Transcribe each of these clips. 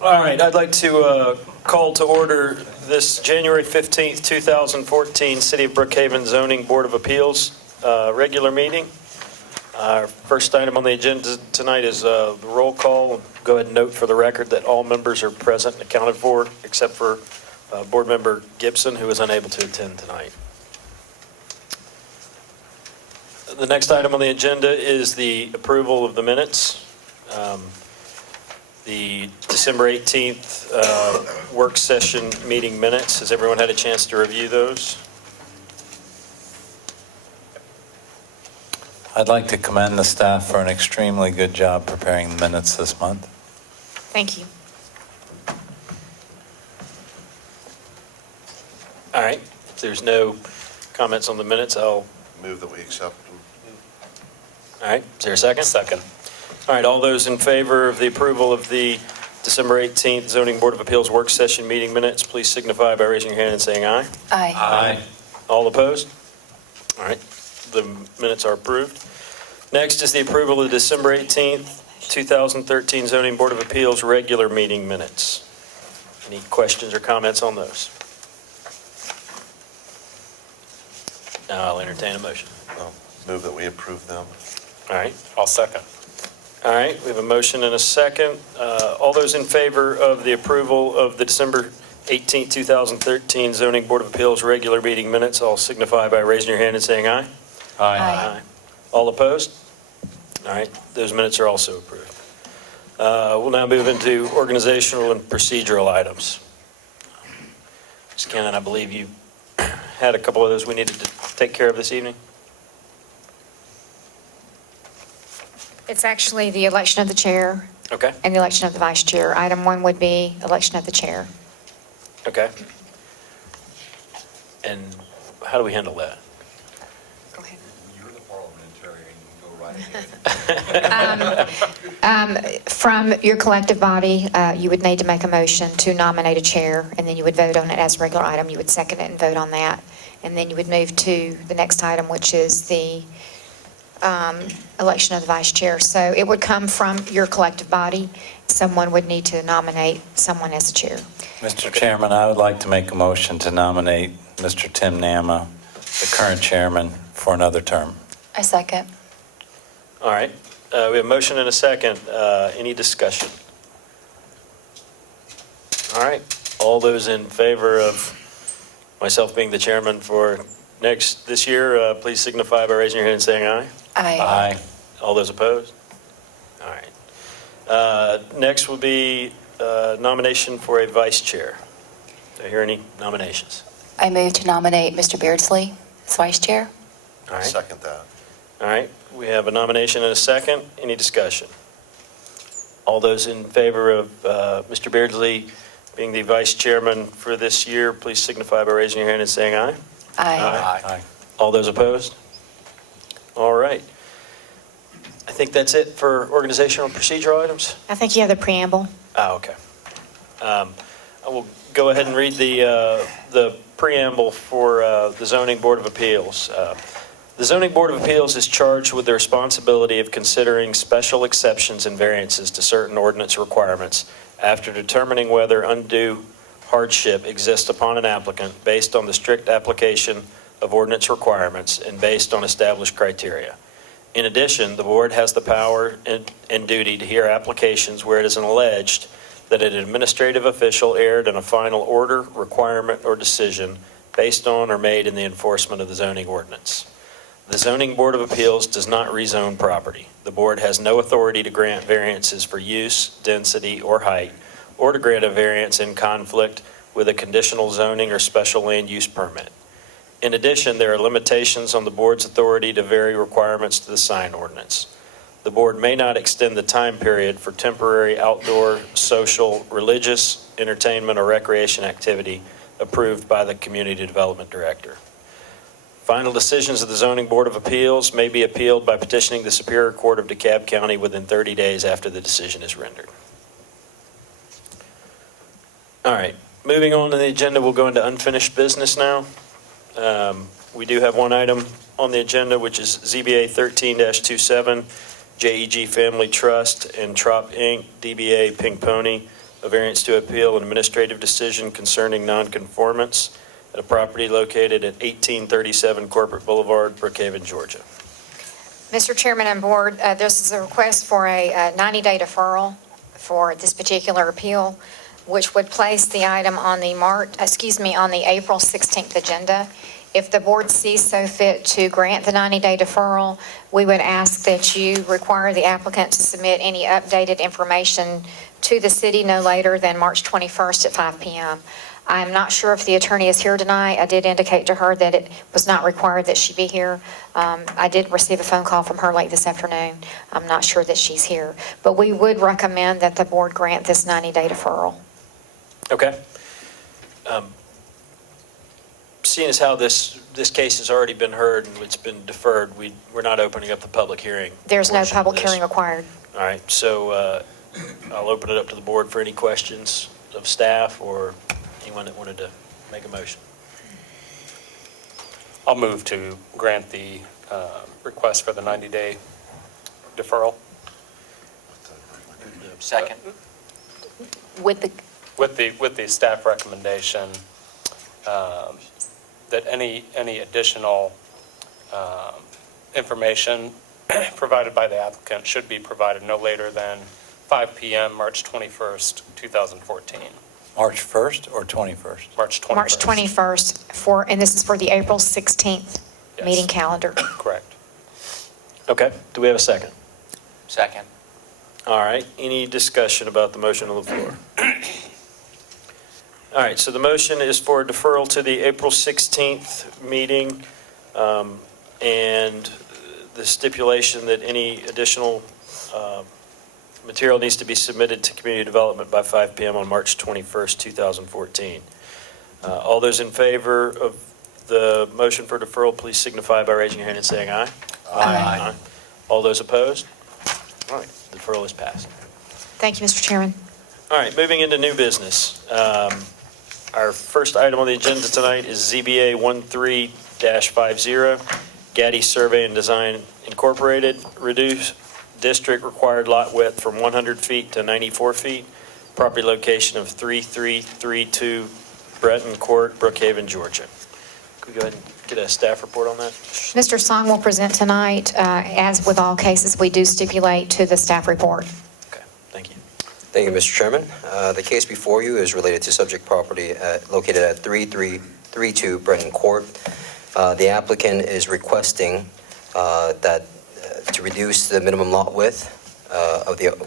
All right, I'd like to call to order this January 15th, 2014 City of Brookhaven Zoning Board of Appeals regular meeting. Our first item on the agenda tonight is the roll call. Go ahead and note for the record that all members are present and accounted for, except for Board Member Gibson, who is unable to attend tonight. The next item on the agenda is the approval of the minutes. The December 18th work session meeting minutes. Has everyone had a chance to review those? I'd like to commend the staff for an extremely good job preparing the minutes this month. Thank you. All right. If there's no comments on the minutes, I'll move that we accept them. All right. Is there a second? Second. All right. All those in favor of the approval of the December 18th Zoning Board of Appeals work session meeting minutes, please signify by raising your hand and saying aye. Aye. Aye. All opposed? All right. The minutes are approved. Next is the approval of the December 18th, 2013 Zoning Board of Appeals regular meeting minutes. Any questions or comments on those? Now I'll entertain a motion. I'll move that we approve them. All right. I'll second. All right. We have a motion and a second. All those in favor of the approval of the December 18th, 2013 Zoning Board of Appeals regular meeting minutes, all signify by raising your hand and saying aye. Aye. All opposed? All right, those minutes are also approved. We'll now move into organizational and procedural items. Ms. Cannon, I believe you had a couple of those we needed to take care of this evening. It's actually the election of the chair Okay. and the election of the vice chair. Item 1 would be election of the chair. Okay. And how do we handle that? Go ahead. You're the parliamentarian, you go right ahead. From your collective body, you would need to make a motion to nominate a chair, and then you would vote on it as a regular item. You would second it and vote on that. And then you would move to the next item, which is the election of the vice chair. So it would come from your collective body. Someone would need to nominate someone as a chair. Mr. Chairman, I would like to make a motion to nominate Mr. Tim Nama, the current chairman, for another term. I second. All right. We have a motion and a second. Any discussion? All right. All those in favor of myself being the chairman for this year, please signify by raising your hand and saying aye. Aye. Aye. All those opposed? All right. Next will be nomination for a vice chair. Do I hear any nominations? I move to nominate Mr. Beardsley as vice chair. All right. Second that. All right. We have a nomination and a second. Any discussion? All those in favor of Mr. Beardsley being the vice chairman for this year, please signify by raising your hand and saying aye. Aye. Aye. All those opposed? All right. I think that's it for organizational and procedural items. I think you have the preamble. Oh, okay. I will go ahead and read the preamble for the Zoning Board of Appeals. The Zoning Board of Appeals is charged with the responsibility of considering special exceptions and variances to certain ordinance requirements after determining whether undue hardship exists upon an applicant based on the strict application of ordinance requirements and based on established criteria. In addition, the board has the power and duty to hear applications where it is alleged that an administrative official erred in a final order, requirement, or decision based on or made in the enforcement of the zoning ordinance. The Zoning Board of Appeals does not rezone property. The board has no authority to grant variances for use, density, or height, or to grant a variance in conflict with a conditional zoning or special land use permit. In addition, there are limitations on the board's authority to vary requirements to the sign ordinance. The board may not extend the time period for temporary outdoor, social, religious, entertainment, or recreation activity approved by the Community Development Director. Final decisions of the Zoning Board of Appeals may be appealed by petitioning the Superior Court of DeKalb County within 30 days after the decision is rendered. All right, moving on to the agenda, we'll go into unfinished business now. We do have one item on the agenda, which is ZBA 13-27, JEG Family Trust and Trop Inc., DBA Pink Pony, a variance to appeal an administrative decision concerning nonconformance at a property located at 1837 Corporate Boulevard, Brookhaven, Georgia. Mr. Chairman and Board, this is a request for a 90-day deferral for this particular appeal, which would place the item on the on the April 16th agenda. If the board sees so fit to grant the 90-day deferral, we would ask that you require the applicant to submit any updated information to the city no later than March 21st at 5 p.m. I'm not sure if the attorney is here tonight. I did indicate to her that it was not required that she be here. I did receive a phone call from her late this afternoon. I'm not sure that she's here. But we would recommend that the board grant this 90-day deferral. Okay. Seeing as how this case has already been heard and it's been deferred, we're not opening up the public hearing. There's no portion of public this. hearing required. All right, so I'll open it up to the board for any questions of staff or anyone that wanted to make a motion. I'll move to grant the request for the 90-day deferral Second. With the, with the staff recommendation that any additional information provided by the applicant should be provided no later than 5 p.m. March 21st, 2014. March 1st or 21st? March 21st. March 21st, and this is for the April 16th Yes. meeting calendar. Correct. Okay, do we have a second? Second. All right, any discussion about the motion on the floor? All right, so the motion is for deferral to the April 16th meeting, and the stipulation that any additional material needs to be submitted to community development by 5 p.m. on March 21st, 2014. All those in favor of the motion for deferral, please signify by raising your hand and saying aye. Aye. All those opposed? All right, deferral is passed. Thank you, Mr. Chairman. All right, moving into new business. Our first item on the agenda tonight is ZBA 13-50, Gaddy Survey and Design Incorporated, reduce district required lot width from 100 feet to 94 feet, property location of 3332 Breton Court, Brookhaven, Georgia. Could we go ahead and get a staff report on that? Mr. Song will present tonight. As with all cases, we do stipulate to the staff report. Okay, thank you. Thank you, Mr. Chairman. The case before you is related to subject property located at 3332 Breton Court. The applicant is requesting to reduce the minimum lot width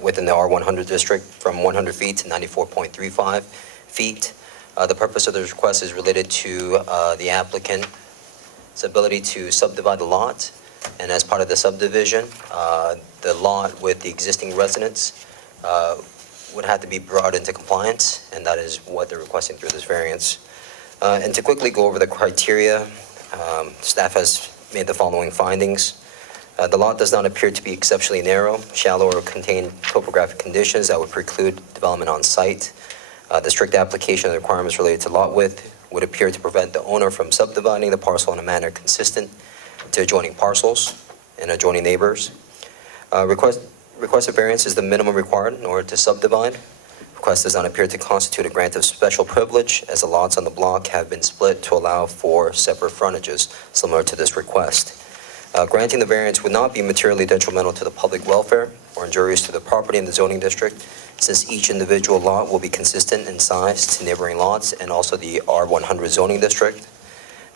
within the R100 district from 100 feet to 94.35 feet. The purpose of the request is related to the applicant's ability to subdivide the lot, and as part of the subdivision, the lot with the existing residence would have to be brought into compliance, and that is what they're requesting through this variance. And to quickly go over the criteria, staff has made the following findings. The lot does not appear to be exceptionally narrow, shallow, or contain topographic conditions that would preclude development on site. The strict application of the requirements related to lot width would appear to prevent the owner from subdividing the parcel in a manner consistent to adjoining parcels and adjoining neighbors. Requested variance is the minimum required in order to subdivide. Request does not appear to constitute a grant of special privilege, as the lots on the block have been split to allow for separate frontages, similar to this request. Granting the variance would not be materially detrimental to the public welfare or injurious to the property in the zoning district, since each individual lot will be consistent in size to neighboring lots and also the R100 zoning district.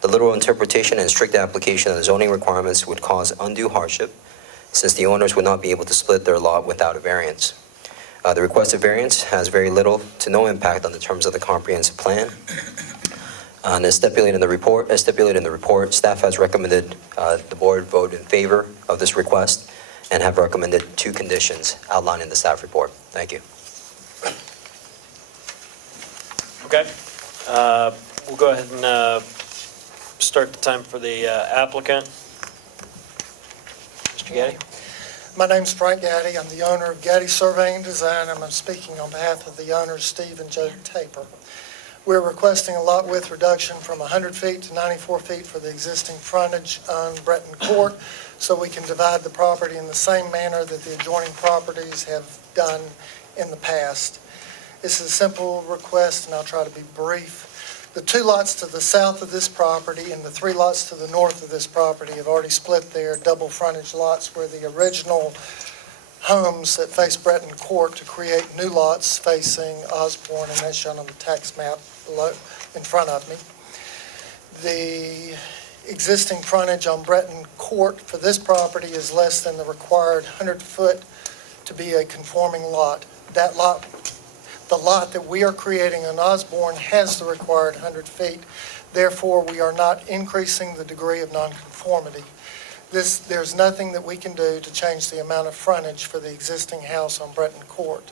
The literal interpretation and strict application of the zoning requirements would cause undue hardship, since the owners would not be able to split their lot without a variance. The requested variance has very little to no impact on the terms of the comprehensive plan. And as stipulated in the report, staff has recommended the board vote in favor of this request and have recommended 2 conditions outlined in the staff report. Thank you. Okay, we'll go ahead and start the time for the applicant. Mr. Gaddy? My name's Frank Gaddy. I'm the owner of Gaddy Surveying Design, and I'm speaking on behalf of the owners, Steve and Joe Taper. We're requesting a lot width reduction from 100 feet to 94 feet for the existing frontage on Breton Court, so we can divide the property in the same manner that the adjoining properties have done in the past. This is a simple request, and I'll try to be brief. The 2 lots to the south of this property and the 3 lots to the north of this property have already split their double frontage lots where the original homes that face Breton Court to create new lots facing Osborne, and that's shown on the tax map below in front of me. The existing frontage on Breton Court for this property is less than the required 100-foot to be a conforming lot. That lot, the lot that we are creating on Osborne has the required 100 feet. Therefore, we are not increasing the degree of nonconformity. There's nothing that we can do to change the amount of frontage for the existing house on Breton Court.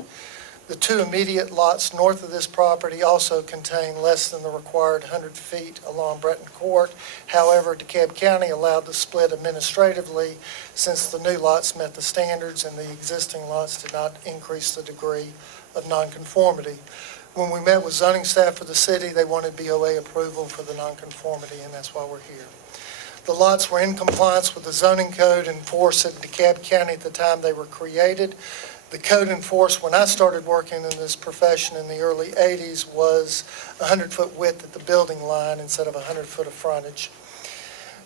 The 2 immediate lots north of this property also contain less than the required 100 feet along Breton Court. However, DeKalb County allowed the split administratively since the new lots met the standards and the existing lots did not increase the degree of nonconformity. When we met with zoning staff for the city, they wanted BOA approval for the nonconformity, and that's why we're here. The lots were in compliance with the zoning code enforced at DeKalb County at the time they were created. The code enforced when I started working in this profession in the early 80s was 100-foot width at the building line instead of 100 foot of frontage.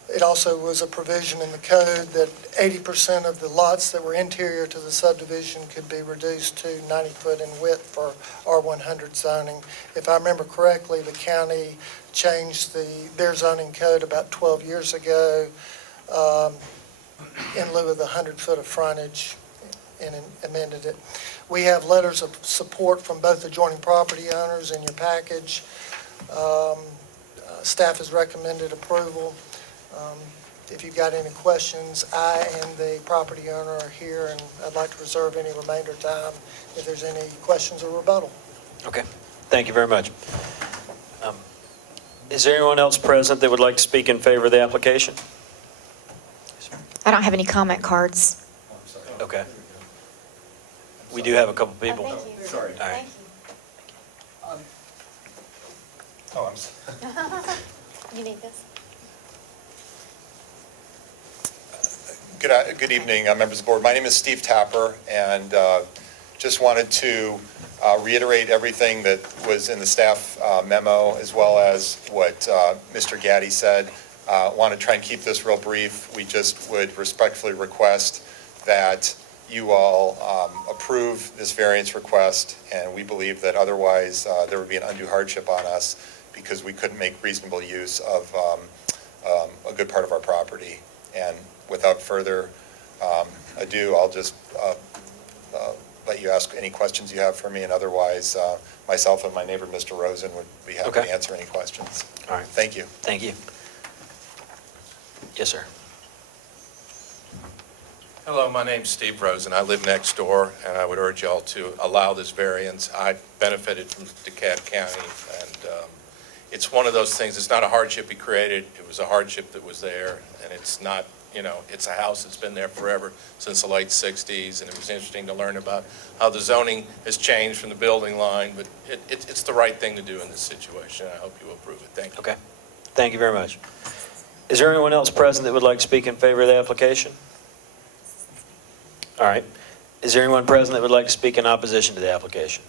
It also was a provision in the code that 80% of the lots that were interior to the subdivision could be reduced to 90 foot in width for R100 zoning. If I remember correctly, the county changed their zoning code about 12 years ago in lieu of the 100 foot of frontage and amended it. We have letters of support from both adjoining property owners in your package. Staff has recommended approval. If you've got any questions, I and the property owner are here, and I'd like to reserve any remainder time if there's any questions or rebuttal. Okay, thank you very much. Is there anyone else present that would like to speak in favor of the application? I don't have any comment cards. Okay. We do have a couple people. Thank you. Sorry. All right. Oh, I'm sorry. You need this? Good evening, members of the board. My name is Steve Tapper, and just wanted to reiterate everything that was in the staff memo, as well as what Mr. Gaddy said. Want to try and keep this real brief. We just would respectfully request that you all approve this variance request, and we believe that otherwise there would be an undue hardship on us because we couldn't make reasonable use of a good part of our property. And without further ado, I'll just let you ask any questions you have for me, and otherwise myself and my neighbor, Mr. Rosen, would be happy Okay. to answer any questions. All right. Thank you. Thank you. Yes, sir. Hello, my name's Steve Rosen. I live next door, and I would urge y'all to allow this variance. I benefited from DeKalb County, and it's one of those things, it's not a hardship he created, it was a hardship that was there, and it's not, it's a house that's been there forever, since the late 60s, and it was interesting to learn about how the zoning has changed from the building line, but it's the right thing to do in this situation, and I hope you approve it. Thank you. Okay. Thank you very much. Is there anyone else present that would like to speak in favor of the application? All right. Is there anyone present that would like to speak in opposition to the application?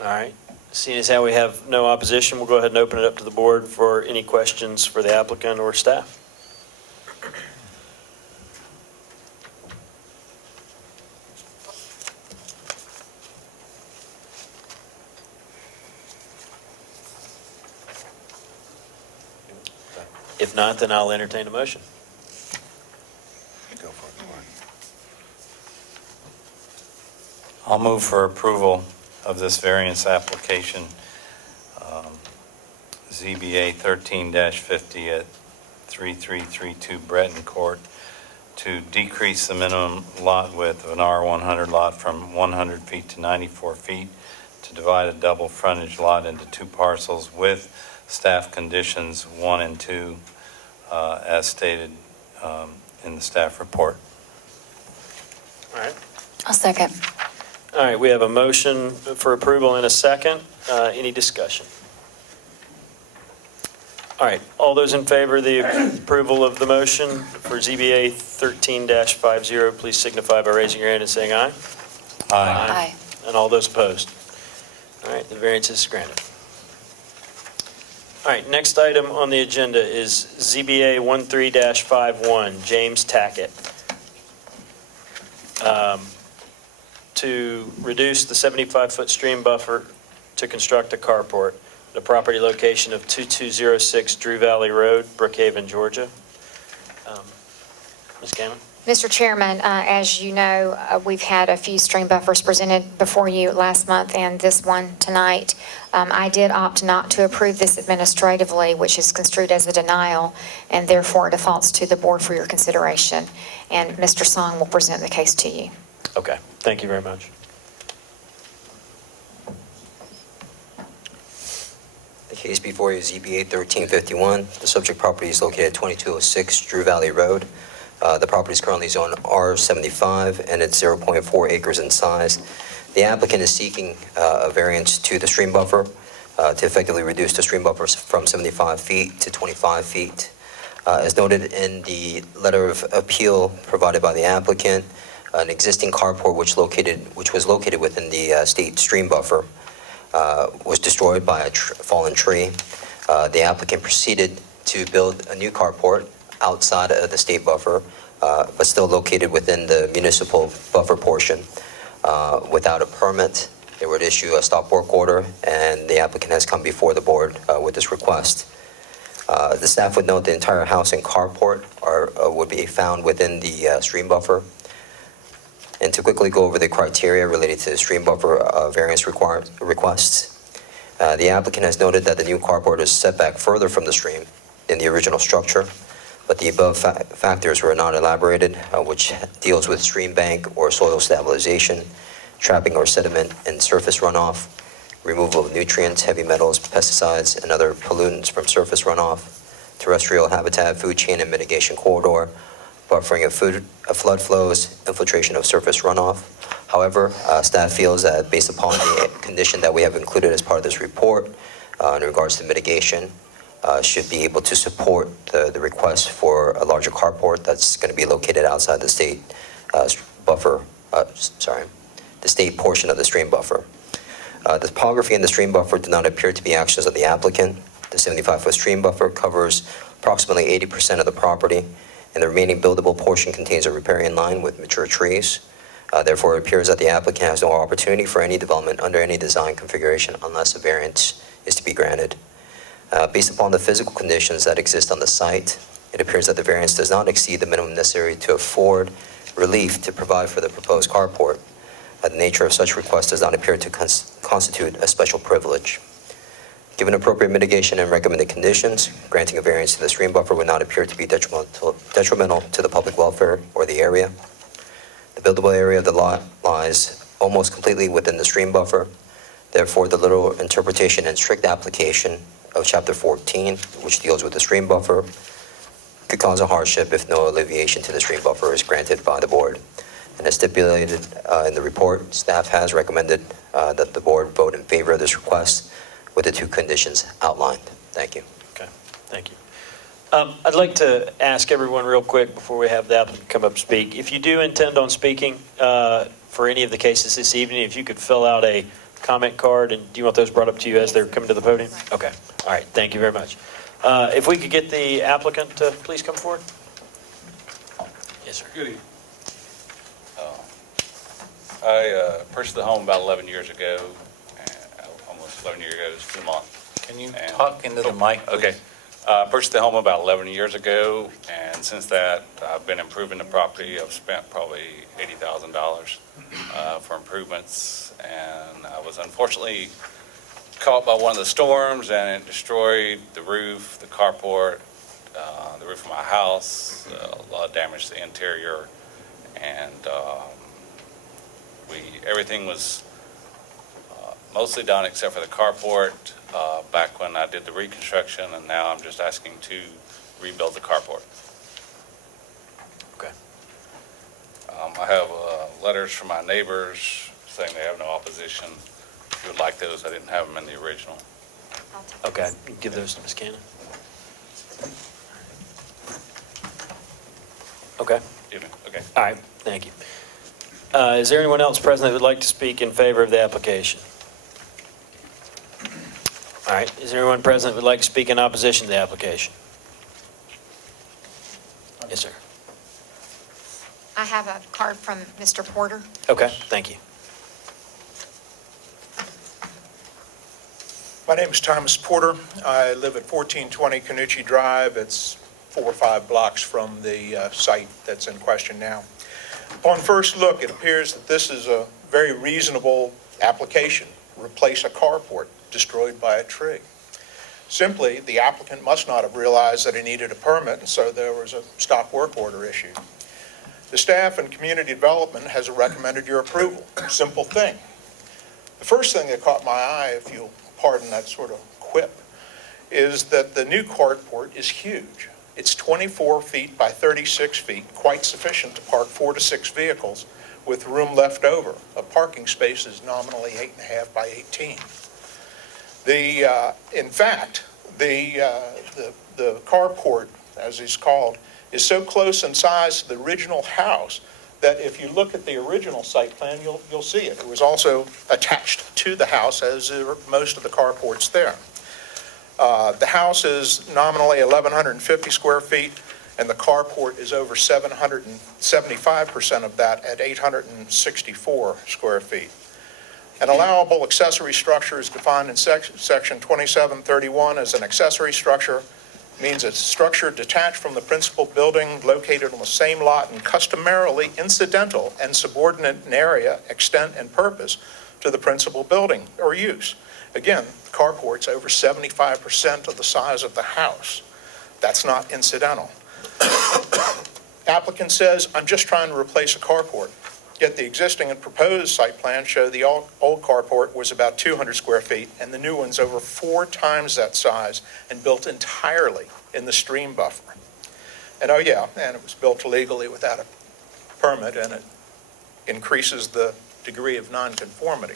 All right. Seeing as how we have no opposition, we'll go ahead and open it up to the board for any questions for the applicant or staff. If not, then I'll entertain a motion. Go for it, Warren. I'll move for approval of this variance application, ZBA 13-50 at 3332 Breton Court, to decrease the minimum lot width of an R100 lot from 100 feet to 94 feet, to divide a double frontage lot into 2 parcels with staff conditions 1 and 2 as stated in the staff report. All right. I'll second. All right, we have a motion for approval in a second. Any discussion? All right, all those in favor of the approval of the motion for ZBA 13-50, please signify by raising your hand and saying aye. Aye. And all those opposed? All right, the variance is granted. All right, next item on the agenda is ZBA 13-51, James Tackett, to reduce the 75-foot stream buffer to construct a carport at a property location of 2206 Drew Valley Road, Brookhaven, Georgia. Ms. Gammon? Mr. Chairman, as you know, we've had a few stream buffers presented before you last month and this one tonight. I did opt not to approve this administratively, which is construed as a denial, and therefore defaults to the board for your consideration. And Mr. Song will present the case to you. Okay, thank you very much. The case before you is ZBA 1351. The subject property is located at 2206 Drew Valley Road. The property is currently zoned R75, and it's 0.4 acres in size. The applicant is seeking a variance to the stream buffer to effectively reduce the stream buffer from 75 feet to 25 feet. As noted in the letter of appeal provided by the applicant, an existing carport which was located within the state stream buffer was destroyed by a fallen tree. The applicant proceeded to build a new carport outside of the state buffer, but still located within the municipal buffer portion. Without a permit, they would issue a stop work order, and the applicant has come before the board with this request. The staff would note the entire house and carport would be found within the stream buffer. And to quickly go over the criteria related to the stream buffer variance requests, the applicant has noted that the new carport is set back further from the stream than the original structure, but the above factors were not elaborated, which deals with stream bank or soil stabilization, trapping or sediment and surface runoff, removal of nutrients, heavy metals, pesticides, and other pollutants from surface runoff, terrestrial habitat, food chain and mitigation corridor, buffering of flood flows, infiltration of surface runoff. However, staff feels that based upon the condition that we have included as part of this report in regards to mitigation, should be able to support the request for a larger carport that's going to be located outside the state the state portion of the stream buffer. The topography in the stream buffer do not appear to be actions of the applicant. The 75-foot stream buffer covers approximately 80% of the property, and the remaining buildable portion contains a riparian line with mature trees. Therefore, it appears that the applicant has no opportunity for any development under any design configuration unless a variance is to be granted. Based upon the physical conditions that exist on the site, it appears that the variance does not exceed the minimum necessary to afford relief to provide for the proposed carport. The nature of such request does not appear to constitute a special privilege. Given appropriate mitigation and recommended conditions, granting a variance to the stream buffer would not appear to be detrimental to the public welfare or the area. The buildable area of the lot lies almost completely within the stream buffer. Therefore, the literal interpretation and strict application of Chapter 14, which deals with the stream buffer, could cause a hardship if no alleviation to the stream buffer is granted by the board. And as stipulated in the report, staff has recommended that the board vote in favor of this request with the two conditions outlined. Thank you. Okay, thank you. I'd like to ask everyone real quick before we have the applicant come up and speak. If you do intend on speaking for any of the cases this evening, if you could fill out a comment card, and do you want those brought up to you as they're coming to the podium? Okay, all right, thank you very much. If we could get the applicant to please come forward. Yes, sir. Good evening. I purchased the home about 11 years ago, almost 11 years ago this month. Can you talk into the mic, please? Okay. Purchased the home about 11 years ago, and since that, I've been improving the property. I've spent probably $80,000 for improvements, and I was unfortunately caught by one of the storms, and it destroyed the roof, the carport, the roof of my house, a lot of damage to the interior, and everything was mostly done except for the carport back when I did the reconstruction, and now I'm just asking to rebuild the carport. Okay. I have letters from my neighbors saying they have no opposition. If you would like those, I didn't have them in the original. Okay, give those to Ms. Cannon. Okay. Okay. All right, thank you. Is there anyone else present that would like to speak in favor of the application? All right, is there anyone present that would like to speak in opposition to the application? Yes, sir. I have a card from Mr. Porter. Okay, thank you. My name is Thomas Porter. I live at 1420 Canucci Drive. It's 4 or 5 blocks from the site that's in question now. Upon first look, it appears that this is a very reasonable application. Replace a carport destroyed by a tree. Simply, the applicant must not have realized that he needed a permit, and so there was a stop work order issued. The staff and community development has recommended your approval. Simple thing. The first thing that caught my eye, if you'll pardon that sort of quip, is that the new carport is huge. It's 24 feet by 36 feet, quite sufficient to park 4 to 6 vehicles with room left over. A parking space is nominally 8.5 by 18. In fact, the carport, as it's called, is so close in size to the original house that if you look at the original site plan, you'll see it. It was also attached to the house, as are most of the carports there. The house is nominally 1,150 square feet, and the carport is over 775% of that at 864 square feet. An allowable accessory structure is defined in section 2731 as an accessory structure means a structure detached from the principal building located on the same lot and customarily incidental and subordinate in area, extent, and purpose to the principal building or use. Again, carport's over 75% of the size of the house. That's not incidental. Applicant says, I'm just trying to replace a carport. Yet the existing and proposed site plan show the old carport was about 200 square feet, and the new one's over 4 times that size and built entirely in the stream buffer. And oh yeah, and it was built illegally without a permit, and it increases the degree of nonconformity.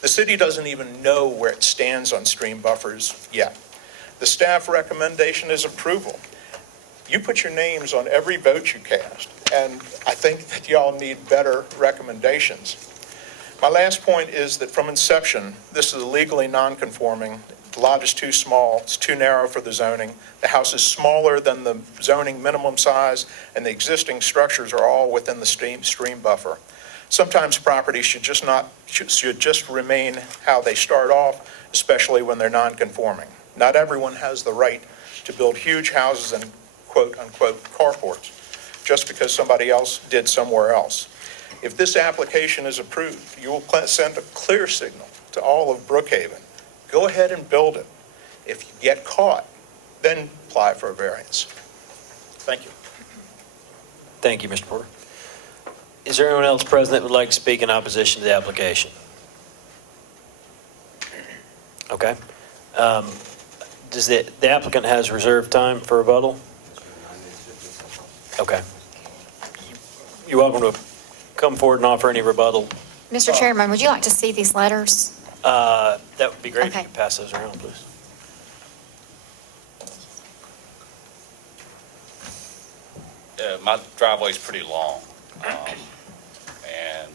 The city doesn't even know where it stands on stream buffers yet. The staff recommendation is approval. You put your names on every vote you cast, and I think that y'all need better recommendations. My last point is that from inception, this is legally non-conforming. The lot is too small, it's too narrow for the zoning. The house is smaller than the zoning minimum size, and the existing structures are all within the stream buffer. Sometimes properties should just remain how they start off, especially when they're non-conforming. Not everyone has the right to build huge houses and quote-unquote carports just because somebody else did somewhere else. If this application is approved, you will send a clear signal to all of Brookhaven. Go ahead and build it. If you get caught, then apply for a variance. Thank you. Thank you, Mr. Porter. Is there anyone else present that would like to speak in opposition to the application? Okay. Does the applicant has reserved time for rebuttal? Okay. You're welcome to come forward and offer any rebuttal. Mr. Chairman, would you like to see these letters? That would be great if you Okay. could pass those around, please. My driveway's pretty long. And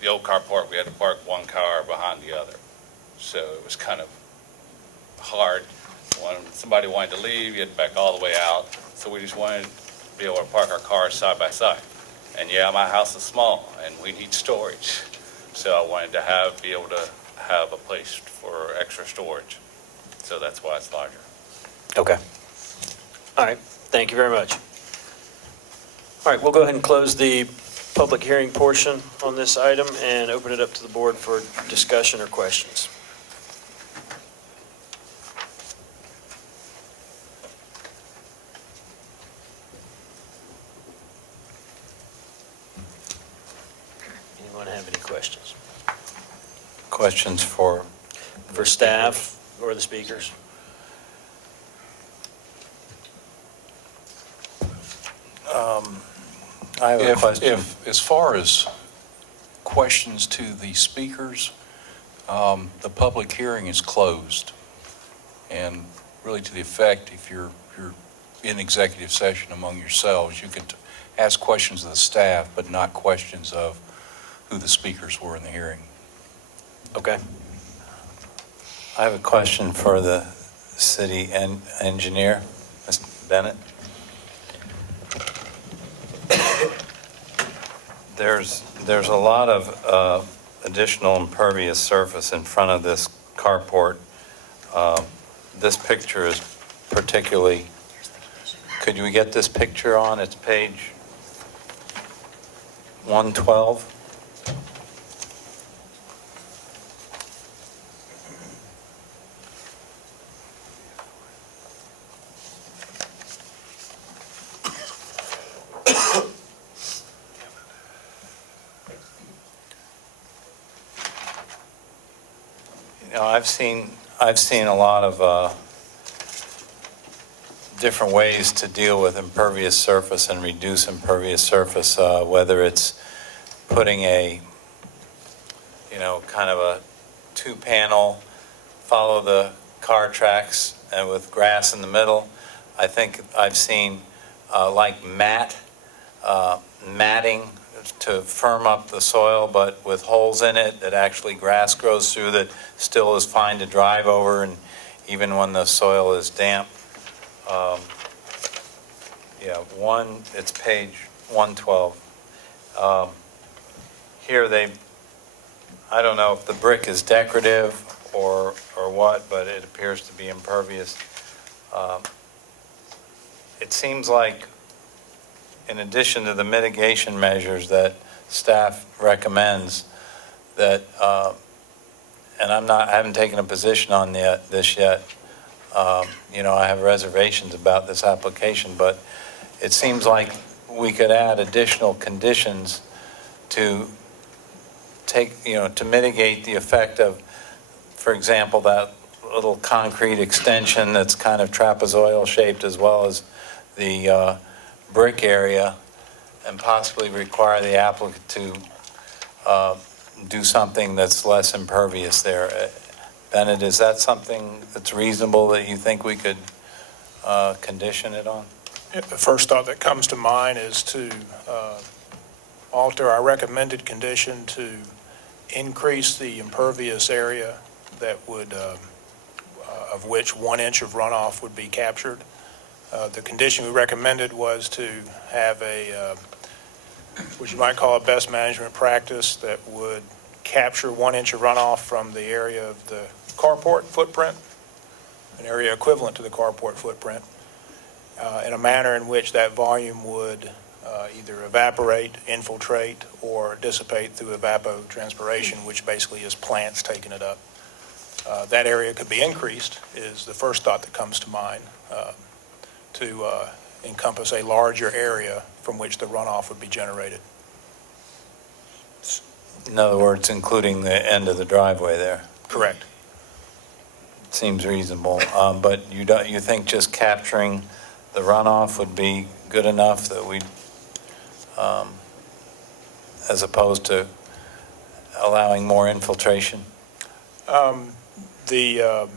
the old carport, we had to park one car behind the other. So it was kind of hard. When somebody wanted to leave, you had to back all the way out. So we just wanted to be able to park our cars side by side. And yeah, my house is small and we need storage. So I wanted to be able to have a place for extra storage. So that's why it's larger. Okay. All right. Thank you very much. All right, we'll go ahead and close the public hearing portion on this item and open it up to the board for discussion or questions. Anyone have any questions? Questions for For staff or the speakers? I have a question. As far as questions to the speakers, the public hearing is closed. And really to the effect, if you're in executive session among yourselves, you could ask questions of the staff, but not questions of who the speakers were in the hearing. Okay. I have a question for the city engineer, Mr. Bennett. There's a lot of additional impervious surface in front of this carport. This picture is particularly, could we get this picture on? It's page 112. You know, I've seen a lot of different ways to deal with impervious surface and reduce impervious surface, whether it's putting a, kind of a two-panel, follow the car tracks and with grass in the middle. I think I've seen like matting to firm up the soil, but with holes in it that actually grass grows through that still is fine to drive over, and even when the soil is damp. It's page 112. Here I don't know if the brick is decorative or what, but it appears to be impervious. It seems like, in addition to the mitigation measures that staff recommends, that, and I haven't taken a position on this yet. I have reservations about this application, but it seems like we could add additional conditions to to mitigate the effect of, for example, that little concrete extension that's kind of trapezoidal shaped, as well as the brick area, and possibly require the applicant to do something that's less impervious there. Bennett, is that something that's reasonable that you think we could condition it on? The first thought that comes to mind is to alter our recommended condition to increase the impervious area that would, of which 1 inch of runoff would be captured. The condition we recommended was to have what you might call a best management practice that would capture 1 inch of runoff from the area of the carport footprint, an area equivalent to the carport footprint, in a manner in which that volume would either evaporate, infiltrate, or dissipate through evapotranspiration, which basically is plants taking it up. That area could be increased, is the first thought that comes to mind, to encompass a larger area from which the runoff would be generated. In other words, including the end of the driveway there. Correct. Seems reasonable, but you think just capturing the runoff would be good enough that we, as opposed to allowing more infiltration? The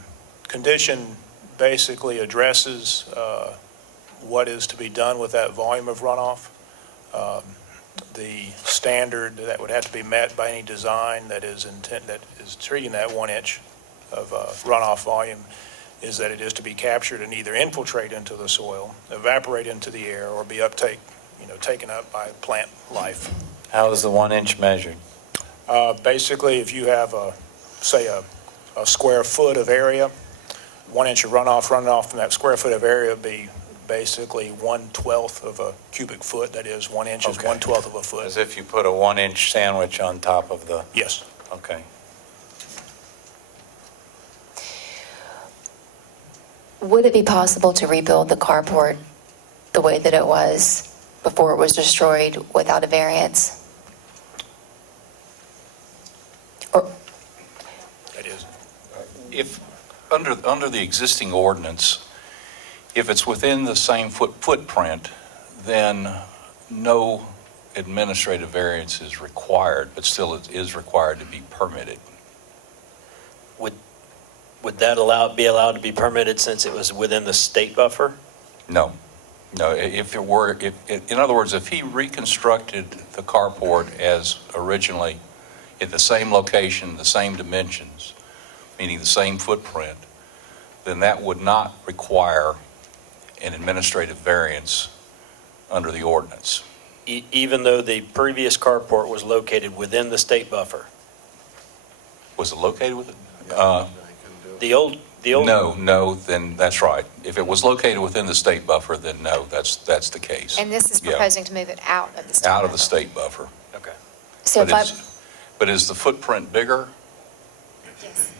condition basically addresses what is to be done with that volume of runoff. The standard that would have to be met by any design that is treating that 1 inch of runoff volume is that it is to be captured and either infiltrate into the soil, evaporate into the air, or be taken up by plant life. How is the 1 inch measured? Basically, if you have say a square foot of area, 1 inch of runoff running off from that square foot of area would be basically 1/12 of a cubic foot. That is, 1 inch is 1/12 of a foot. As if you put a 1 inch sandwich on top of the... Yes. Okay. Would it be possible to rebuild the carport the way that it was before it was destroyed without a variance? Or That is. If, under the existing ordinance, if it's within the same footprint, then no administrative variance is required, but still it is required to be permitted. Would that be allowed to be permitted since it was within the state buffer? No. No, if it were, in other words, if he reconstructed the carport as originally at the same location, the same dimensions, meaning the same footprint, then that would not require an administrative variance under the ordinance. Even though the previous carport was located within the state buffer? Was it located with it? The old, No, then that's right. If it was located within the state buffer, then no, that's the case. And this is Yeah. proposing to move it out of the state Out of the buffer. state buffer. okay. So if I, But is the footprint bigger? Yes.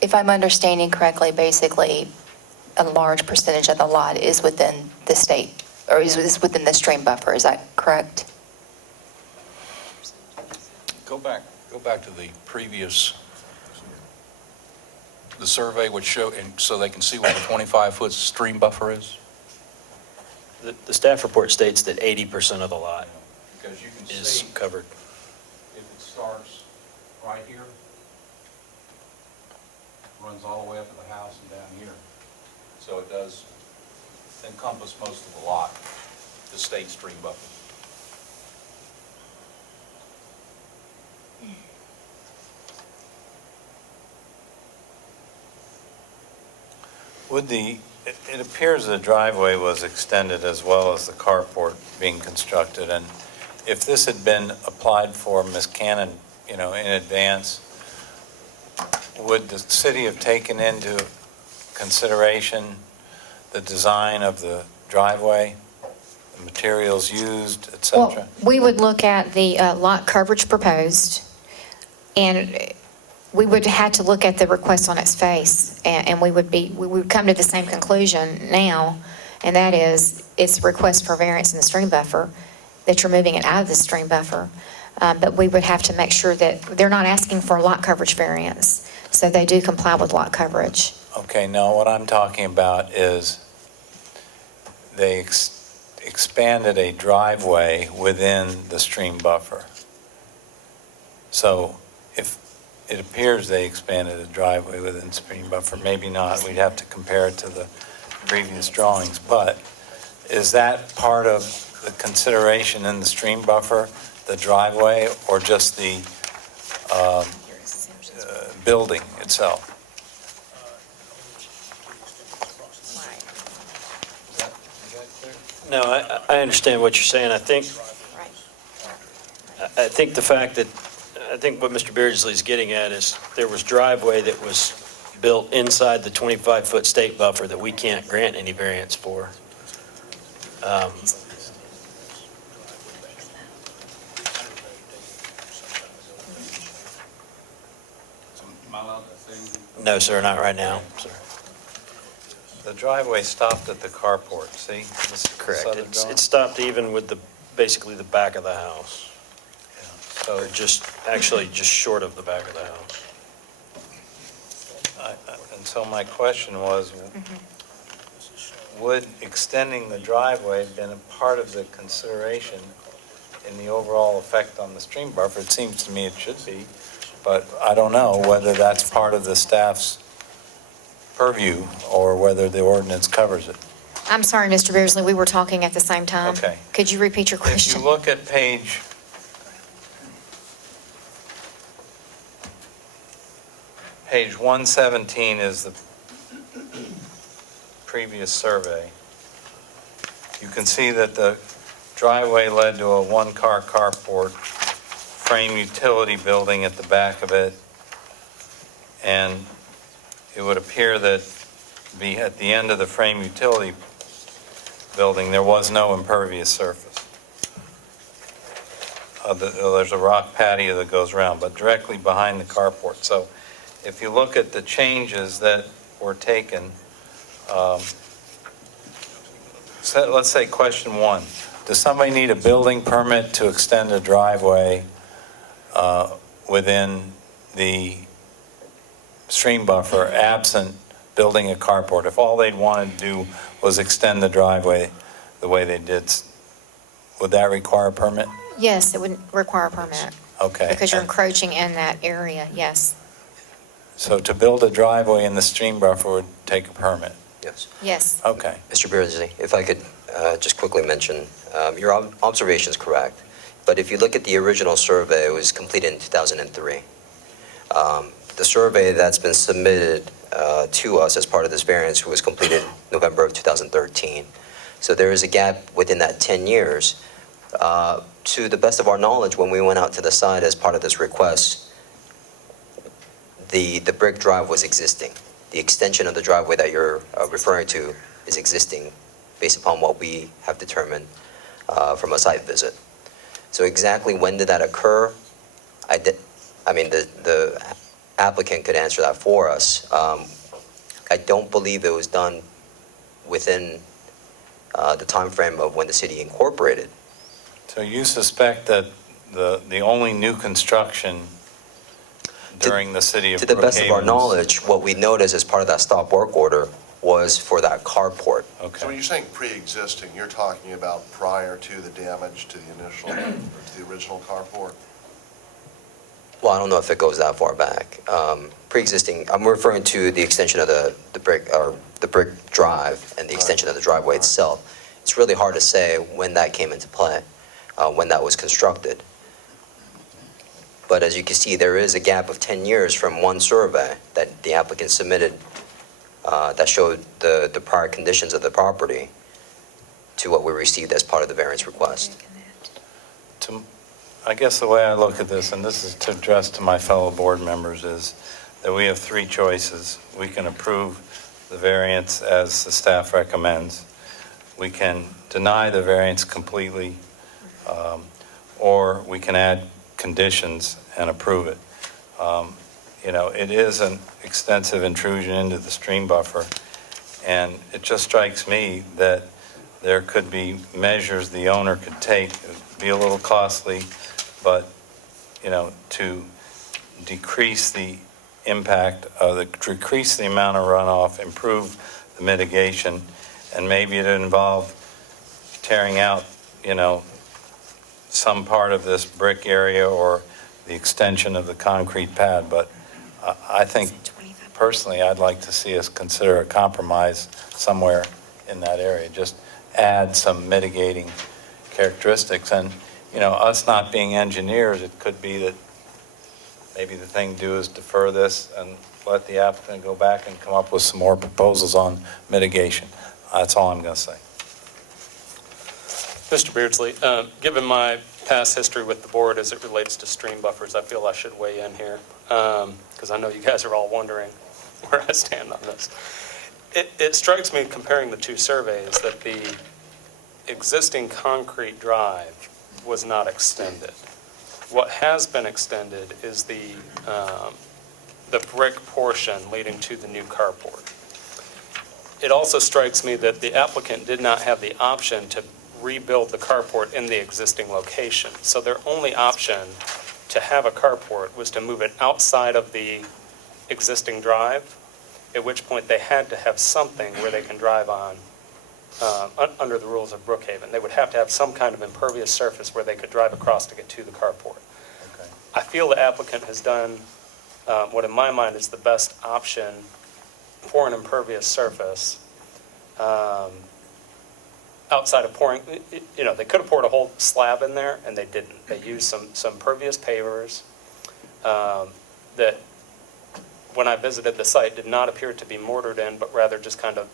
if I'm understanding correctly, basically, a large percentage of the lot is within the state, or is within the stream buffer, is that correct? Go back to the previous, the survey would show, and so they can see what the 25-foot stream buffer is? The staff report states that 80% of the lot Because you can is see, covered. if it starts right here, runs all the way up to the house and down here. So it does encompass most of the lot, the state stream buffer. It appears the driveway was extended as well as the carport being constructed, and if this had been applied for, Ms. Cannon, in advance, would the city have taken into consideration the design of the driveway, the materials used, et cetera? Well, we would look at the lot coverage proposed, and we would have to look at the request on its face, and we would come to the same conclusion now, and that is, it's a request for variance in the stream buffer, that you're moving it out of the stream buffer. But we would have to make sure that they're not asking for a lot coverage variance, so they do comply with lot coverage. Okay, now what I'm talking about is they expanded a driveway within the stream buffer. So if it appears they expanded a driveway within the stream buffer, maybe not, we'd have to compare it to the previous drawings, but is that part of the consideration in the stream buffer, the driveway, or just the building itself? No, I understand what you're saying. I think the fact that, I think what Mr. Beardsley is getting at is there was driveway that was built inside the 25-foot state buffer that we can't grant any variance for. Am I allowed to say anything? No, sir, not right now, sir. The driveway stopped at the carport, see? This is Correct. southern drawing. It stopped even with basically the back of the house, So or actually just short of the back of the house. And so my question was, would extending the driveway have been a part of the consideration in the overall effect on the stream buffer? It seems to me it should be, but I don't know whether that's part of the staff's purview or whether the ordinance covers it. I'm sorry, Mr. Beardsley, we were talking at the same time. Okay. Could you repeat your If you question? look at page 117 is the previous survey. You can see that the driveway led to a one-car carport, frame utility building at the back of it, and it would appear that at the end of the frame utility building, there was no impervious surface. There's a rock patio that goes around, but directly behind the carport. So if you look at the changes that were taken, let's say question one, does somebody need a building permit to extend a driveway within the stream buffer absent building a carport? If all they'd wanted to do was extend the driveway the way they did, would that require a permit? Yes, it would require a permit, Okay. because you're encroaching in that area, yes. So to build a driveway in the stream buffer would take a permit? Yes. Yes. Okay. Mr. Beardsley, if I could just quickly mention, your observation is correct, but if you look at the original survey, it was completed in 2003. The survey that's been submitted to us as part of this variance was completed November of 2013. So there is a gap within that 10 years. To the best of our knowledge, when we went out to the site as part of this request, the brick drive was existing. The extension of the driveway that you're referring to is existing based upon what we have determined from a site visit. So exactly when did that occur? I mean, the applicant could answer that for us. I don't believe it was done within the time frame of when the city incorporated. So you suspect that the only new construction during the city of Brookhaven? To the best of our knowledge, what we noticed as part of that stop work order was for that carport. So when Okay. you're saying pre-existing, you're talking about prior to the damage to the initial, or to the original carport? Well, I don't know if it goes that far back. Pre-existing, I'm referring to the extension of the brick drive and the extension of the driveway itself. It's really hard to say when that came into play, when that was constructed. But as you can see, there is a gap of 10 years from one survey that the applicant submitted that showed the prior conditions of the property to what we received as part of the variance request. I guess the way I look at this, and this is to address to my fellow board members, is that we have three choices. We can approve the variance as the staff recommends. We can deny the variance completely, or we can add conditions and approve it. It is an extensive intrusion into the stream buffer, and it just strikes me that there could be measures the owner could take, it'd be a little costly, but, to decrease the impact, decrease the amount of runoff, improve the mitigation, and maybe it involve tearing out, some part of this brick area or the extension of the concrete pad. But I think, personally, I'd like to see us consider a compromise somewhere in that area, just add some mitigating characteristics. And, us not being engineers, it could be that maybe the thing to do is defer this and let the applicant go back and come up with some more proposals on mitigation. That's all I'm going to say. Mr. Beardsley, given my past history with the board as it relates to stream buffers, I feel I should weigh in here, because I know you guys are all wondering where I stand on this. It strikes me, comparing the two surveys, that the existing concrete drive was not extended. What has been extended is the brick portion leading to the new carport. It also strikes me that the applicant did not have the option to rebuild the carport in the existing location. So their only option to have a carport was to move it outside of the existing drive, at which point they had to have something where they can drive on under the rules of Brookhaven. They would have to have some kind of impervious surface where they could drive across to get to the carport. Okay. I feel the applicant has done what in my mind is the best option for an impervious surface. Outside of pouring, they could have poured a whole slab in there, and they didn't. They used some pervious pavers that, when I visited the site, did not appear to be mortared in, but rather just kind of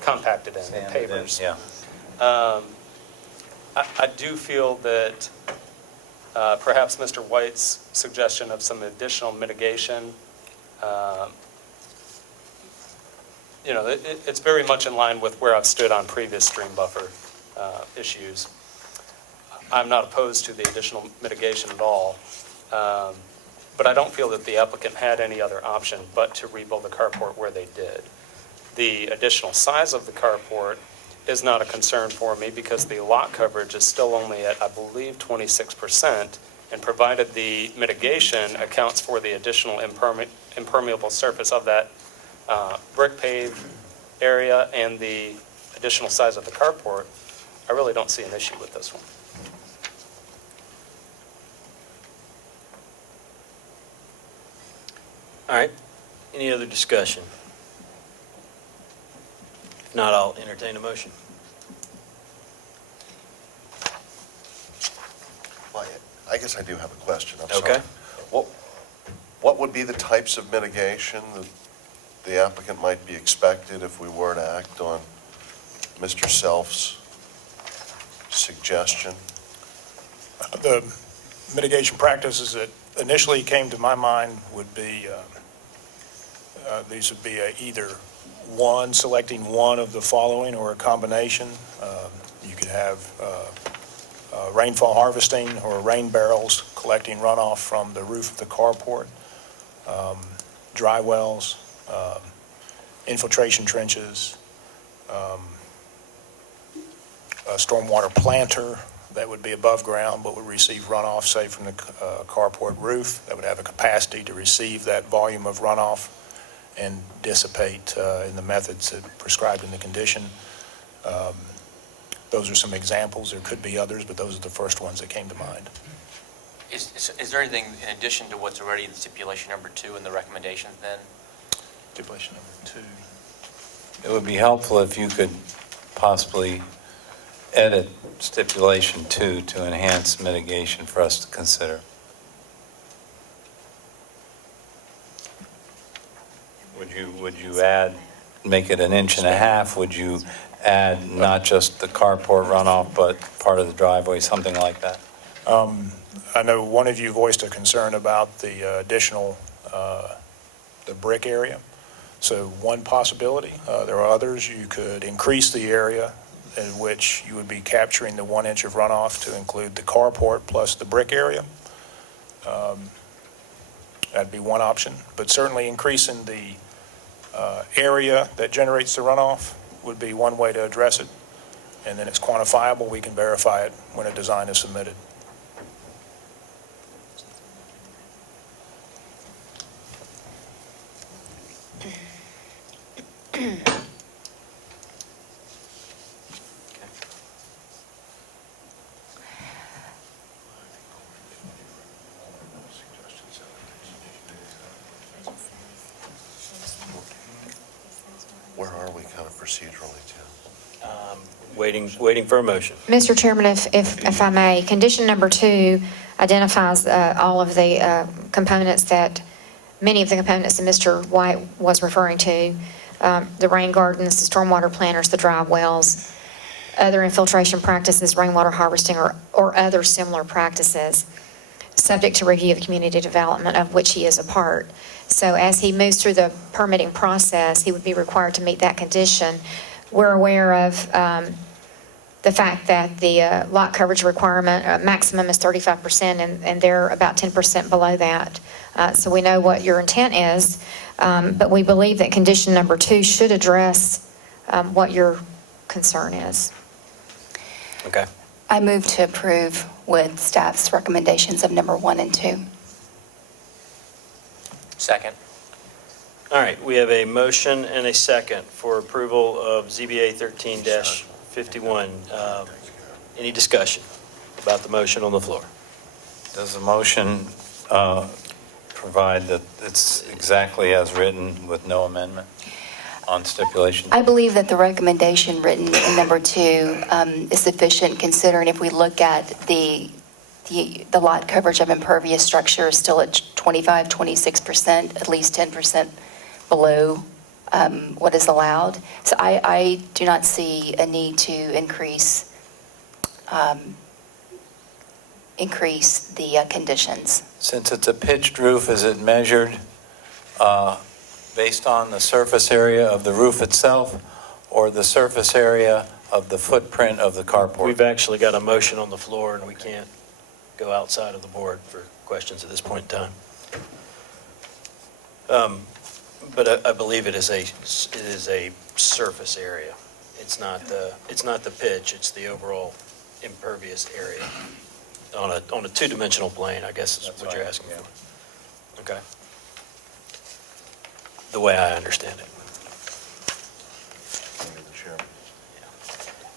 compacted in, Sanded in, pavers. yeah. I do feel that perhaps Mr. White's suggestion of some additional mitigation, it's very much in line with where I've stood on previous stream buffer issues. I'm not opposed to the additional mitigation at all, but I don't feel that the applicant had any other option but to rebuild the carport where they did. The additional size of the carport is not a concern for me because the lot coverage is still only at, I believe, 26%, and provided the mitigation accounts for the additional impermeable surface of that brick paved area and the additional size of the carport, I really don't see an issue with this one. All right. Any other discussion? If not, I'll entertain a motion. Well, I guess I do have a question, I'm Okay. sorry. What would be the types of mitigation that the applicant might be expected if we were to act on Mr. Self's suggestion? The mitigation practices that initially came to my mind would be, these would be either selecting one of the following or a combination. You could have rainfall harvesting or rain barrels collecting runoff from the roof of the carport, dry wells, infiltration trenches, a stormwater planter that would be above ground but would receive runoff, say, from the carport roof, that would have a capacity to receive that volume of runoff and dissipate in the methods that prescribed in the condition. Those are some examples. There could be others, but those are the first ones that came to mind. Is there anything in addition to what's already in stipulation number 2 in the recommendations then? Stipulation number 2. It would be helpful if you could possibly edit stipulation 2 to enhance mitigation for us to consider. Would you add, make it 1.5 inches? Would you add not just the carport runoff, but part of the driveway, something like that? I know one of you voiced a concern about the additional, the brick area. So one possibility. There are others. You could increase the area in which you would be capturing the 1 inch of runoff to include the carport plus the brick area. That'd be one option. But certainly increasing the area that generates the runoff would be one way to address it. And then it's quantifiable. We can verify it when a design is submitted. Where are we kind of procedurally, Tim? Waiting for a motion. Mr. Chairman, if I may, condition number 2 identifies all of the components many of the components that Mr. White was referring to, the rain gardens, the stormwater planters, the dry wells, other infiltration practices, rainwater harvesting, or other similar practices, subject to review of community development of which he is a part. So as he moves through the permitting process, he would be required to meet that condition. We're aware of the fact that the lot coverage requirement maximum is 35%, and they're about 10% below that. So we know what your intent is, but we believe that condition number 2 should address what your concern is. Okay. I move to approve with staff's recommendations of number 1 and 2. Second. All right, we have a motion and a second for approval of ZBA 13-51. Any discussion about the motion on the floor? Does the motion provide that it's exactly as written with no amendment on stipulation? I believe that the recommendation written in number 2 is sufficient, considering if we look at the lot coverage of impervious structure is still at 26%, at least 10% below what is allowed. So I do not see a need to increase the conditions. Since it's a pitched roof, is it measured based on the surface area of the roof itself or the surface area of the footprint of the carport? We've actually got a motion on the floor, and we can't go outside of the board for questions at this point in time. But I believe it is a surface area. It's not the pitch, it's the overall impervious area on a two-dimensional plane, I guess is what you're asking for. Okay. The way I understand it.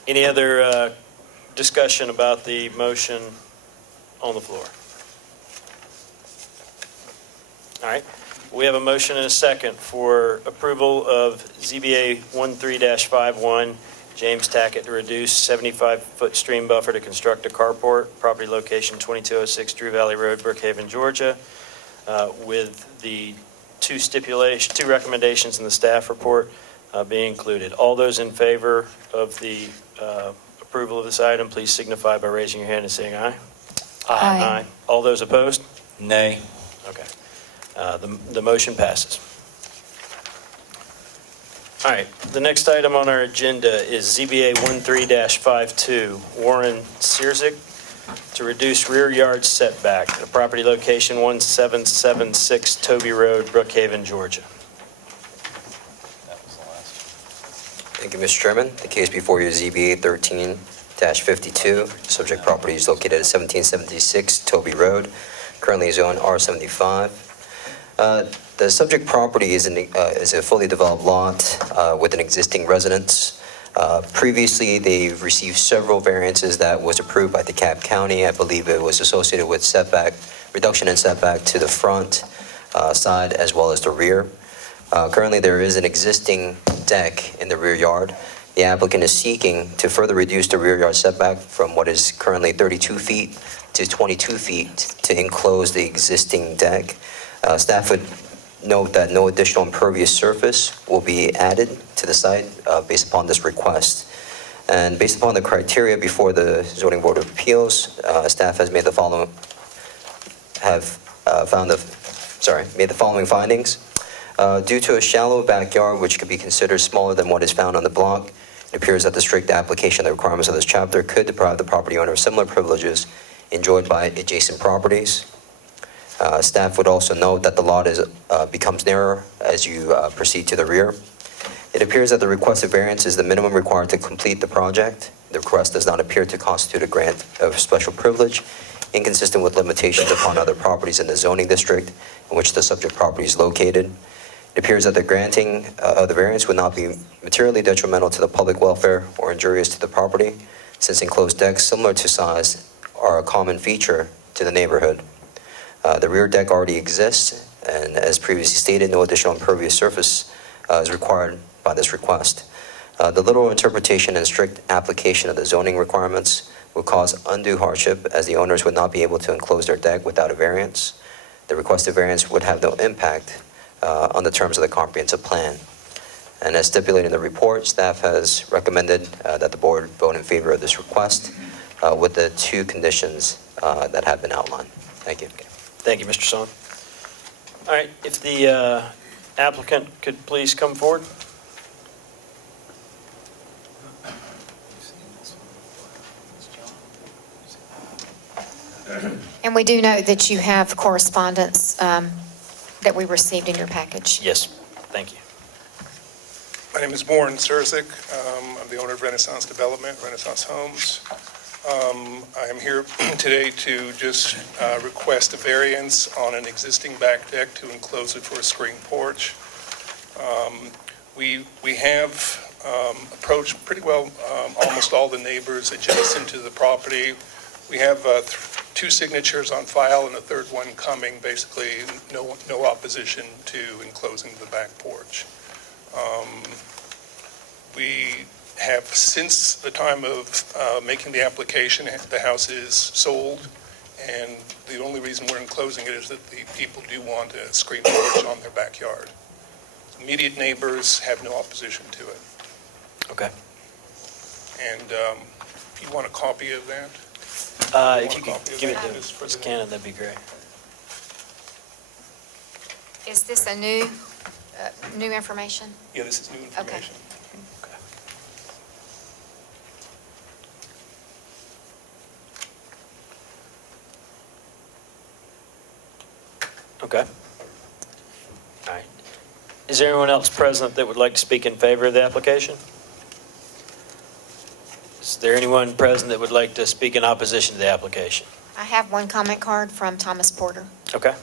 Any other discussion about the motion on the floor? All right. We have a motion and a second for approval of ZBA 13-51, James Tackett, to reduce 75-foot stream buffer to construct a carport, property location 2206 Drew Valley Road, Brookhaven, Georgia, with the two recommendations in the staff report being included. All those in favor of the approval of this item, please signify by raising your hand and saying aye. Aye. All those opposed? Nay. Okay. The motion passes. All right, the next item on our agenda is ZBA 13-52, Warren Sierzik, to reduce rear yard setback at property location 1776 Toby Road, Brookhaven, Georgia. That was the last. Thank you, Mr. Chairman. The case before you is ZBA 13-52. Subject property is located at 1776 Toby Road, currently zoned R75. The subject property is a fully developed lot with an existing residence. Previously, they've received several variances that was approved by DeKalb County. I believe it was associated with reduction in setback to the front side as well as the rear. Currently, there is an existing deck in the rear yard. The applicant is seeking to further reduce the rear yard setback from what is currently 32 feet to 22 feet to enclose the existing deck. Staff would note that no additional impervious surface will be added to the site based upon this request. And based upon the criteria before the Zoning Board of Appeals, staff has made the following findings. Due to a shallow backyard, which could be considered smaller than what is found on the block, it appears that the strict application of the requirements of this chapter could deprive the property owner of similar privileges enjoyed by adjacent properties. Staff would also note that the lot becomes narrower as you proceed to the rear. It appears that the requested variance is the minimum required to complete the project. The request does not appear to constitute a grant of special privilege, inconsistent with limitations upon other properties in the zoning district in which the subject property is located. It appears that the granting of the variance would not be materially detrimental to the public welfare or injurious to the property, since enclosed decks similar to size are a common feature to the neighborhood. The rear deck already exists, and as previously stated, no additional impervious surface is required by this request. The literal interpretation and strict application of the zoning requirements would cause undue hardship, as the owners would not be able to enclose their deck without a variance. The requested variance would have no impact on the terms of the comprehensive plan. And as stipulated in the report, staff has recommended that the board vote in favor of this request with the two conditions that have been outlined. Thank you. Thank you, Mr. Son. All right, if the applicant could please come forward. And we do know that you have correspondence that we received in your package. Yes, thank you. My name is Warren Sierzik. I'm the owner of Renaissance Development, Renaissance Homes. I am here today to just request a variance on an existing back deck to enclose it for a screen porch. We have approached pretty well almost all the neighbors adjacent to the property. We have two signatures on file and a third one coming, basically no opposition to enclosing the back porch. We have, since the time of making the application, the house is sold, and the only reason we're enclosing it is that the people do want a screen porch on their backyard. Immediate neighbors have no opposition to it. Okay. And if you want a copy of that? If you could give it to Ms. Cannon, that'd be great. Is this a new information? Yeah, this is new information. Okay. All right. Is there anyone else present that would like to speak in favor of the application? Is there anyone present that would like to speak in opposition to the application? I have one comment card from Thomas Porter. Okay.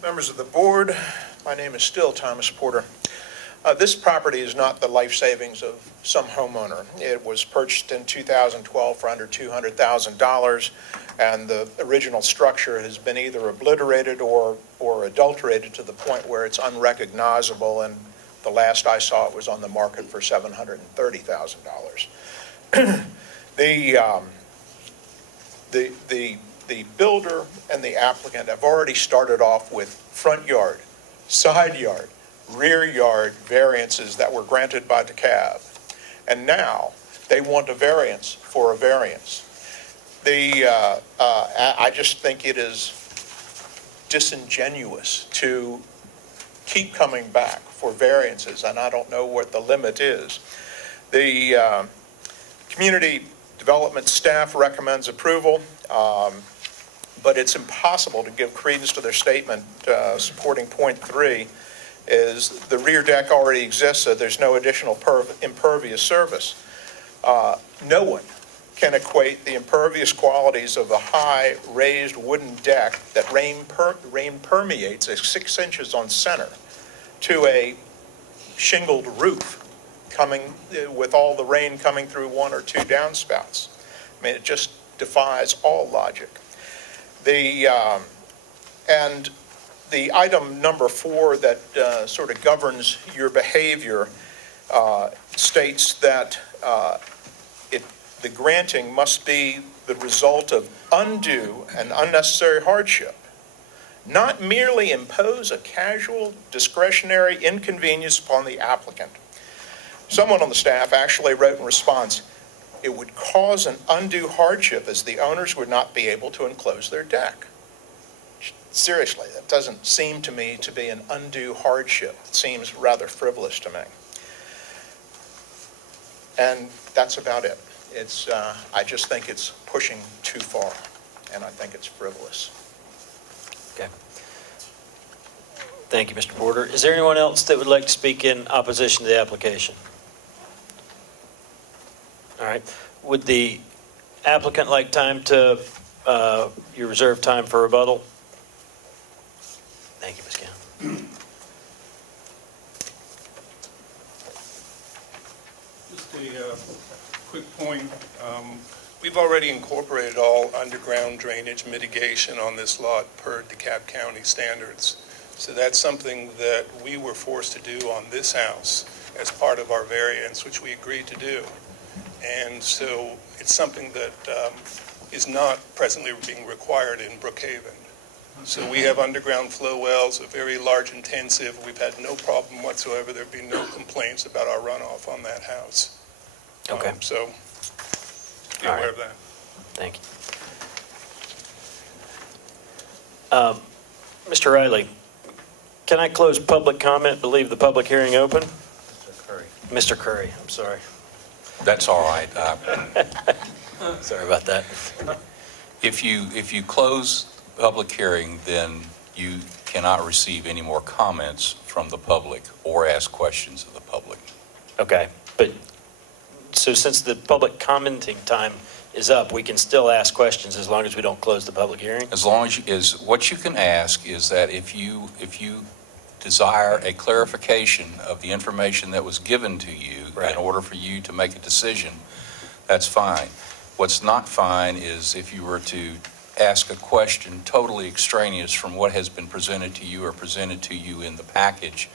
Members of the board, my name is still Thomas Porter. This property is not the life savings of some homeowner. It was purchased in 2012 for under $200,000, and the original structure has been either obliterated or adulterated to the point where it's unrecognizable, and the last I saw it was on the market for $730,000. The builder and the applicant have already started off with front yard, side yard, rear yard variances that were granted by DeKalb. And now they want a variance for a variance. I just think it is disingenuous to keep coming back for variances, and I don't know what the limit is. The community development staff recommends approval, but it's impossible to give credence to their statement supporting point 3 is the rear deck already exists, so there's no additional impervious surface. No one can equate the impervious qualities of a high raised wooden deck that rain permeates at 6 inches on center to a shingled roof coming with all the rain coming through 1 or 2 downspouts. I mean, it just defies all logic. And the item number 4 that sort of governs your behavior states that the granting must be the result of undue and unnecessary hardship, not merely impose a casual discretionary inconvenience upon the applicant. Someone on the staff actually wrote in response, it would cause an undue hardship as the owners would not be able to enclose their deck. Seriously, that doesn't seem to me to be an undue hardship. It seems rather frivolous to me. And that's about it. I just think it's pushing too far, and I think it's frivolous. Okay. Thank you, Mr. Porter. Is there anyone else that would like to speak in opposition to the application? All right. Would the applicant like time to, your reserved time for rebuttal? Thank you, Ms. Cowan. Just a quick point. We've already incorporated all underground drainage mitigation on this lot per DeKalb County standards. So that's something that we were forced to do on this house as part of our variance, which we agreed to do. And so it's something that is not presently being required in Brookhaven. So we have underground flow wells, a very large intensive. We've had no problem whatsoever. There've been no complaints about our runoff on that house. Okay. So be aware of that. Thank you. Mr. Riley, can I close public comment, but leave the public hearing open? Mr. Curry. Mr. Curry, I'm sorry. That's all right. Sorry about that. If you close public hearing, then you cannot receive any more comments from the public or ask questions of the public. Okay, but, so since the public commenting time is up, we can still ask questions as long as we don't close the public hearing? As long as what you can ask is that if you desire a clarification of the information that was given to you in order for you to make a decision, that's fine. What's not fine is if you were to ask a question totally extraneous from what has been presented to you or presented to you in the package,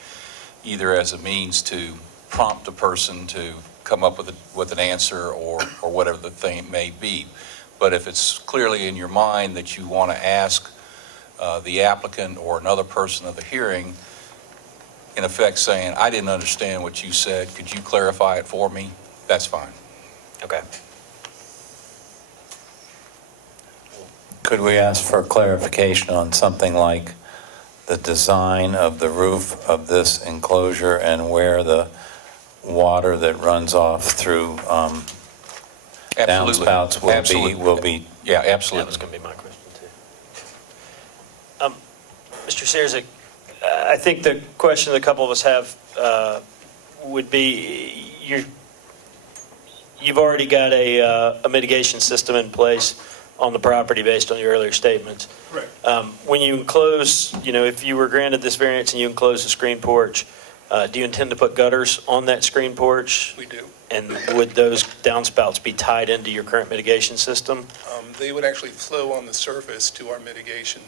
either as a means to prompt a person to come up with an answer or whatever the thing may be. But if it's clearly in your mind that you want to ask the applicant or another person of the hearing, in effect saying, I didn't understand what you said, could you clarify it for me? That's fine. Okay. Could we ask for clarification on something like the design of the roof of this enclosure and where the water that runs off through downspouts will be? Yeah, absolutely. That was going to be my question, too. Mr. Sears, I think the question that a couple of us have would be, you've already got a mitigation system in place on the property based on your earlier statements. Correct. When you enclose, if you were granted this variance and you enclose the screen porch, Do you intend to put gutters on that screen porch? We do. And would those downspouts be tied into your current mitigation system? They would actually flow on the surface to our mitigation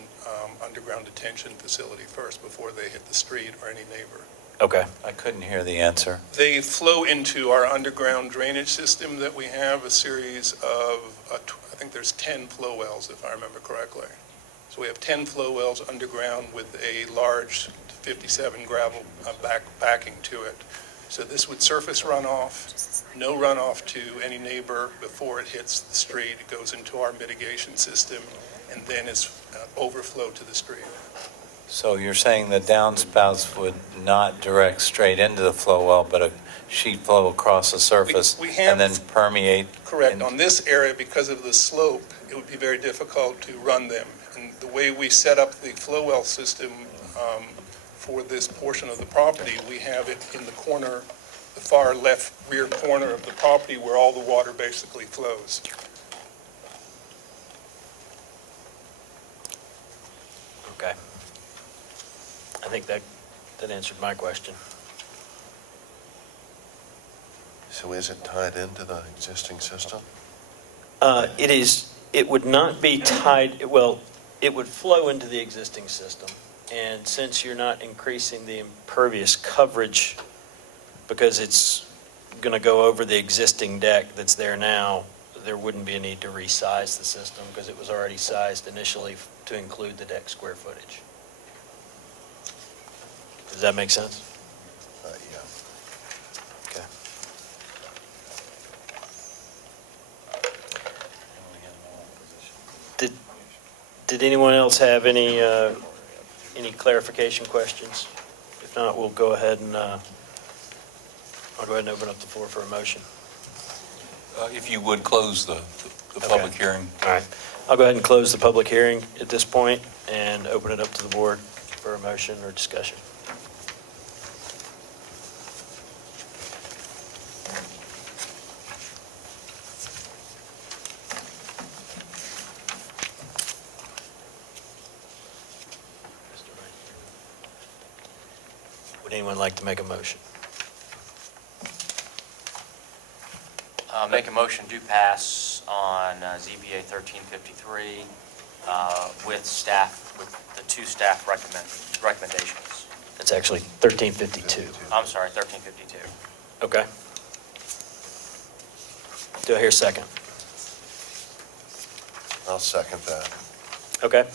underground detention facility first before they hit the street or any neighbor. Okay. I couldn't hear the answer. They flow into our underground drainage system that we have, a series of, I think there's 10 flow wells, if I remember correctly. So we have 10 flow wells underground with a large 57 gravel backing to it. So this would surface runoff, no runoff to any neighbor before it hits the street. It goes into our mitigation system and then is overflow to the street. So you're saying the downspouts would not direct straight into the flow well, but a sheet flow across the surface We have- and then permeate? Correct. On this area, because of the slope, it would be very difficult to run them. And the way we set up the flow well system for this portion of the property, we have it in the corner, the far left rear corner of the property where all the water basically flows. Okay. I think that answered my question. So is it tied into the existing system? It would not be tied, well, it would flow into the existing system. And since you're not increasing the impervious coverage because it's going to go over the existing deck that's there now, there wouldn't be a need to resize the system because it was already sized initially to include the deck square footage. Does that make sense? Yeah. Okay. Did anyone else have any clarification questions? If not, we'll go ahead and, I'll go ahead and open up the floor for a motion. If you would close the public hearing. All right. I'll go ahead and close the public hearing at this point and open it up to the board for a motion or discussion. Would anyone like to make a motion? Make a motion to pass on ZBA 1353 with staff, with the two staff recommendations. It's actually 1352. I'm sorry, 1352. Okay. Do I hear a second? I'll second that. Okay.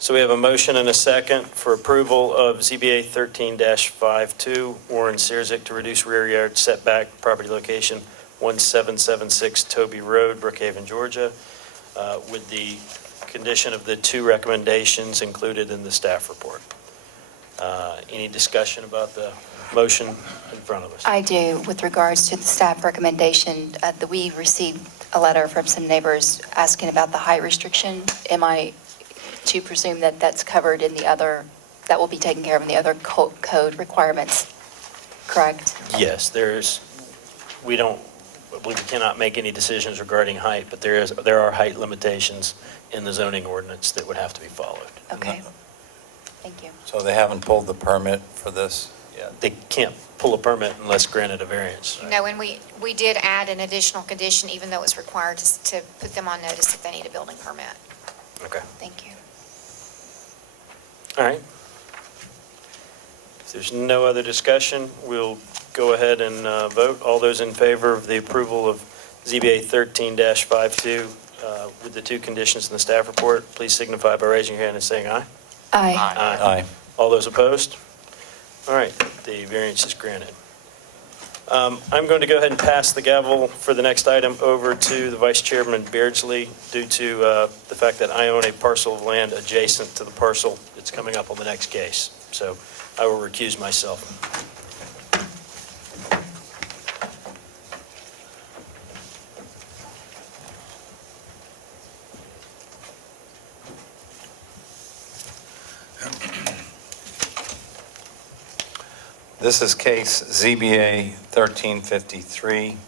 So we have a motion and a second for approval of ZBA 13-52, Warren Searsick, to reduce rear yard setback, property location 1776 Toby Road, Brookhaven, Georgia, with the condition of the two recommendations included in the staff report. Any discussion about the motion in front of us? I do. With regards to the staff recommendation, we received a letter from some neighbors asking about the height restriction. Am I to presume that that's covered in the other, that will be taken care of in the other code requirements, correct? Yes, we cannot make any decisions regarding height, but there are height limitations in the zoning ordinance that would have to be followed. Okay. Thank you. So they haven't pulled the permit for this? Yeah, they can't pull a permit unless granted a variance. No, and we did add an additional condition, even though it's required to put them on notice if they need a building permit. Okay. Thank you. All right. If there's no other discussion, we'll go ahead and vote. All those in favor of the approval of ZBA 13-52 with the two conditions in the staff report, please signify by raising your hand and saying aye. Aye. Aye. All those opposed? All right, the variance is granted. I'm going to go ahead and pass the gavel for the next item over to the Vice Chairman Beardsley due to the fact that I own a parcel of land adjacent to the parcel that's coming up on the next case. So I will recuse myself. This is case ZBA 1353,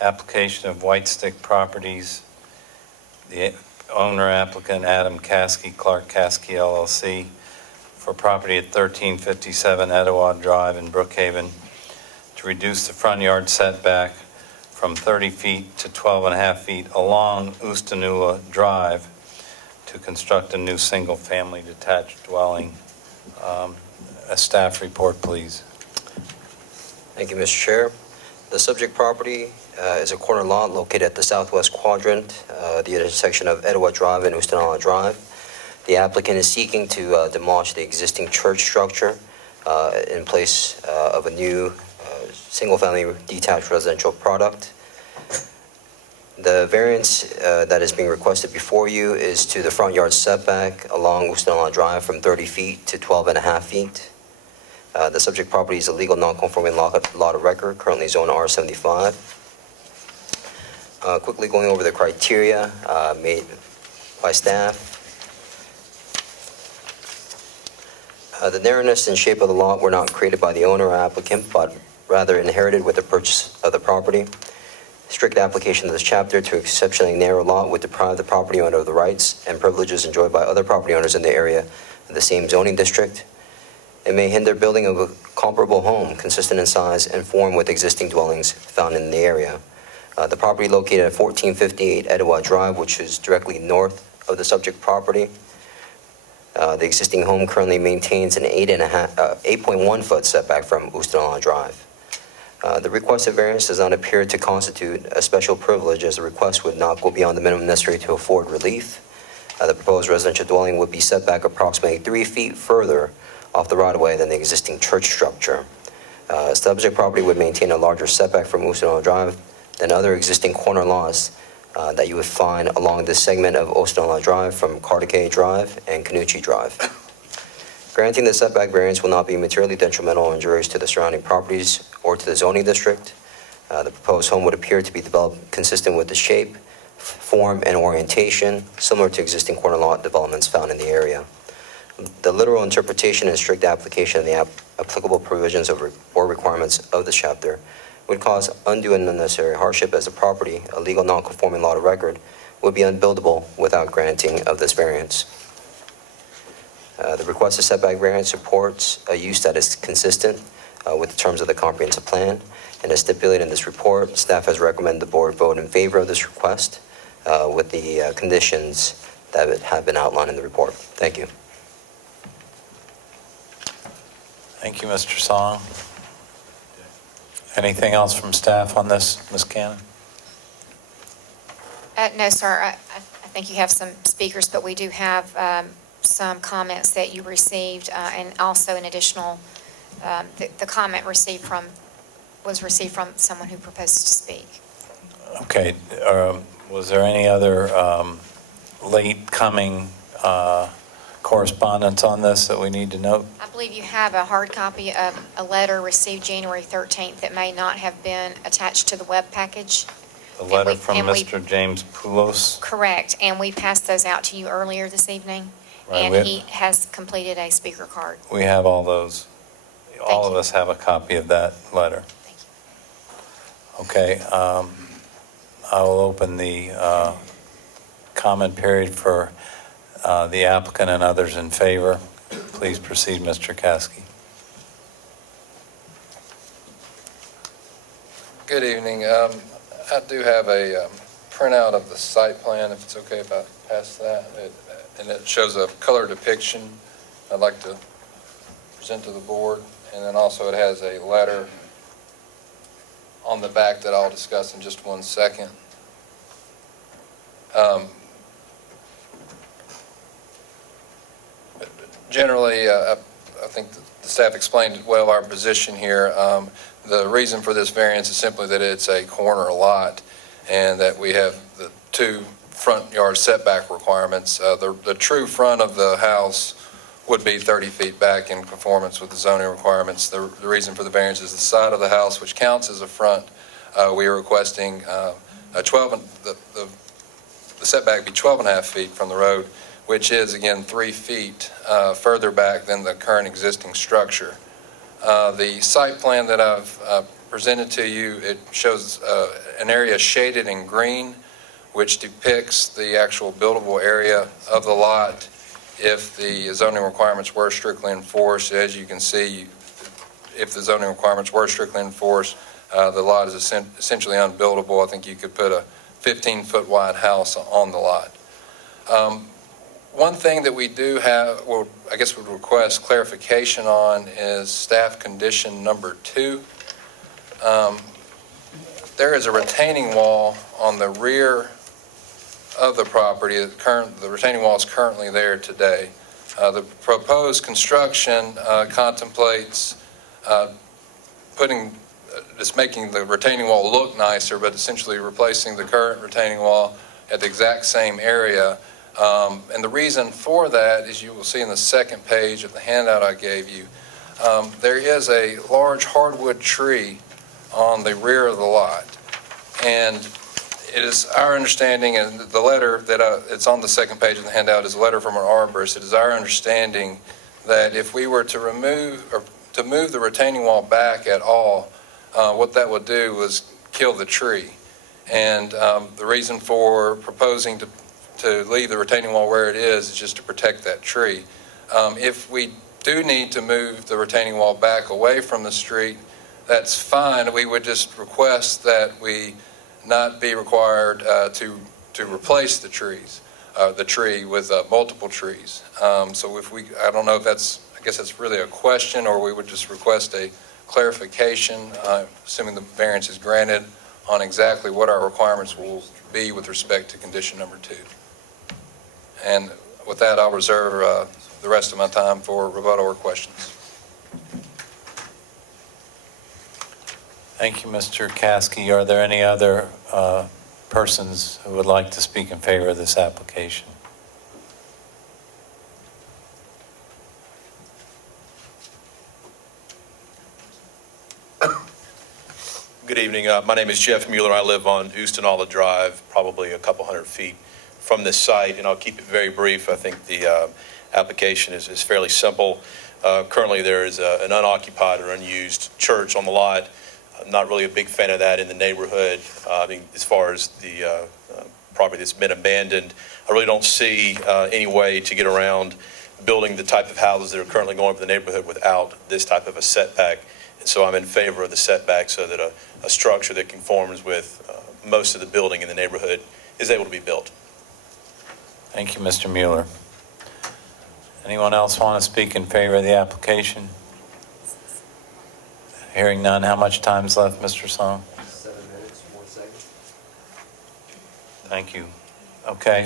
application of White Stick Properties. The owner applicant, Adam Caskey, Clark Caskey LLC, for property at 1357 Etowah Drive in Brookhaven to reduce the front yard setback from 30 feet to 12 and a half feet along Oostanula Drive to construct a new single-family detached dwelling. A staff report, please. Thank you, Mr. Chair. The subject property is a corner lot located at the southwest quadrant, the intersection of Etowah Drive and Oostanala Drive. The applicant is seeking to demolish the existing church structure in place of a new single-family detached residential product. The variance that is being requested before you is to the front yard setback along Oostanala Drive from 30 feet to 12 and a half feet. The subject property is a legal non-conforming lot of record, currently zoned R75. Quickly going over the criteria made by staff. The narrowness and shape of the lot were not created by the owner or applicant, but rather inherited with the purchase of the property. Strict application of this chapter to exceptionally narrow lot would deprive the property owner of the rights and privileges enjoyed by other property owners in the area of the same zoning district. It may hinder building of a comparable home consistent in size and form with existing dwellings found in the area. The property located at 1458 Etowah Drive, which is directly north of the subject property. The existing home currently maintains an 8.1 foot setback from Oostanala Drive. The requested variance does not appear to constitute a special privilege, as the request would not go beyond the minimum necessary to afford relief. The proposed residential dwelling would be set back approximately 3 feet further off the right-of-way than the existing church structure. Subject property would maintain a larger setback from Oostanala Drive than other existing corner lots that you would find along this segment of Oostanala Drive from Cartacay Drive and Canucci Drive. Granting the setback variance will not be materially detrimental or injurious to the surrounding properties or to the zoning district. The proposed home would appear to be developed consistent with the shape, form, and orientation, similar to existing corner lot developments found in the area. The literal interpretation and strict application of the applicable provisions or requirements of this chapter would cause undue and unnecessary hardship, as the property, a legal non-conforming lot of record, would be unbuildable without granting of this variance. The requested setback variance supports a use that is consistent with the terms of the comprehensive plan, and as stipulated in this report, staff has recommended the board vote in favor of this request with the conditions that have been outlined in the report. Thank you. Thank you, Mr. Song. Anything else from staff on this, Ms. Cannon? No, sir. I think you have some speakers, but we do have some comments that you received, and also an additional, the comment was received from someone who proposes to speak. Okay. Was there any other late coming correspondence on this that we need to note? I believe you have a hard copy of a letter received January 13th that may not have been attached to the web package. The letter from Mr. James Poulos? Correct, and we passed those out to you earlier this evening, Right, and he has completed a speaker card. We have all those. All of you. us have a copy of that letter. Thank you. Okay. I will open the comment period for the applicant and others in favor. Please proceed, Mr. Caskey. Good evening. I do have a printout of the site plan, if it's okay if I pass that. And it shows a color depiction I'd like to present to the board. And then also it has a letter on the back that I'll discuss in just 1 second. Generally, I think the staff explained well our position here. The reason for this variance is simply that it's a corner lot and that we have the 2 front yard setback requirements. The true front of the house would be 30 feet back in conformance with the zoning requirements. The reason for the variance is the side of the house, which counts as a front. We are requesting the setback be 12 and a half feet from the road, which is, again, 3 feet further back than the current existing structure. The site plan that I've presented to you, it shows an area shaded in green, which depicts the actual buildable area of the lot. if the zoning requirements were strictly enforced. As you can see, if the zoning requirements were strictly enforced, the lot is essentially unbuildable. I think you could put a 15-foot wide house on the lot. One thing that we do have, well, I guess would request clarification on is staff condition number 2. There is a retaining wall on the rear of the property. The retaining wall is currently there today. The proposed construction contemplates just making the retaining wall look nicer, but essentially replacing the current retaining wall at the exact same area. And the reason for that, as you will see in the second page of the handout I gave you, there is a large hardwood tree on the rear of the lot. And it is our understanding, and the letter that it's on the second page of the handout is a letter from an arborist. It is our understanding that if we were to move the retaining wall back at all, what that would do was kill the tree. And the reason for proposing to leave the retaining wall where it is just to protect that tree. If we do need to move the retaining wall back away from the street, that's fine. We would just request that we not be required to replace the tree with multiple trees. So I don't know if I guess that's really a question, or we would just request a clarification, assuming the variance is granted, on exactly what our requirements will be with respect to condition number 2. And with that, I'll reserve the rest of my time for rebuttal or questions. Thank you, Mr. Caskey. Are there any other persons who would like to speak in favor of this application? Good evening. My name is Jeff Mueller. I live on Houston Olive Drive, probably a couple hundred feet from this site, and I'll keep it very brief. I think the application is fairly simple. Currently, there is an unoccupied or unused church on the lot. I'm not really a big fan of that in the neighborhood. I mean, as far as the property that's been abandoned, I really don't see any way to get around building the type of houses that are currently going for the neighborhood without this type of a setback. And so I'm in favor of the setback so that a structure that conforms with most of the building in the neighborhood is able to be built. Thank you, Mr. Mueller. Anyone else want to speak in favor of the application? Hearing none, how much time is left, Mr. Song? 7 minutes, 1 second. Thank you. Okay,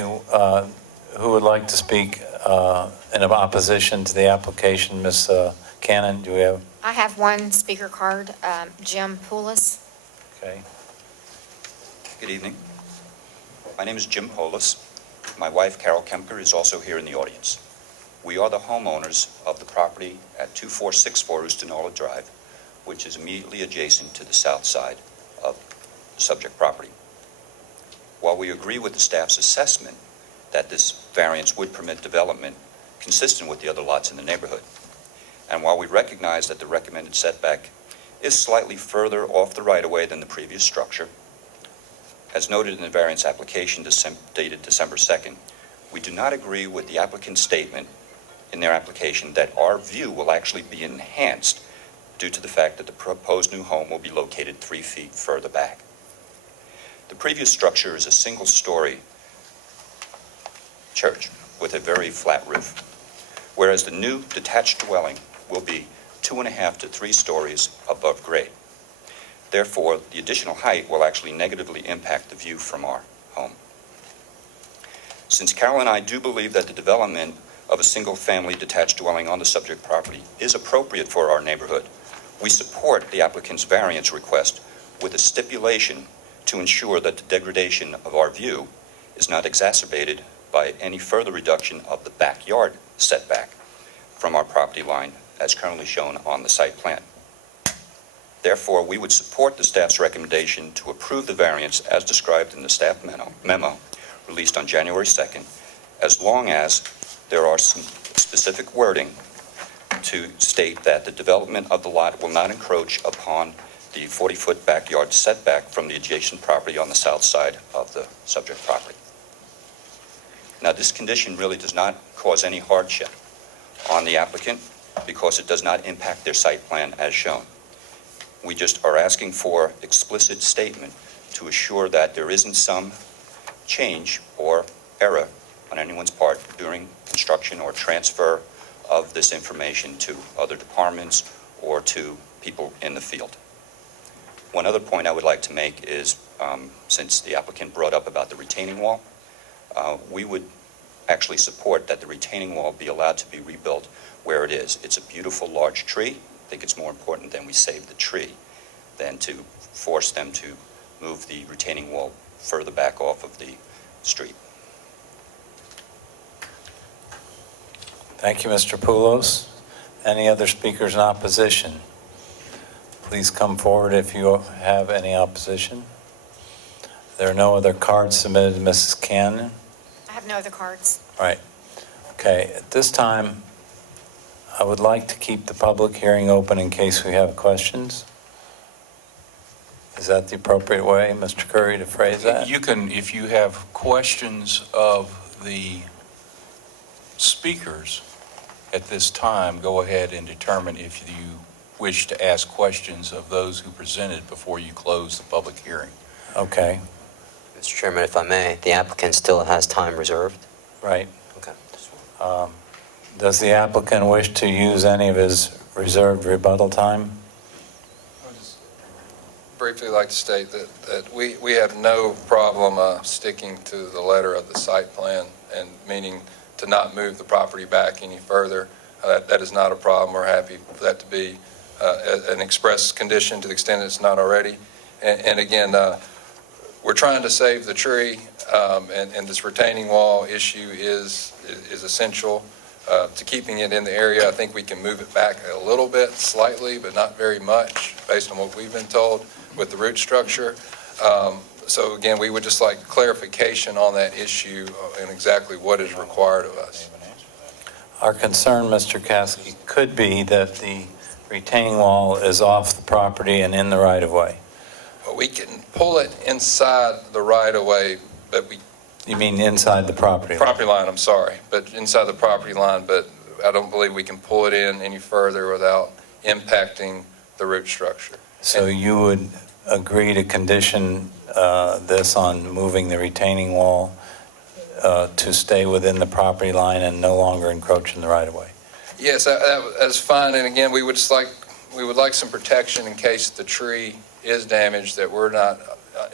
who would like to speak in opposition to the application? Ms. Cannon, do we have? I have one speaker card, Jim Poulos. Okay. Good evening. My name is Jim Poulos. My wife, Carol Kemker, is also here in the audience. We are the homeowners of the property at 2464 Houston Olive Drive, which is immediately adjacent to the south side of the subject property. While we agree with the staff's assessment that this variance would permit development consistent with the other lots in the neighborhood, and while we recognize that the recommended setback is slightly further off the right-of-way than the previous structure, as noted in the variance application dated December 2nd, we do not agree with the applicant's statement in their application that our view will actually be enhanced due to the fact that the proposed new home will be located 3 feet further back. The previous structure is a single-story church with a very flat roof, whereas the new detached dwelling will be 2.5 to 3 stories above grade. Therefore, the additional height will actually negatively impact the view from our home. Since Carol and I do believe that the development of a single-family detached dwelling on the subject property is appropriate for our neighborhood, we support the applicant's variance request with a stipulation to ensure that the degradation of our view is not exacerbated by any further reduction of the backyard setback from our property line as currently shown on the site plan. Therefore, we would support the staff's recommendation to approve the variance as described in the staff memo released on January 2nd, as long as there are some specific wording to state that the development of the lot will not encroach upon the 40-foot backyard setback from the adjacent property on the south side of the subject property. Now, this condition really does not cause any hardship on the applicant because it does not impact their site plan as shown. We just are asking for explicit statement to assure that there isn't some change or error on anyone's part during construction or transfer of this information to other departments or to people in the field. One other point I would like to make is, since the applicant brought up about the retaining wall, we would actually support that the retaining wall be allowed to be rebuilt where it is. It's a beautiful large tree. I think it's more important that we save the tree than to force them to move the retaining wall further back off of the street. Thank you, Mr. Poulos. Any other speakers in opposition? Please come forward if you have any opposition. There are no other cards submitted to Mrs. Cannon. I have no other cards. All right. Okay, at this time, I would like to keep the public hearing open in case we have questions. Is that the appropriate way, Mr. Curry, to phrase that? You can, if you have questions of the speakers at this time, go ahead and determine if you wish to ask questions of those who presented before you close the public hearing. Okay. Mr. Chairman, if I may, the applicant still has time reserved. Right. Okay. Does the applicant wish to use any of his reserved rebuttal time? Briefly like to state that we have no problem sticking to the letter of the site plan, and meaning to not move the property back any further. That is not a problem. We're happy for that to be an express condition to the extent it's not already. And again, we're trying to save the tree, and this retaining wall issue is essential to keeping it in the area. I think we can move it back a little bit, slightly, but not very much, based on what we've been told with the root structure. So again, we would just like clarification on that issue and exactly what is required of us. Our concern, Mr. Caskey, could be that the retaining wall is off the property and in the right-of-way. Well, we can pull it inside the right-of-way, but we... You mean inside the property line? Property line, I'm sorry, but inside the property line, but I don't believe we can pull it in any further without impacting the root structure. So you would agree to condition this on moving the retaining wall to stay within the property line and no longer encroach in the right-of-way? Yes, that's fine, and again, we would like some protection in case the tree is damaged, that we're not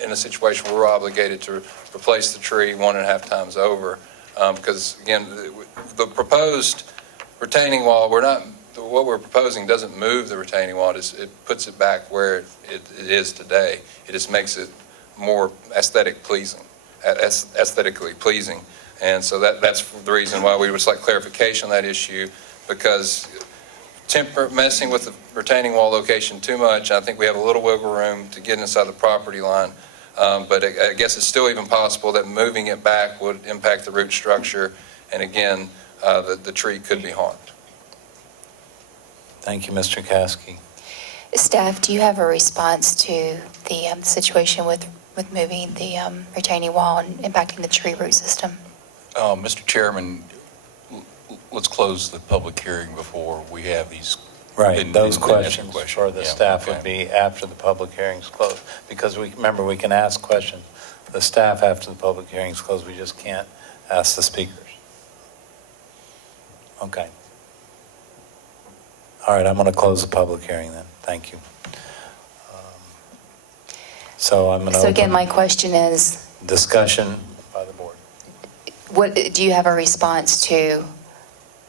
in a situation where we're obligated to replace the tree 1.5 times over. Because again, the proposed retaining wall, what we're proposing doesn't move the retaining wall, it puts it back where it is today. It just makes it more aesthetically pleasing. And so that's the reason why we would like clarification on that issue, because messing with the retaining wall location too much, I think we have a little wiggle room to get inside the property line. But I guess it's still even possible that moving it back would impact the root structure, and again, the tree could be harmed. Thank you, Mr. Caskey. Staff, do you have a response to the situation with moving the retaining wall and impacting the tree root system? Mr. Chairman, let's close the public hearing before we have these. Right, those questions question. for the staff would be after the public hearing's closed. Because remember, we can ask questions, the staff after the public hearing's closed, we just can't ask the speakers. Okay. All right, I'm going to close the public hearing then. Thank you. So I'm going to So again, my question is, discussion by the board. what do you have a response to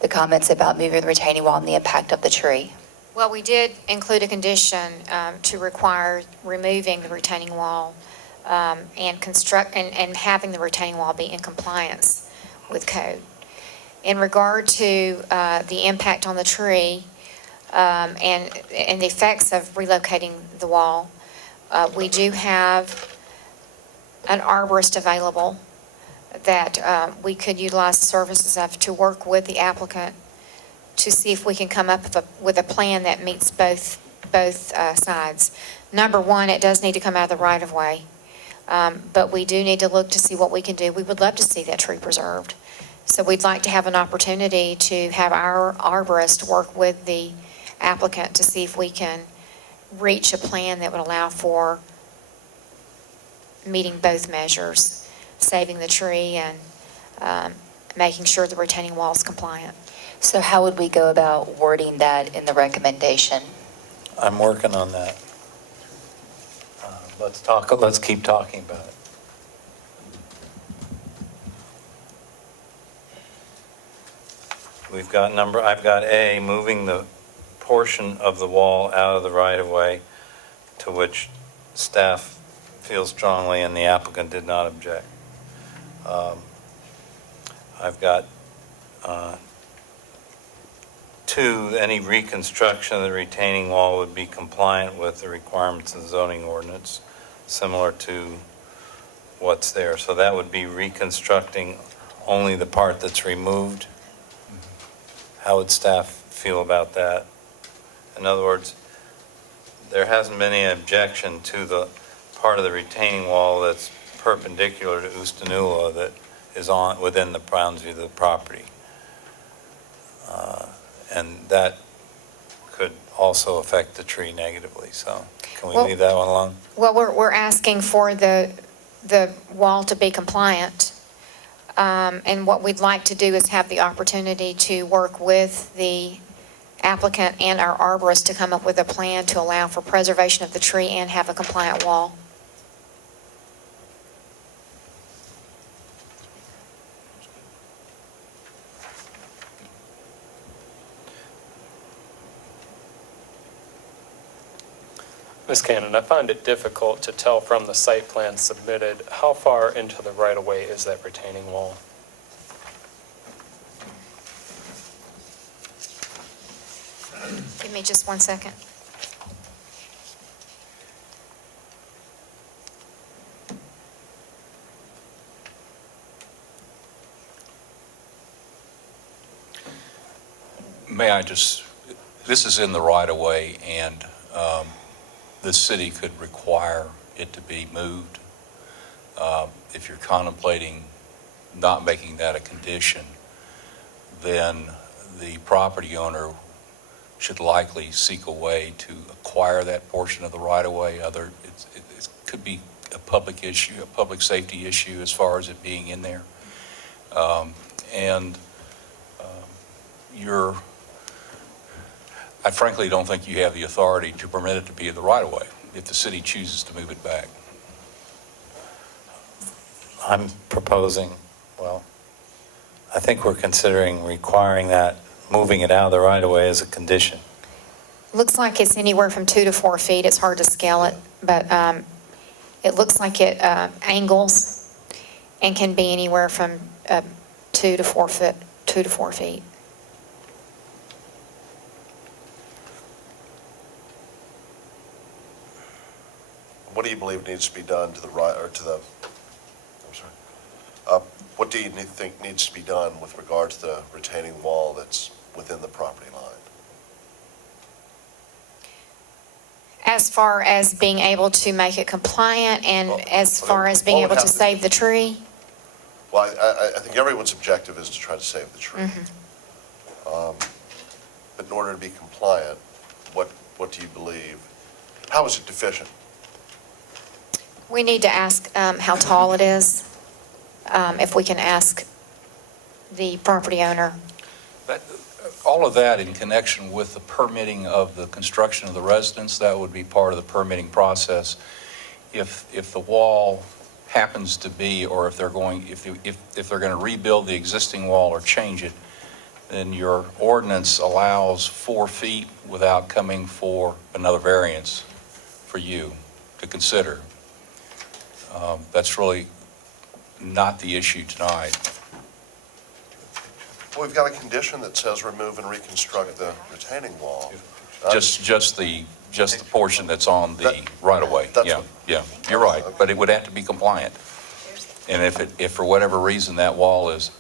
the comments about moving the retaining wall and the impact of the tree? Well, we did include a condition to require removing the retaining wall and having the retaining wall be in compliance with code. In regard to the impact on the tree and the effects of relocating the wall, we do have an arborist available that we could utilize the services of to work with the applicant to see if we can come up with a plan that meets both sides. Number one, it does need to come out of the right-of-way, but we do need to look to see what we can do. We would love to see that tree preserved. So we'd like to have an opportunity to have our arborist work with the applicant to see if we can reach a plan that would allow for meeting both measures, saving the tree and making sure the retaining wall is compliant. So how would we go about wording that in the recommendation? I'm working on that. Let's keep talking about it. I've got A, moving the portion of the wall out of the right-of-way to which staff feels strongly and the applicant did not object. I've got 2, any reconstruction of the retaining wall would be compliant with the requirements of the zoning ordinance, similar to what's there. So that would be reconstructing only the part that's removed. How would staff feel about that? In other words, there hasn't been any objection to the part of the retaining wall that's perpendicular to Ustanula that is within the boundary of the property. And that could also affect the tree negatively. So can we Well- leave that one alone? Well, we're asking for the wall to be compliant. And what we'd like to do is have the opportunity to work with the applicant and our arborist to come up with a plan to allow for preservation of the tree and have a compliant wall. Ms. Cannon, I find it difficult to tell from the site plan submitted, how far into the right-of-way is that retaining wall? Give me just 1 second. May I just, this is in the right-of-way, and the city could require it to be moved. If you're contemplating not making that a condition, then the property owner should likely seek a way to acquire that portion of the right-of-way. It could be a public issue, a public safety issue as far as it being in there. I frankly don't think you have the authority to permit it to be in the right-of-way if the city chooses to move it back. I'm proposing, well, I think we're considering requiring that, moving it out of the right-of-way as a condition. Looks like it's anywhere from 2 to 4 feet. It's hard to scale it, but it looks like it angles and can be anywhere from 2 to 4 foot, 2 to 4 feet. What do you believe needs to be done to the right, or to the, I'm sorry, what do you think needs to be done with regard to the retaining wall that's within the property line? As far as being able to make it compliant and as far as being all it able to has to- save the tree? Well, I think everyone's objective is to try to save the tree. But in order to be compliant, what do you believe? How is it deficient? We need to ask how tall it is, if we can ask the property owner. All of that in connection with the permitting of the construction of the residence, that would be part of the permitting process. If the wall happens to be, or if they're going to rebuild the existing wall or change it, then your ordinance allows 4 feet without coming for another variance for you to consider. That's really not the issue tonight. Well, we've got a condition that says remove and reconstruct the retaining wall. Just the portion that's on the right-of-way. Yeah, you're right, but it would have to be compliant. And if for whatever reason that wall is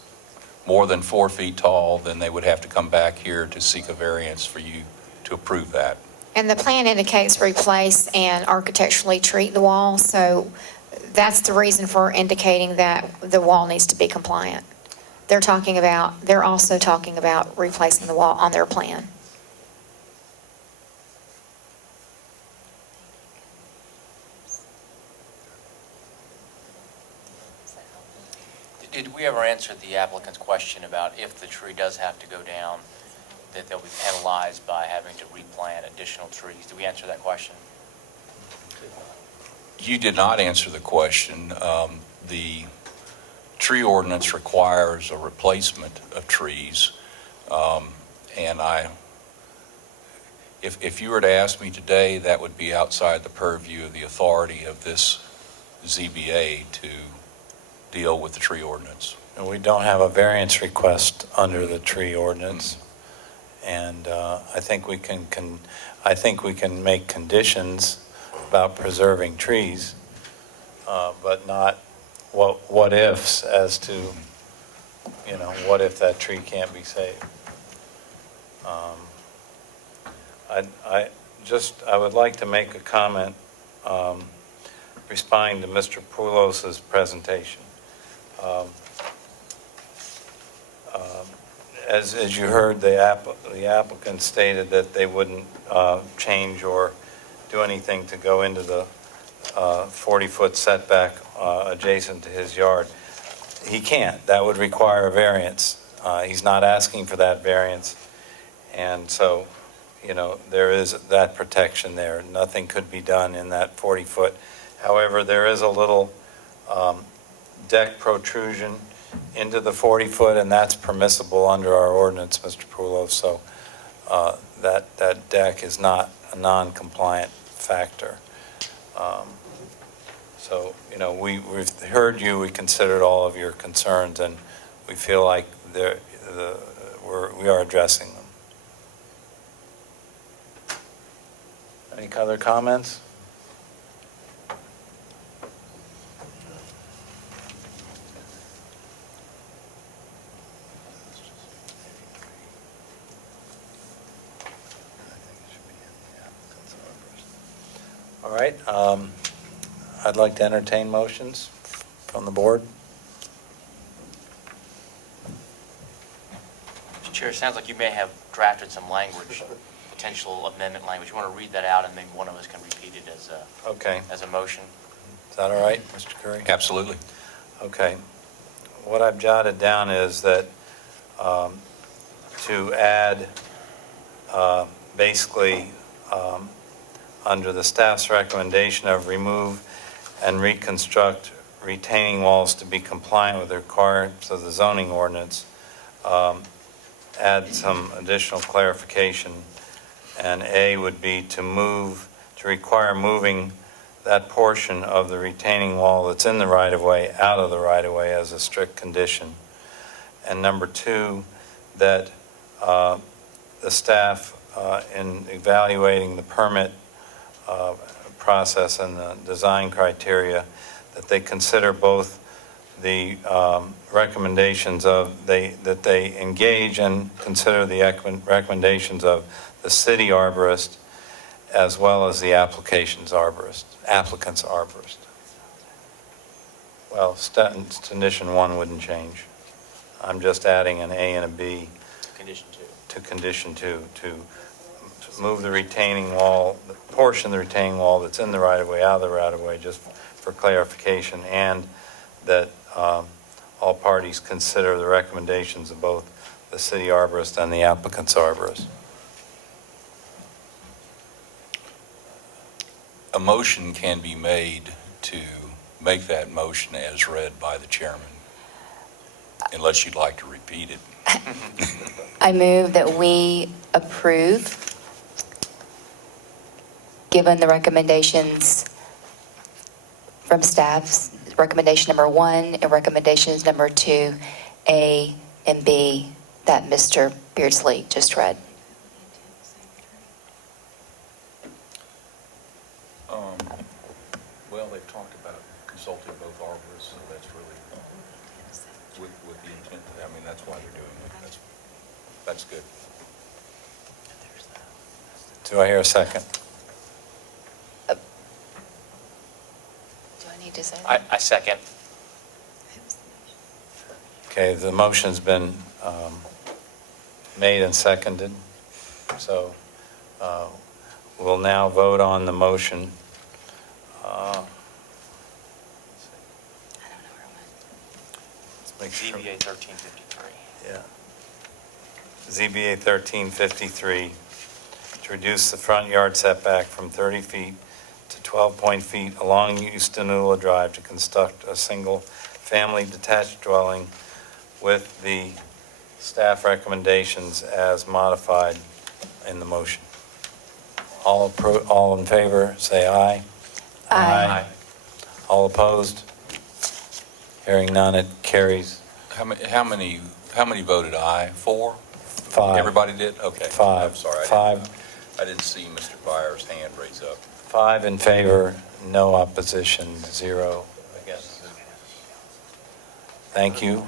more than 4 feet tall, then they would have to come back here to seek a variance for you to approve that. And the plan indicates replace and architecturally treat the wall, so that's the reason for indicating that the wall needs to be compliant. they're also talking about replacing the wall on their plan. Did we ever answer the applicant's question about if the tree does have to go down, that they'll be penalized by having to replant additional trees? Did we answer that question? You did not answer the question. The tree ordinance requires a replacement of trees. And if you were to ask me today, that would be outside the purview of the authority of this ZBA to deal with the tree ordinance. And we don't have a variance request under the tree ordinance. And I think we can make conditions about preserving trees, but not what ifs as to, what if that tree can't be saved? I would like to make a comment responding to Mr. Poulos's presentation. As you heard, the applicant stated that they wouldn't change or do anything to go into the 40-foot setback adjacent to his yard. He can't. That would require a variance. He's not asking for that variance. And so, there is that protection there. Nothing could be done in that 40-foot. However, there is a little deck protrusion into the 40-foot, and that's permissible under our ordinance, Mr. Poulos. So that deck is not a non-compliant factor. So, we've heard you, we considered all of your concerns, and we feel like we are addressing them. Any other comments? All right, I'd like to entertain motions from the board. Mr. Chair, it sounds like you may have drafted some language, potential amendment language. You want to read that out, and maybe one of us can repeat it as a motion? Is that all right, Mr. Curry? Absolutely. Okay. What I've jotted down is that to add basically under the staff's recommendation of remove and reconstruct retaining walls to be compliant with the requirements of the zoning ordinance, add some additional clarification. And A would be to require moving that portion of the retaining wall that's in the right-of-way out of the right-of-way as a strict condition. And number two, that the staff, in evaluating the permit process and the design criteria, that they consider both the recommendations that they engage and consider the recommendations of the city arborist as well as the applicant's arborist. Well, condition one wouldn't change. I'm just adding an A and a B to condition two to move the retaining wall, the portion of the retaining wall that's in the right-of-way out of the right-of-way, just for clarification, and that all parties consider the recommendations of both the city arborist and the applicant's arborist. A motion can be made to make that motion as read by the chairman, unless you'd like to repeat it. I move that we approve, given the recommendations from staff's recommendation number 1 and recommendations number 2, A and B, that Mr. Beardsley just read. Well, they've talked about consulting both arborists, so that's really with the intent, that's why they're doing it. That's good. Do I hear a second? Do I need to say that? I second. Okay, the motion's been made and seconded, so we'll now vote on the motion. Let's make sure. ZBA 1353. Yeah. ZBA 1353, to reduce the front yard setback from 30 feet to 12 feet along Houstonula Drive to construct a single-family detached dwelling with the staff recommendations as modified in the motion. All in favor, say aye. Aye. All opposed? Hearing none, it carries. How many voted aye? 4? 5. Everybody did? Okay. 5. I'm sorry. 5. I didn't see Mr. Byers' hand raised up. 5 in favor, no opposition, 0 against. Thank you.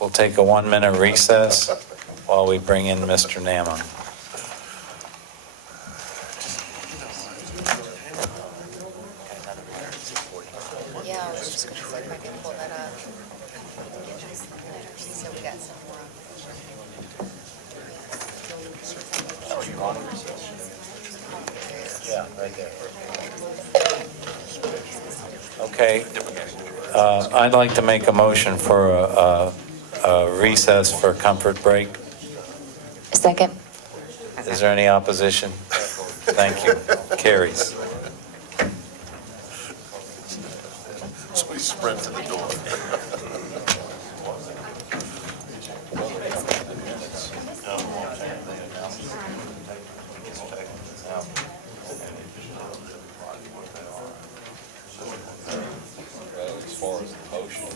We'll take a 1-minute recess while we bring in Mr. Nammon. Yeah, I was just going to see if I can pull that up. So we got some more. Yeah, right there. Okay. I'd like to make a motion for a recess for comfort break. Second. Is there any opposition? Thank you. Carries. Somebody sprint to the door. As far as the motion,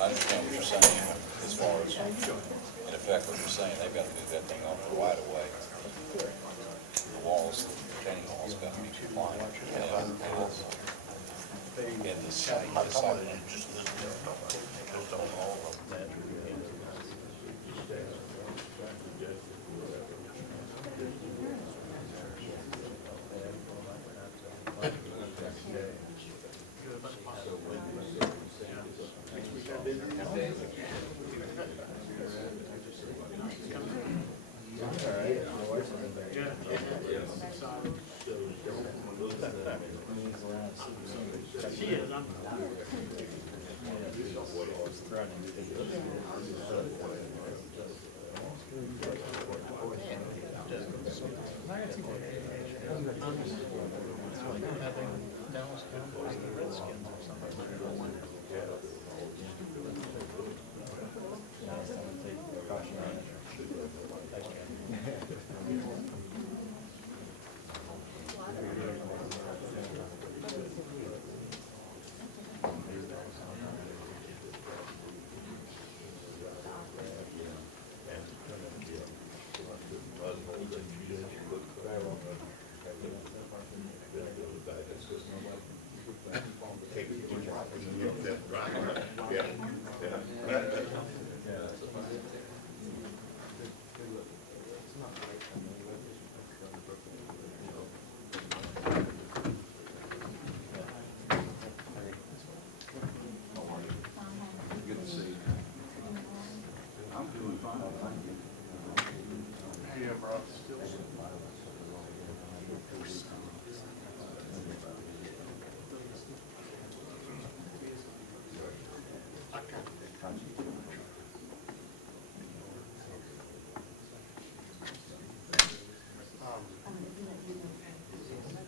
I understand what you're saying, as far as, in effect, what you're saying, they've got to move that thing off the right of way. The walls, the retaining walls got to be compliant. And the site.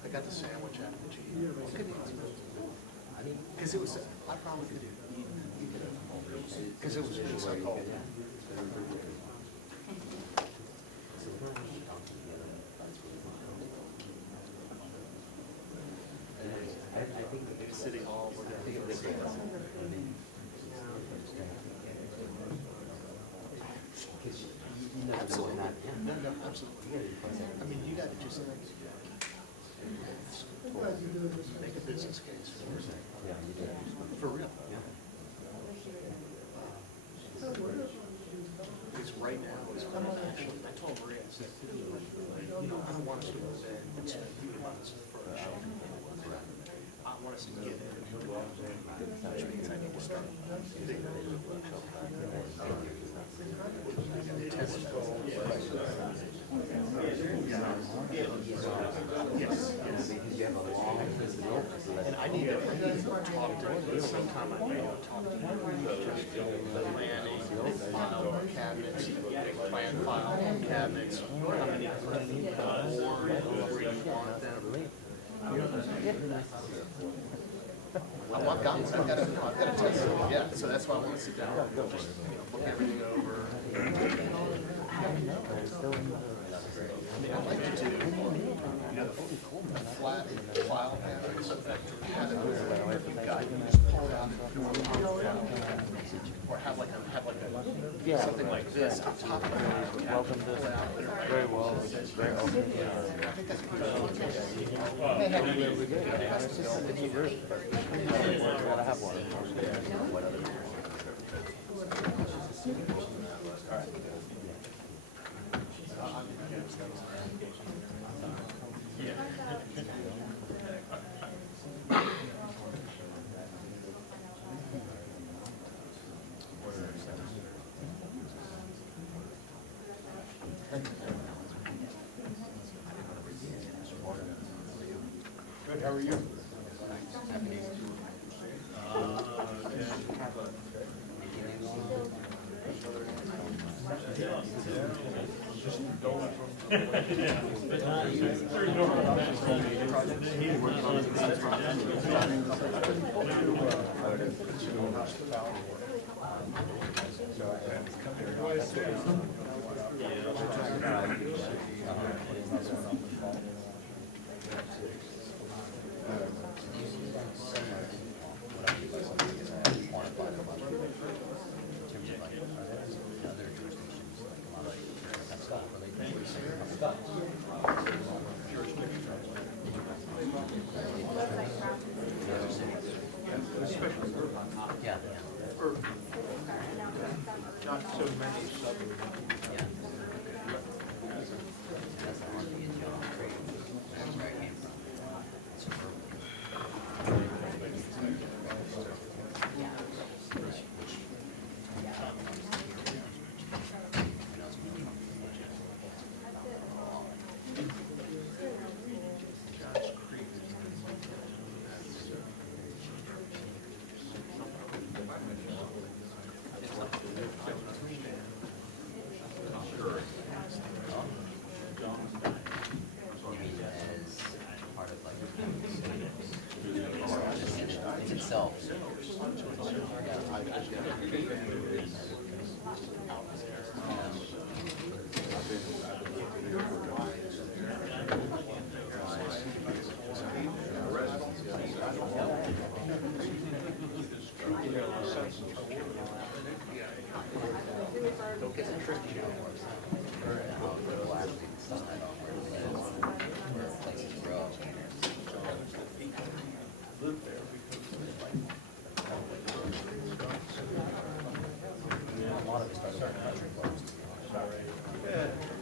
I got the sandwich out of the cheese. Because it was, I probably could eat it. Because it was so cold. I think the City Hall, we're going to do this. Absolutely not. No, absolutely. I mean, you got to just make a business case for it. For real. Because right now, actually, I told Maria, I said, I don't want us to go in and spend 2 months for a show. I want us to get in And I need to talk to him, sometime I may talk to him, just the planning, file, cabinets, plan file, cabinets, how many per board, where you want them. Well, I've got a test, yeah, so that's why I want to sit down, just, look everything over. I mean, I'd like to do, the flat file cabinets, so that have it where you've got, you just pull it out, or have like a, something like this on top of it. Welcome to, very well, very open. I think that's pretty cool. They have to live with it. It's a roof. Gotta have one. All right. Good, how are you? Not so many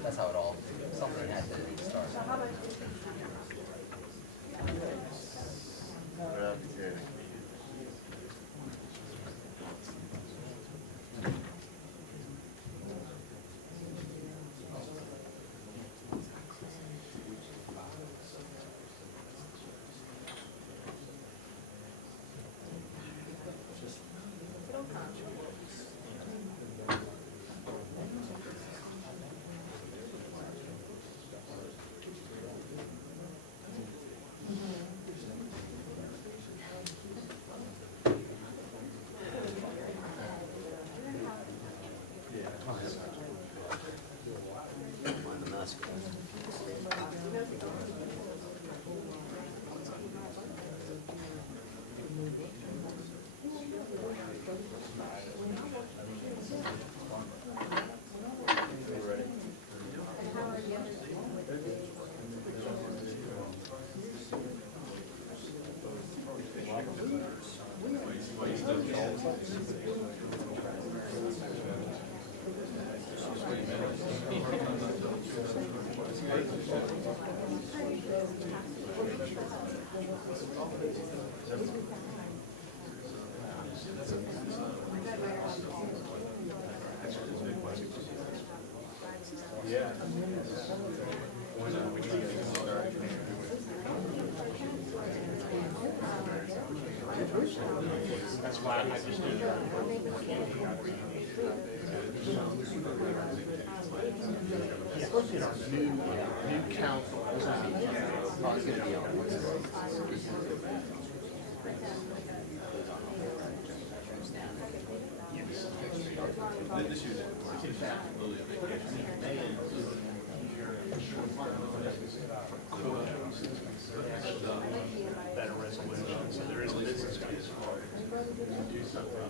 That's how it all, something had to start. That's why I just did that. Yeah, our new council. Probably gonna be on. Better resolution, so there is a business case for it. Do something.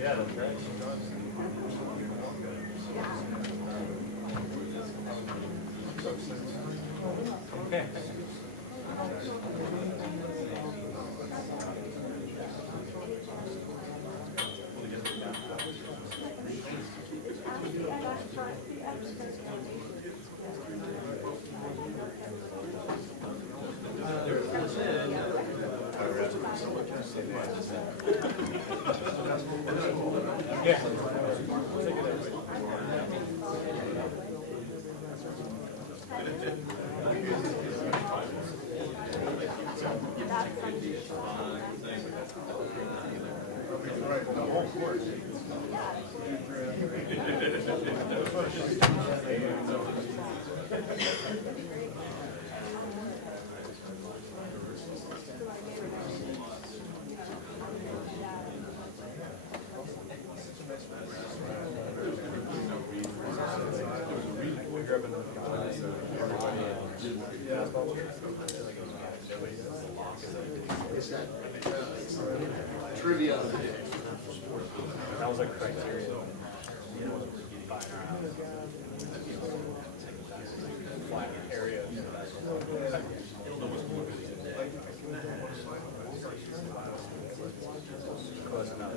Yeah, that's right. Okay. Trivia. That was like criteria. Flat area. Close enough.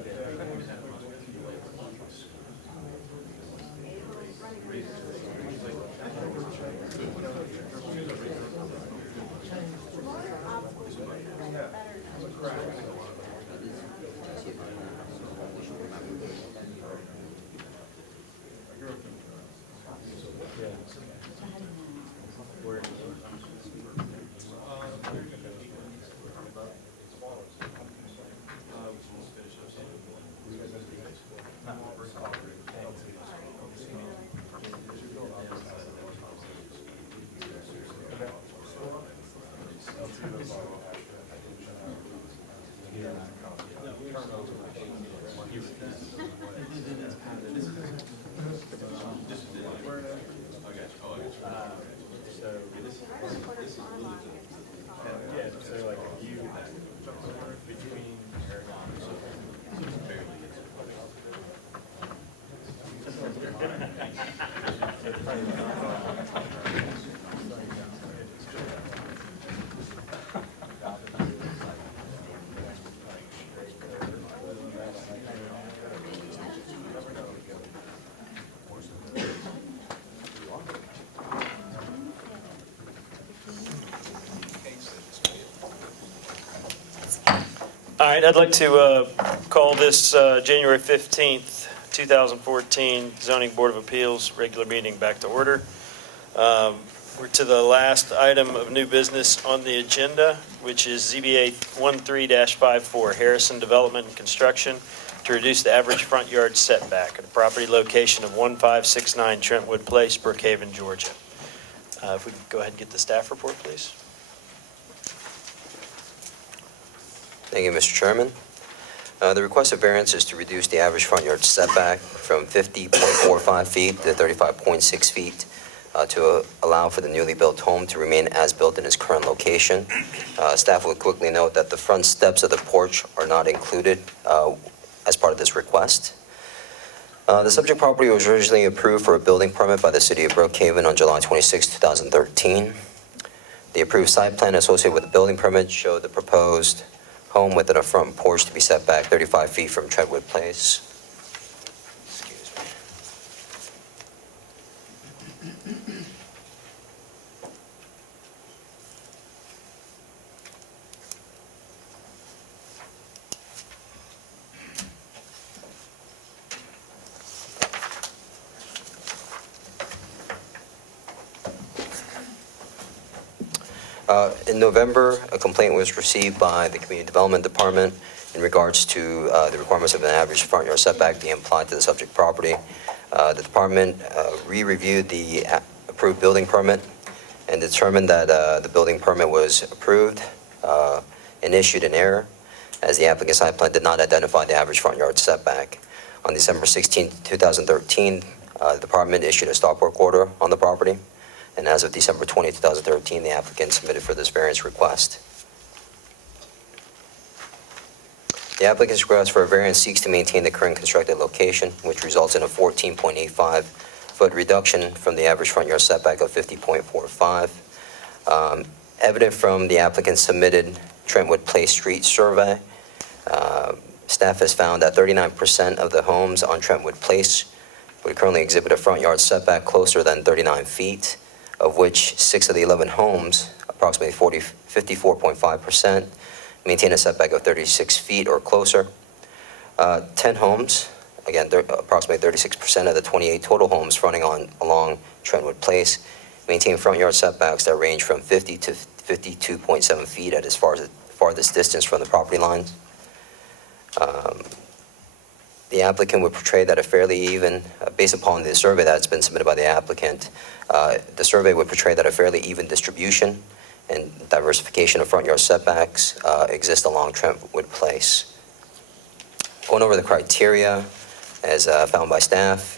So like a view between All right, I'd like to call this January 15th, 2014 Zoning Board of Appeals regular meeting back to order. We're to the last item of new business on the agenda, which is ZBA 13-54, Harrison Development and Construction, to reduce the average front yard setback at a property location of 1569 Trentwood Place, Brookhaven, Georgia. If we could go ahead and get the staff report, please. Thank you, Mr. Chairman. The requested variance is to reduce the average front yard setback from 50.45 feet to 35.6 feet to allow for the newly built home to remain as built in its current location. Staff will quickly note that the front steps of the porch are not included as part of this request. The subject property was originally approved for a building permit by the City of Brookhaven on July 26, 2013. The approved site plan associated with the building permit showed the proposed home within a front porch to be set back 35 feet from Trentwood Place. Excuse me. In November, a complaint was received by the Community Development Department in regards to the requirements of an average front yard setback being applied to the subject property. The department re-reviewed the approved building permit and determined that the building permit was approved and issued in error, as the applicant's site plan did not identify the average front yard setback. On December 16, 2013, the department issued a stop work order on the property. And as of December 20, 2013, the applicant submitted for this variance request. The applicant's request for a variance seeks to maintain the current constructed location, which results in a 14.85-foot reduction from the average front yard setback of 50.45. Evident from the applicant's submitted Trentwood Place Street survey, staff has found that 39% of the homes on Trentwood Place would currently exhibit a front yard setback closer than 39 feet. Of which 6 of the 11 homes, approximately 54.5%, maintain a setback of 36 feet or closer. 10 homes, again, approximately 36% of the 28 total homes fronting along Trentwood Place, maintain front yard setbacks that range from 50 to 52.7 feet at as farthest distance from the property lines. The applicant would portray that a fairly even, based upon the survey that's been submitted by the applicant, the survey would portray that a fairly even distribution and diversification of front yard setbacks exist along Trentwood Place. Going over the criteria as found by staff,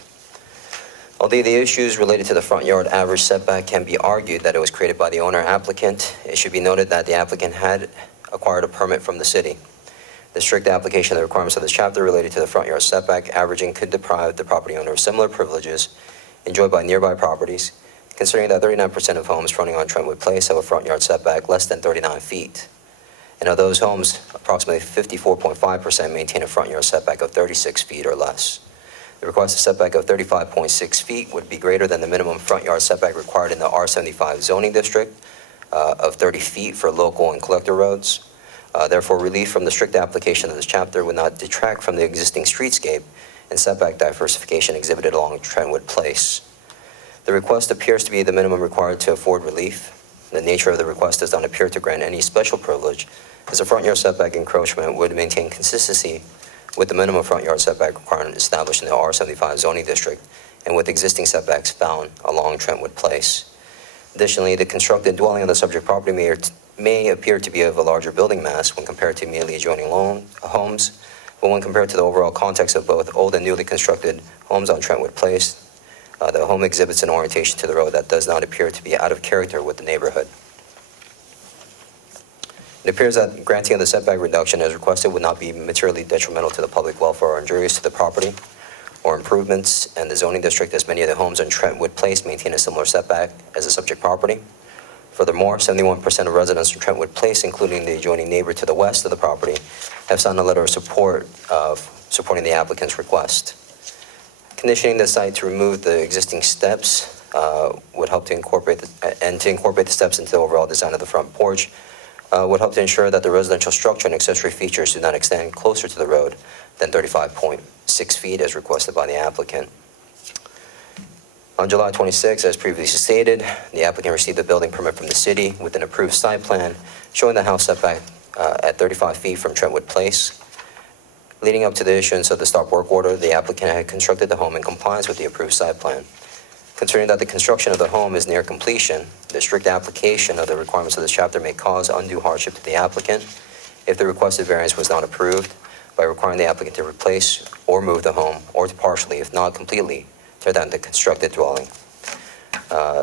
although the issues related to the front yard average setback can be argued that it was created by the owner applicant, it should be noted that the applicant had acquired a permit from the city. The strict application of the requirements of this chapter related to the front yard setback averaging could deprive the property owner of similar privileges enjoyed by nearby properties, considering that 39% of homes fronting on Trentwood Place have a front yard setback less than 39 feet. And of those homes, approximately 54.5% maintain a front yard setback of 36 feet or less. The requested setback of 35.6 feet would be greater than the minimum front yard setback required in the R75 zoning district of 30 feet for local and collector roads. Therefore, relief from the strict application of this chapter would not detract from the existing streetscape and setback diversification exhibited along Trentwood Place. The request appears to be the minimum required to afford relief. The nature of the request does not appear to grant any special privilege, as the front yard setback encroachment would maintain consistency with the minimum front yard setback requirement established in the R75 zoning district and with existing setbacks found along Trentwood Place. Additionally, the constructed dwelling on the subject property may appear to be of a larger building mass when compared to immediately adjoining homes, but when compared to the overall context of both old and newly constructed homes on Trentwood Place, the home exhibits an orientation to the road that does not appear to be out of character with the neighborhood. It appears that granting of the setback reduction as requested would not be materially detrimental to the public welfare or injurious to the property or improvements in the zoning district, as many of the homes on Trentwood Place maintain a similar setback as the subject property. Furthermore, 71% of residents from Trentwood Place, including the adjoining neighbor to the west of the property, have signed a letter of support supporting the applicant's request. Conditioning the site to remove the existing steps would help to incorporate the steps into the overall design of the front porch would help to ensure that the residential structure and accessory features do not extend closer to the road than 35.6 feet as requested by the applicant. On July 26, as previously stated, the applicant received a building permit from the city with an approved site plan showing the house setback at 35 feet from Trentwood Place. Leading up to the issuance of the stop work order, the applicant had constructed the home in compliance with the approved site plan. Considering that the construction of the home is near completion, the strict application of the requirements of this chapter may cause undue hardship to the applicant if the requested variance was not approved by requiring the applicant to replace or move the home, or to partially, if not completely, tear down the constructed dwelling.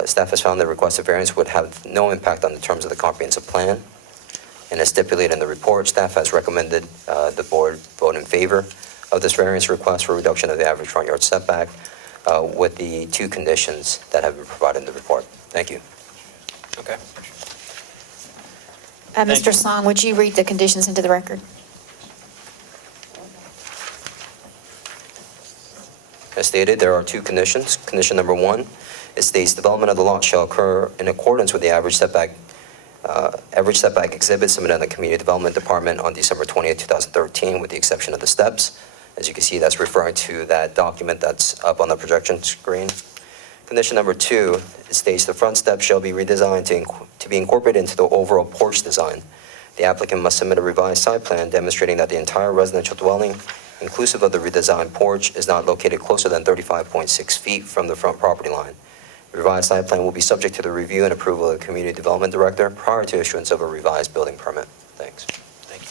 Staff has found the requested variance would have no impact on the terms of the comprehensive plan. And as stipulated in the report, staff has recommended the board vote in favor of this variance request for reduction of the average front yard setback with the 2 conditions that have been provided in the report. Thank you. Okay. Mr. Song, would you read the conditions into the record? As stated, there are 2 conditions. Condition number 1, it states development of the lot shall occur in accordance with the average setback exhibit submitted in the Community Development Department on December 20th, 2013, with the exception of the steps. As you can see, that's referring to that document that's up on the projection screen. Condition number 2, it states the front steps shall be redesigned to be incorporated into the overall porch design. The applicant must submit a revised site plan demonstrating that the entire residential dwelling, inclusive of the redesigned porch, is not located closer than 35.6 feet from the front property line. The revised site plan will be subject to the review and approval of the Community Development Director prior to issuance of a revised building permit. Thanks. Thank you.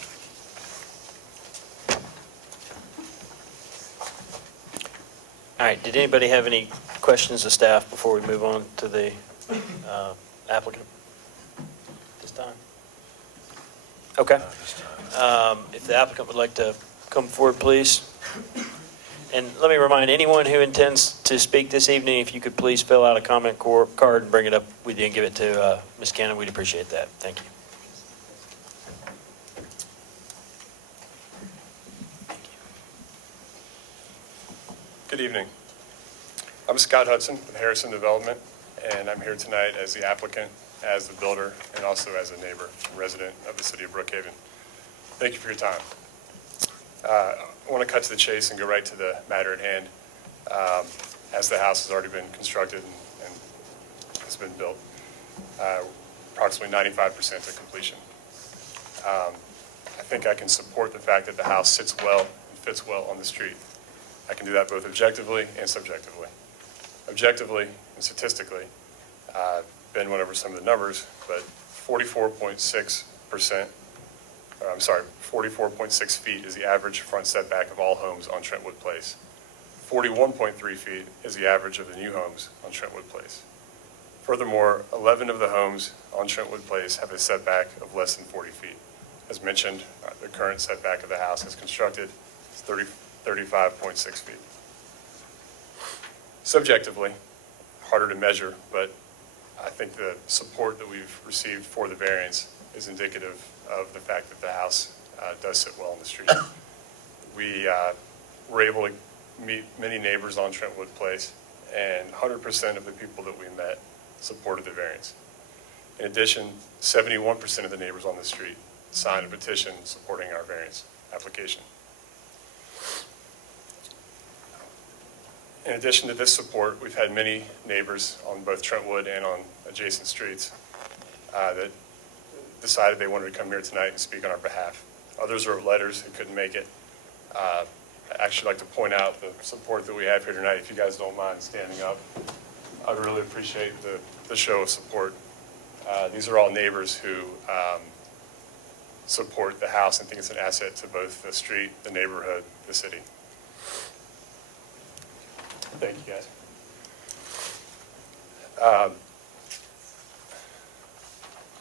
All right, did anybody have any questions of staff before we move on to the applicant this time? Okay. If the applicant would like to come forward, please. And let me remind anyone who intends to speak this evening, if you could please fill out a comment card and bring it up with you and give it to Ms. Cannon, we'd appreciate that. Thank you. Good evening. I'm Scott Hudson with Harrison Development, and I'm here tonight as the applicant, as the builder, and also as a neighbor and resident of the city of Brookhaven. Thank you for your time. I want to cut to the chase and go right to the matter at hand, as the house has already been constructed and has been built, approximately 95% to completion. I think I can support the fact that the house sits well and fits well on the street. I can do that both objectively and subjectively. Objectively and statistically, Ben went over some of the numbers, but 44.6 feet is the average front setback of all homes on Trentwood Place. 41.3 feet is the average of the new homes on Trentwood Place. Furthermore, 11 of the homes on Trentwood Place have a setback of less than 40 feet. As mentioned, the current setback of the house as constructed is 35.6 feet. Subjectively, harder to measure, but I think the support that we've received for the variance is indicative of the fact that the house does sit well on the street. We were able to meet many neighbors on Trentwood Place, and 100% of the people that we met supported the variance. In addition, 71% of the neighbors on the street signed a petition supporting our variance application. In addition to this support, we've had many neighbors on both Trentwood and on adjacent streets that decided they wanted to come here tonight and speak on our behalf. Others wrote letters who couldn't make it. I'd actually like to point out the support that we have here tonight. If you guys don't mind standing up, I'd really appreciate the show of support. These are all neighbors who support the house and think it's an asset to both the street, the neighborhood, the city. Thank you, guys.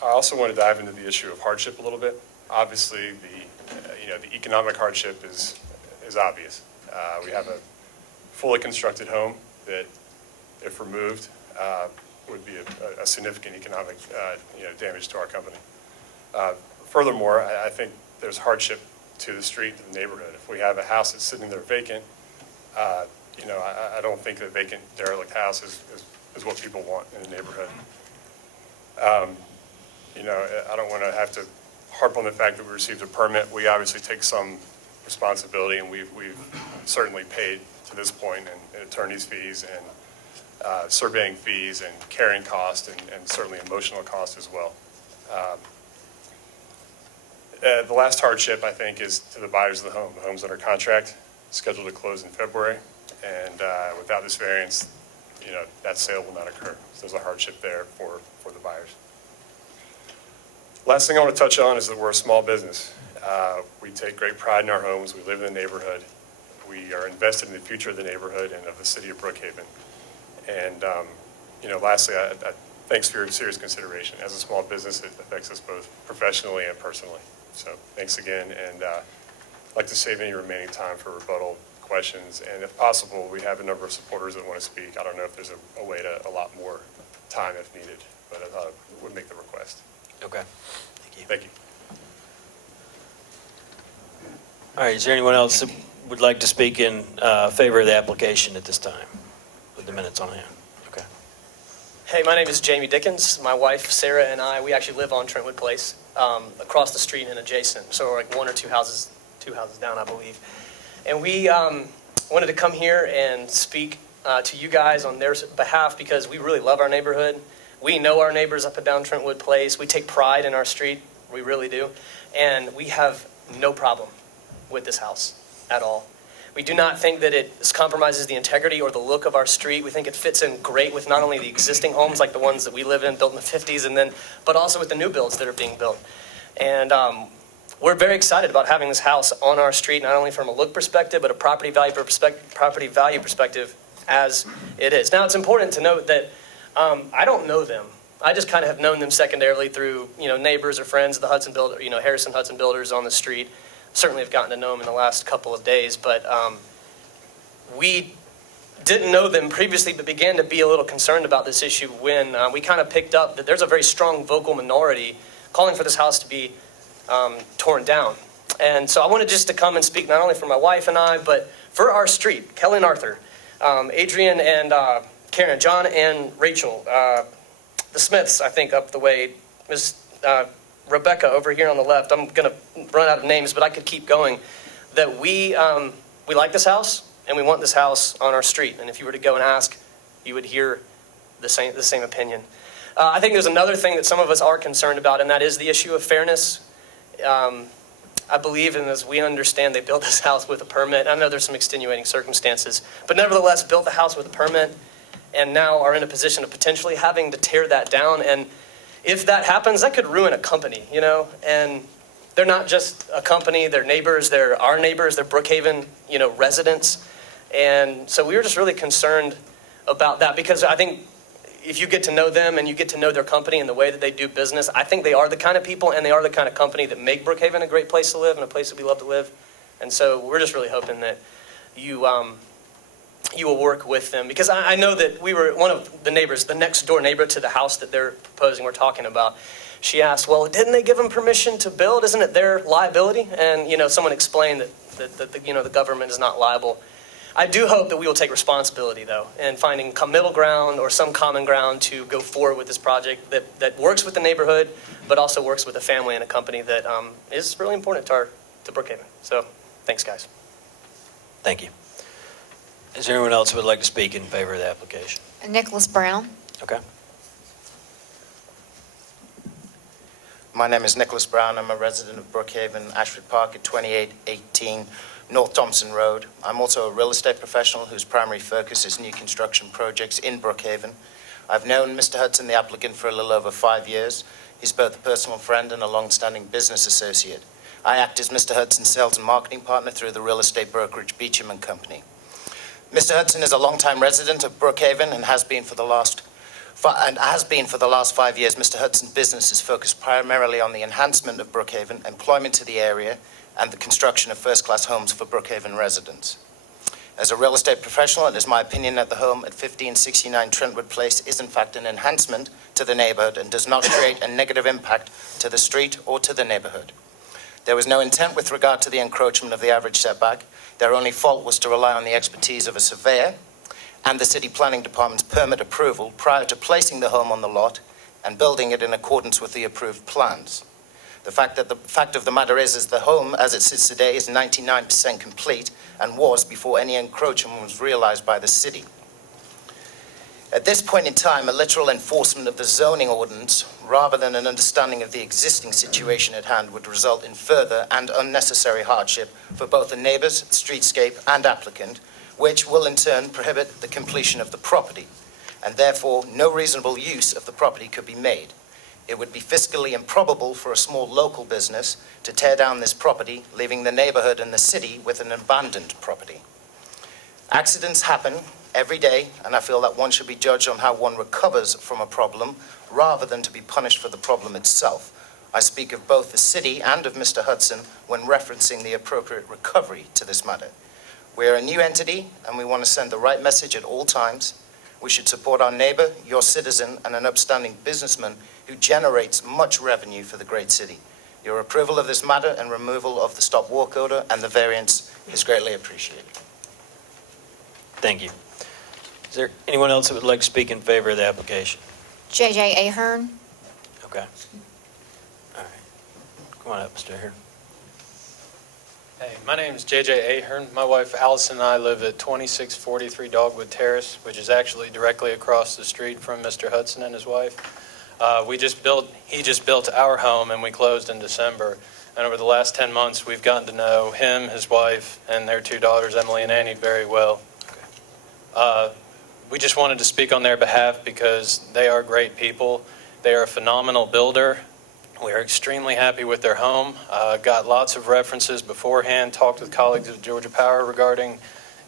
I also want to dive into the issue of hardship a little bit. Obviously, the economic hardship is obvious. We have a fully constructed home that, if removed, would be a significant economic damage to our company. Furthermore, I think there's hardship to the street, to the neighborhood. If we have a house that's sitting there vacant, I don't think a vacant, derelict house is what people want in a neighborhood. I don't want to have to harp on the fact that we received a permit. We obviously take some responsibility, and we've certainly paid to this point in attorney's fees and surveying fees and carrying cost and certainly emotional cost as well. The last hardship, I think, is to the buyers of the home. The home's under contract, scheduled to close in February, and without this variance, that sale will not occur. So there's a hardship there for the buyers. Last thing I want to touch on is that we're a small business. We take great pride in our homes. We live in the neighborhood. We are invested in the future of the neighborhood and of the city of Brookhaven. And, lastly, thanks for your serious consideration. As a small business, it affects us both professionally and personally. So thanks again, and I'd like to save any remaining time for rebuttal questions, and if possible, we have a number of supporters that want to speak. I don't know if there's a way to allot more time if needed, but I would make the request. Okay. Thank you. Thank you. All right, is there anyone else that would like to speak in favor of the application at this time with the minutes on hand? Okay. Hey, my name is Jamie Dickens. My wife, Sarah, and I, we actually live on Trentwood Place, across the street and adjacent. So we're like one or two houses down, I believe. And we wanted to come here and speak to you guys on their behalf because we really love our neighborhood. We know our neighbors up and down Trentwood Place. We take pride in our street. We really do. And we have no problem with this house at all. We do not think that it compromises the integrity or the look of our street. We think it fits in great with not only the existing homes like the ones that we live in, built in the 50s, but also with the new builds that are being built. And we're very excited about having this house on our street, not only from a look perspective, but a property value perspective as it is. Now, it's important to note that I don't know them. I just kind of have known them secondarily through, neighbors or friends of the Hudson Builder, Harrison Hudson Builders on the street. Certainly have gotten to know them in the last couple of days, but we didn't know them previously, but began to be a little concerned about this issue when we kind of picked up that there's a very strong vocal minority calling for this house to be torn down. And so I wanted just to come and speak not only for my wife and I, but for our street, Kelly and Arthur, Adrian and Karen, John and Rachel, the Smiths, I think, up the way, Ms. Rebecca over here on the left. I'm going to run out of names, but I could keep going. That we like this house, and we want this house on our street. And if you were to go and ask, you would hear the same opinion. I think there's another thing that some of us are concerned about, and that is the issue of fairness. I believe, and as we understand, they built this house with a permit. I know there's some extenuating circumstances, but nevertheless built the house with a permit and now are in a position of potentially having to tear that down. And if that happens, that could ruin a company, and they're not just a company, they're neighbors, they're our neighbors, they're Brookhaven, residents. And so we were just really concerned about that because I think if you get to know them and you get to know their company and the way that they do business, I think they are the kind of people and they are the kind of company that make Brookhaven a great place to live and a place that we love to live. And so we're just really hoping that you will work with them because I know that we were one of the neighbors, the next door neighbor to the house that they're proposing, we're talking about. She asked, well, didn't they give them permission to build? Isn't it their liability? And, someone explained that the government is not liable. I do hope that we will take responsibility, though, in finding a middle ground or some common ground to go forward with this project that works with the neighborhood, but also works with a family and a company that is really important to Brookhaven. So, thanks, guys. Thank you. Is there anyone else who would like to speak in favor of the application? Nicholas Brown. Okay. My name is Nicholas Brown. I'm a resident of Brookhaven, Ashford Park at 2818 North Thompson Road. I'm also a real estate professional whose primary focus is new construction projects in Brookhaven. I've known Mr. Hudson, the applicant, for a little over 5 years. He's both a personal friend and a long-standing business associate. I act as Mr. Hudson's sales and marketing partner through the real estate brokerage Beecham & Company. Mr. Hudson is a long-time resident of Brookhaven and has been for the last 5 years. Mr. Hudson's business is focused primarily on the enhancement of Brookhaven, employment to the area, and the construction of first-class homes for Brookhaven residents. As a real estate professional, it is my opinion that the home at 1569 Trentwood Place is in fact an enhancement to the neighborhood and does not create a negative impact to the street or to the neighborhood. There was no intent with regard to the encroachment of the average setback. Their only fault was to rely on the expertise of a surveyor and the city planning department's permit approval prior to placing the home on the lot and building it in accordance with the approved plans. The fact of the matter is the home, as it sits today, is 99% complete and was before any encroachment was realized by the city. At this point in time, a literal enforcement of the zoning ordinance, rather than an understanding of the existing situation at hand, would result in further and unnecessary hardship for both the neighbors, streetscape, and applicant, which will in turn prohibit the completion of the property, and therefore no reasonable use of the property could be made. It would be fiscally improbable for a small local business to tear down this property, leaving the neighborhood and the city with an abandoned property. Accidents happen every day, and I feel that one should be judged on how one recovers from a problem rather than to be punished for the problem itself. I speak of both the city and of Mr. Hudson when referencing the appropriate recovery to this matter. We are a new entity, and we want to send the right message at all times. We should support our neighbor, your citizen, and an upstanding businessman who generates much revenue for the great city. Your approval of this matter and removal of the stop work order and the variance is greatly appreciated. Thank you. Is there anyone else that would like to speak in favor of the application? J.J. Ahern. Okay. All right. Come on up, Mr. Ahern. Hey, my name is J.J. Ahern. My wife Allison and I live at 2643 Dogwood Terrace, which is actually directly across the street from Mr. Hudson and his wife. He just built our home, and we closed in December. And over the last 10 months, we've gotten to know him, his wife, and their two daughters, Emily and Annie, very well. We just wanted to speak on their behalf because they are great people. They are a phenomenal builder. We are extremely happy with their home. Got lots of references beforehand, talked with colleagues at Georgia Power regarding,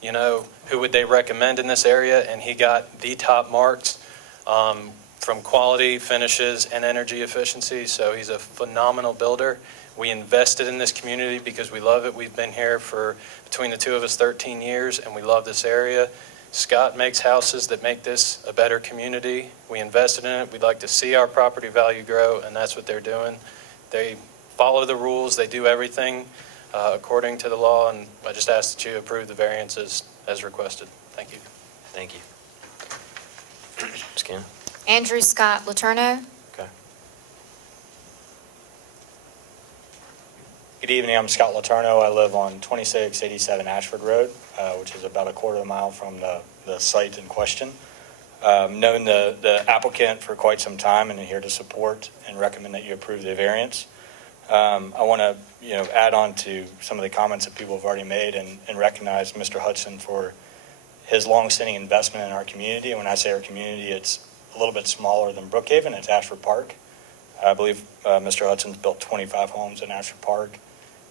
who would they recommend in this area, and he got the top marks from quality, finishes, and energy efficiency. So he's a phenomenal builder. We invested in this community because we love it. We've been here for, between the two of us, 13 years, and we love this area. Scott makes houses that make this a better community. We invested in it. We'd like to see our property value grow, and that's what they're doing. They follow the rules. They do everything according to the law, and I just ask that you approve the variances as requested. Thank you. Thank you. Ms. Cannon? Andrew Scott Letourneau. Okay. Good evening, I'm Scott Letourneau. I live on 2687 Ashford Road, which is about a quarter of a mile from the site in question. Known the applicant for quite some time and here to support and recommend that you approve the variance. I want to add on to some of the comments that people have already made and recognize Mr. Hudson for his longstanding investment in our community. And when I say our community, it's a little bit smaller than Brookhaven. It's Ashford Park. I believe Mr. Hudson's built 25 homes in Ashford Park.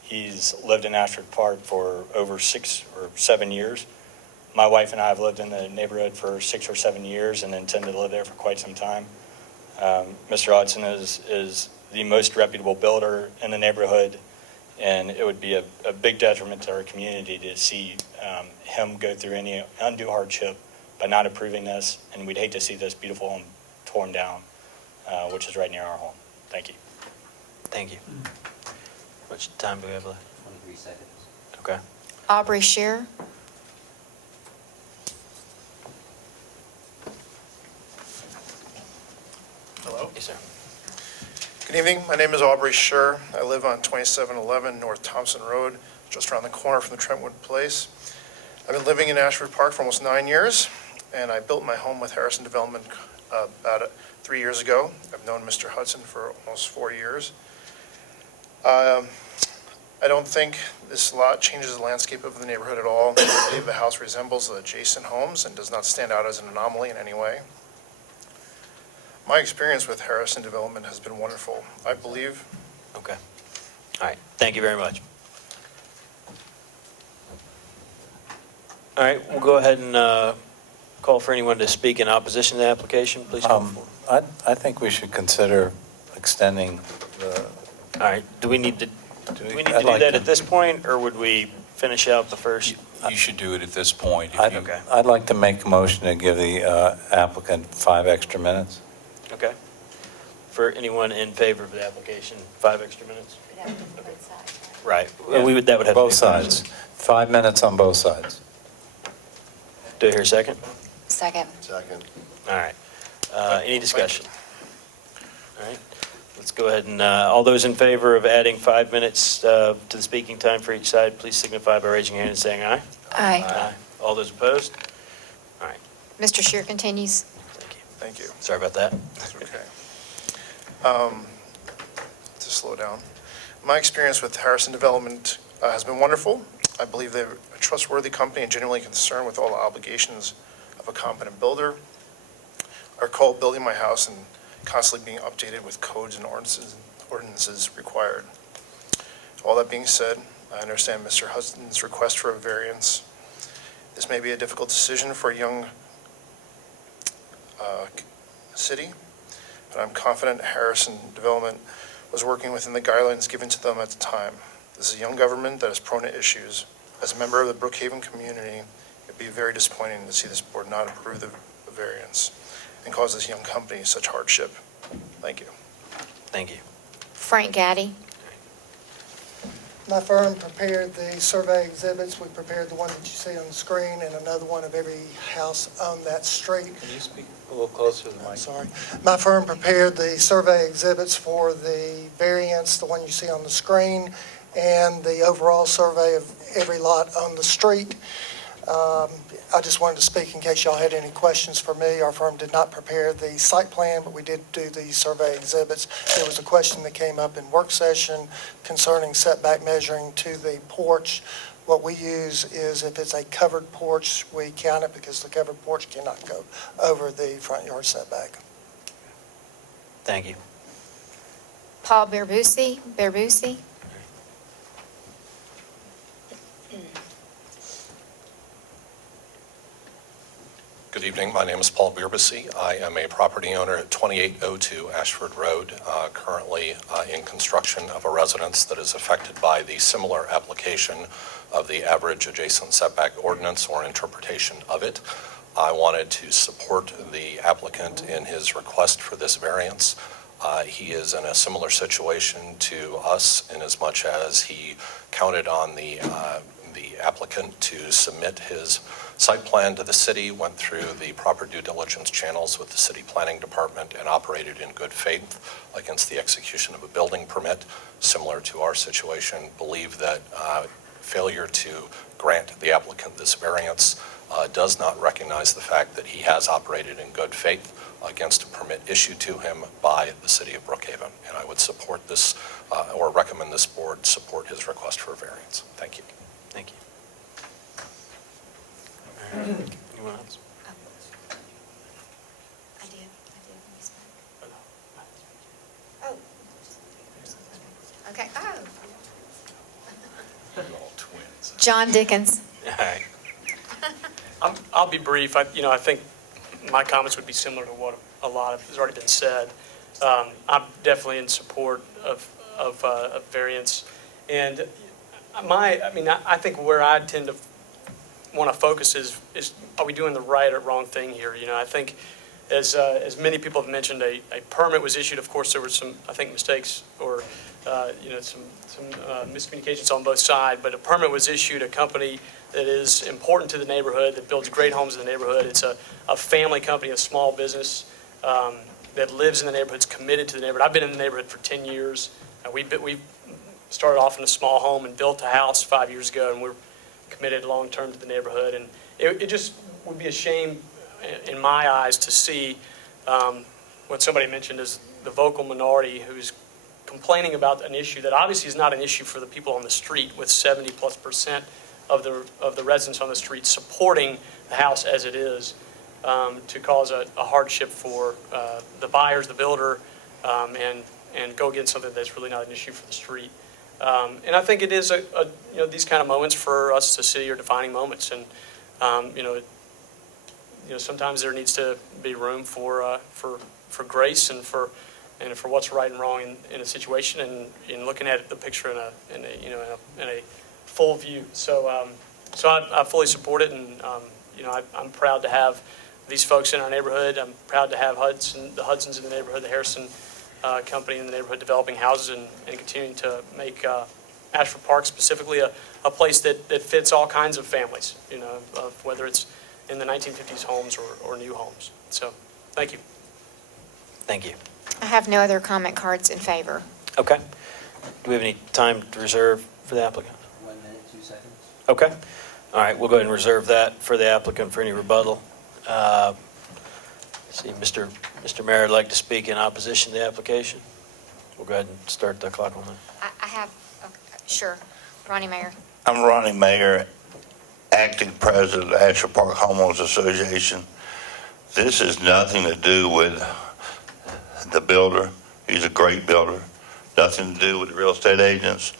He's lived in Ashford Park for over 6 or 7 years. My wife and I have lived in the neighborhood for 6 or 7 years and intend to live there for quite some time. Mr. Hudson is the most reputable builder in the neighborhood, and it would be a big detriment to our community to see him go through any undue hardship by not approving this, and we'd hate to see this beautiful home torn down, which is right near our home. Thank you. Thank you. How much time do we have left? 23 seconds. Okay. Aubrey Shearer. Hello. Yes, sir. Good evening. My name is Aubrey Scher. I live on 2711 North Thompson Road, just around the corner from the Trentwood Place. I've been living in Ashford Park for almost 9 years, and I built my home with Harrison Development about 3 years ago. I've known Mr. Hudson for almost 4 years. I don't think this lot changes the landscape of the neighborhood at all. I believe the house resembles the adjacent homes and does not stand out as an anomaly in any way. My experience with Harrison Development has been wonderful. I believe. Okay. All right. Thank you very much. All right. We'll go ahead and call for anyone to speak in opposition to the application. Please come forward. I think we should consider extending the. All right. Do we need to do I'd like that to- at this point, or would we finish out the first? You should do it at this point. Okay. I'd like to make a motion to give the applicant 5 extra minutes. Okay. For anyone in favor of the application, 5 extra minutes? Right. That would have. Both sides. 5 minutes on both sides. Do I hear a second? Second. Second. All right. Any discussion? All right. Let's go ahead and, all those in favor of adding 5 minutes to the speaking time for each side, please signify by raising your hand and saying aye. Aye. All those opposed? All right. Mr. Shear continues. Thank you. Sorry about that. That's okay. To slow down. My experience with Harrison Development has been wonderful. I believe they're a trustworthy company and genuinely concerned with all the obligations of a competent builder. I recall building my house and constantly being updated with codes and ordinances required. All that being said, I understand Mr. Hudson's request for a variance. This may be a difficult decision for a young city, but I'm confident Harrison Development was working within the guidelines given to them at the time. This is a young government that is prone to issues. As a member of the Brookhaven community, it'd be very disappointing to see this board not approve the variance and cause this young company such hardship. Thank you. Thank you. Frank Gaddy. My firm prepared the survey exhibits. We prepared the one that you see on the screen and another one of every house on that street. Can you speak a little closer to the mic? I'm sorry. My firm prepared the survey exhibits for the variance, the one you see on the screen, and the overall survey of every lot on the street. I just wanted to speak in case y'all had any questions for me. Our firm did not prepare the site plan, but we did do the survey exhibits. There was a question that came up in work session concerning setback measuring to the porch. What we use is if it's a covered porch, we count it because the covered porch cannot go over the front yard setback. Thank you. Paul Berbusi. Good evening. My name is Paul Birbisi. I am a property owner at 2802 Ashford Road, currently in construction of a residence that is affected by the similar application of the average adjacent setback ordinance or interpretation of it. I wanted to support the applicant in his request for this variance. He is in a similar situation to us in as much as he counted on the applicant to submit his site plan to the city, went through the proper due diligence channels with the city planning department, and operated in good faith against the execution of a building permit. Similar to our situation, believe that failure to grant the applicant this variance does not recognize the fact that he has operated in good faith against a permit issued to him by the city of Brookhaven. And I would support this, or recommend this board support his request for a variance. Thank you. Thank you. Anyone else? I did. Oh. Okay. Oh. John Dickens. All right. I'll be brief. I think my comments would be similar to what a lot of has already been said. I'm definitely in support of variance, and I think where I tend to want to focus is are we doing the right or wrong thing here? I think as many people have mentioned, a permit was issued. Of course, there were some, I think, mistakes or some miscommunications on both sides, but a permit was issued. A company that is important to the neighborhood, that builds great homes in the neighborhood. It's a family company, a small business that lives in the neighborhood, is committed to the neighborhood. I've been in the neighborhood for 10 years. We started off in a small home and built a house 5 years ago, and we're committed long-term to the neighborhood. And it just would be a shame, in my eyes, to see what somebody mentioned as the vocal minority who's complaining about an issue that obviously is not an issue for the people on the street, with 70+% of the residents on the street supporting the house as it is, to cause a hardship for the buyers, the builder, and go against something that's really not an issue for the street. And I think it is these kind of moments for us to see are defining moments, and sometimes there needs to be room for grace and for what's right and wrong in a situation, and in looking at the picture in a full view. So I fully support it, and I'm proud to have these folks in our neighborhood. I'm proud to have the Hudsons in the neighborhood, the Harrison company in the neighborhood developing houses and continuing to make Ashford Park specifically a place that fits all kinds of families, whether it's in the 1950s homes or new homes. So thank you. Thank you. I have no other comment cards in favor. Okay. Do we have any time to reserve for the applicant? 1 minute, 2 seconds. Okay. All right, we'll go ahead and reserve that for the applicant for any rebuttal. See, Mr. Mayor would like to speak in opposition to the application. We'll go ahead and start the clock on that. I have, sure. Ronnie Mayer. I'm Ronnie Mayer, acting president of the Ashford Park Homeowners Association. This has nothing to do with the builder. He's a great builder. Nothing to do with the real estate agents.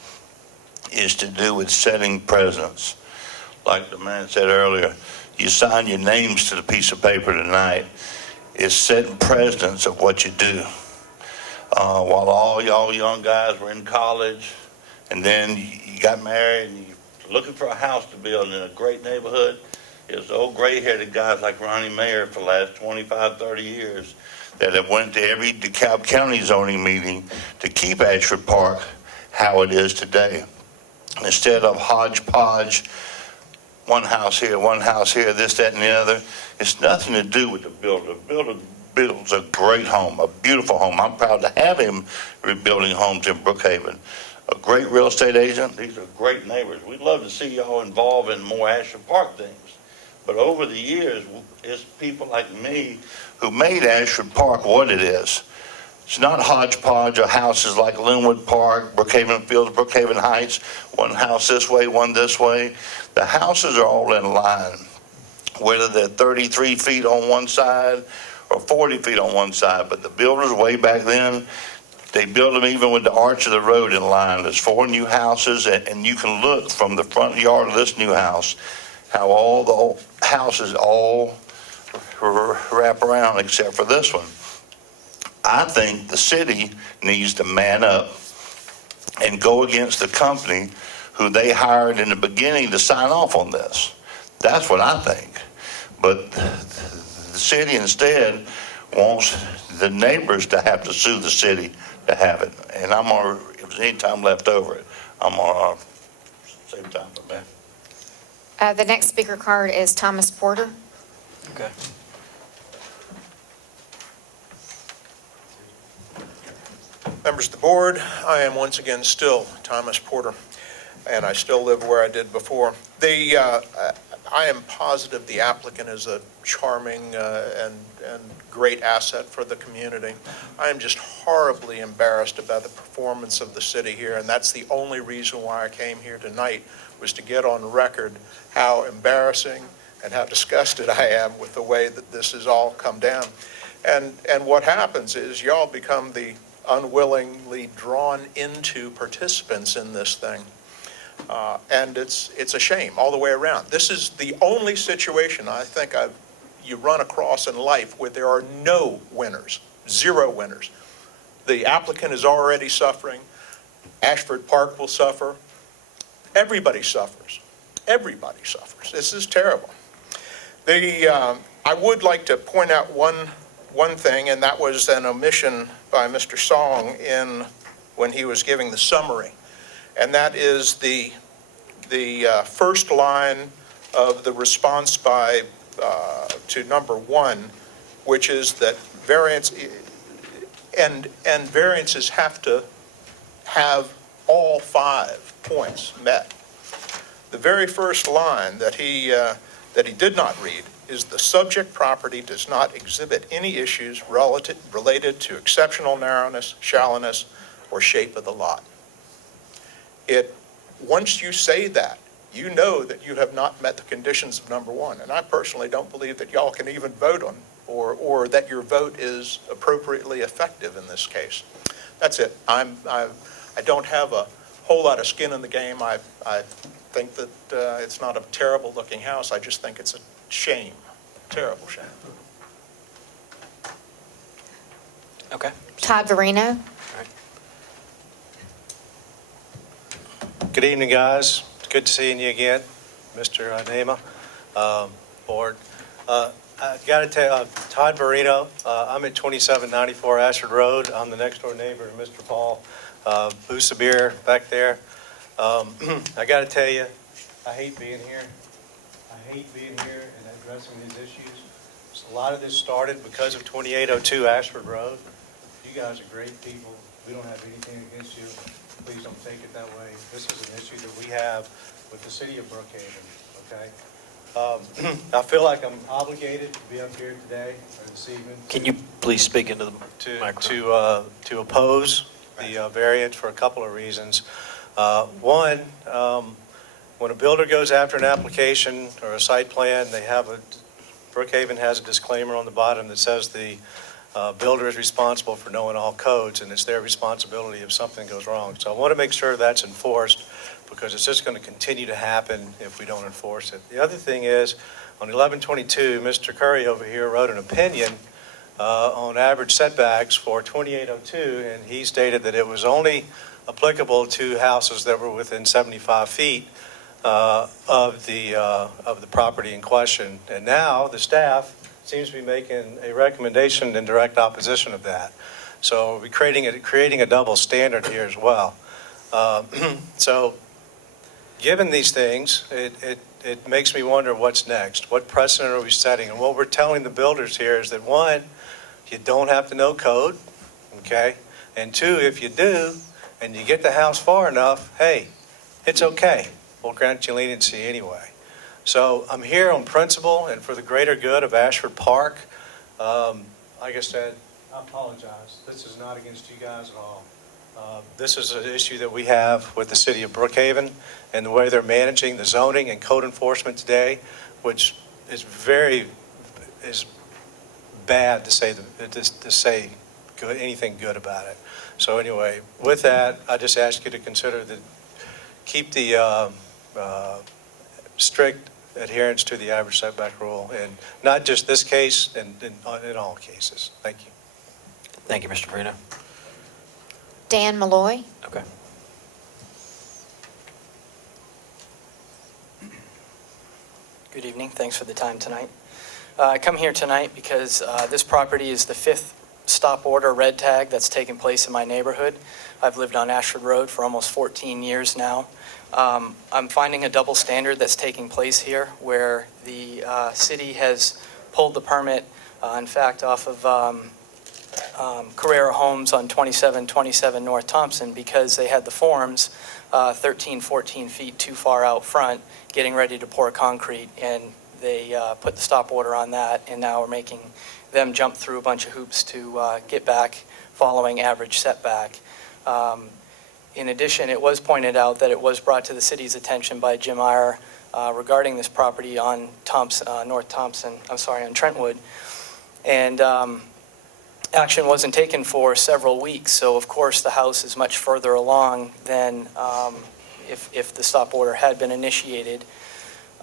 It's to do with setting precedents. Like the man said earlier, you sign your names to the piece of paper tonight. It's setting precedents of what you do. while all y'all young guys were in college, and then you got married and you're looking for a house to build in a great neighborhood. It's old gray-headed guys like Ronnie Mayer for the last 25, 30 years that have went to every DeKalb County zoning meeting to keep Ashford Park how it is today. Instead of hodgepodge, one house here, this, that, and the other, it's nothing to do with the builder. The builder builds a great home, a beautiful home. I'm proud to have him rebuilding homes in Brookhaven. A great real estate agent. These are great neighbors. We'd love to see y'all involved in more Ashford Park things. But over the years, it's people like me who made Ashford Park what it is. It's not hodgepodge of houses like Linwood Park, Brookhaven Fields, Brookhaven Heights, one house this way, one this way. The houses are all in line, whether they're 33 feet on one side or 40 feet on one side. But the builders way back then, they built them even with the arch of the road in line. There's 4 new houses, and you can look from the front yard of this new house how all the old houses all wrap around except for this one. I think the city needs to man up and go against the company who they hired in the beginning to sign off on this. That's what I think. But the city instead wants the neighbors to have to sue the city to have it. And if there's any time left over, I'm going to save time for that. The next speaker card is Thomas Porter. Okay. Members of the board, I am once again still Thomas Porter, and I still live where I did before. I am positive the applicant is a charming and great asset for the community. I am just horribly embarrassed about the performance of the city here, and that's the only reason why I came here tonight, was to get on record how embarrassing and how disgusted I am with the way that this has all come down. And what happens is y'all become the unwillingly drawn into participants in this thing. And it's a shame all the way around. This is the only situation I think you run across in life where there are no winners, 0 winners. The applicant is already suffering. Ashford Park will suffer. Everybody suffers. Everybody suffers. This is terrible. I would like to point out one thing, and that was an omission by Mr. Song when he was giving the summary. And that is the first line of the response to number 1, which is that variance and variances have to have all 5 points met. The very first line that he did not read is the subject property does not exhibit any issues related to exceptional narrowness, shallowness, or shape of the lot. Once you say that, you know that you have not met the conditions of number 1. And I personally don't believe that y'all can even vote on, or that your vote is appropriately effective in this case. That's it. I don't have a whole lot of skin in the game. I think that it's not a terrible looking house. I just think it's a shame, terrible shame. Okay. Todd Verino. Good evening, guys. It's good seeing you again, Mr. Nema, board. I got to tell you, Todd Verino, I'm at 2794 Ashford Road. I'm the next door neighbor to Mr. Paul Boussabier back there. I got to tell you, I hate being here. I hate being here and addressing these issues. So a lot of this started because of 2802 Ashford Road. You guys are great people. We don't have anything against you. Please don't take it that way. This is an issue that we have with the city of Brookhaven, okay? I feel like I'm obligated to be up here today or this evening. Can you please speak into the microphone? To oppose the variance for a couple of reasons. One, when a builder goes after an application or a site plan, Brookhaven has a disclaimer on the bottom that says the builder is responsible for knowing all codes, and it's their responsibility if something goes wrong. So I want to make sure that's enforced, because it's just going to continue to happen if we don't enforce it. The other thing is, on 1122, Mr. Curry over here wrote an opinion on average setbacks for 2802, and he stated that it was only applicable to houses that were within 75 feet of the property in question. And now the staff seems to be making a recommendation in direct opposition of that. So we're creating a double standard here as well. So given these things, it makes me wonder what's next. What precedent are we setting? And what we're telling the builders here is that, one, you don't have to know code, okay? And two, if you do, and you get the house far enough, hey, it's okay. We'll grant you leniency anyway. So I'm here on principle and for the greater good of Ashford Park. Like I said, I apologize. This is not against you guys at all. This is an issue that we have with the city of Brookhaven and the way they're managing the zoning and code enforcement today, which is bad to say good, anything good about it. So anyway, with that, I just ask you to consider that, keep the strict adherence to the average setback rule, and not just this case, and in all cases. Thank you. Thank you, Mr. Marino. Dan Malloy. Okay. Good evening. Thanks for the time tonight. I come here tonight because this property is the fifth stop order red tag that's taken place in my neighborhood. I've lived on Ashford Road for almost 14 years now. I'm finding a double standard that's taking place here where the city has pulled the permit, in fact, off of Carrera Homes on 2727 North Thompson because they had the forms 13, 14 feet too far out front getting ready to pour concrete, and they put the stop order on that, and now we're making them jump through a bunch of hoops to get back following average setback. In addition, it was pointed out that it was brought to the city's attention by Jim Iyer regarding this property on on Trentwood, and action wasn't taken for several weeks. So of course the house is much further along than if the stop order had been initiated.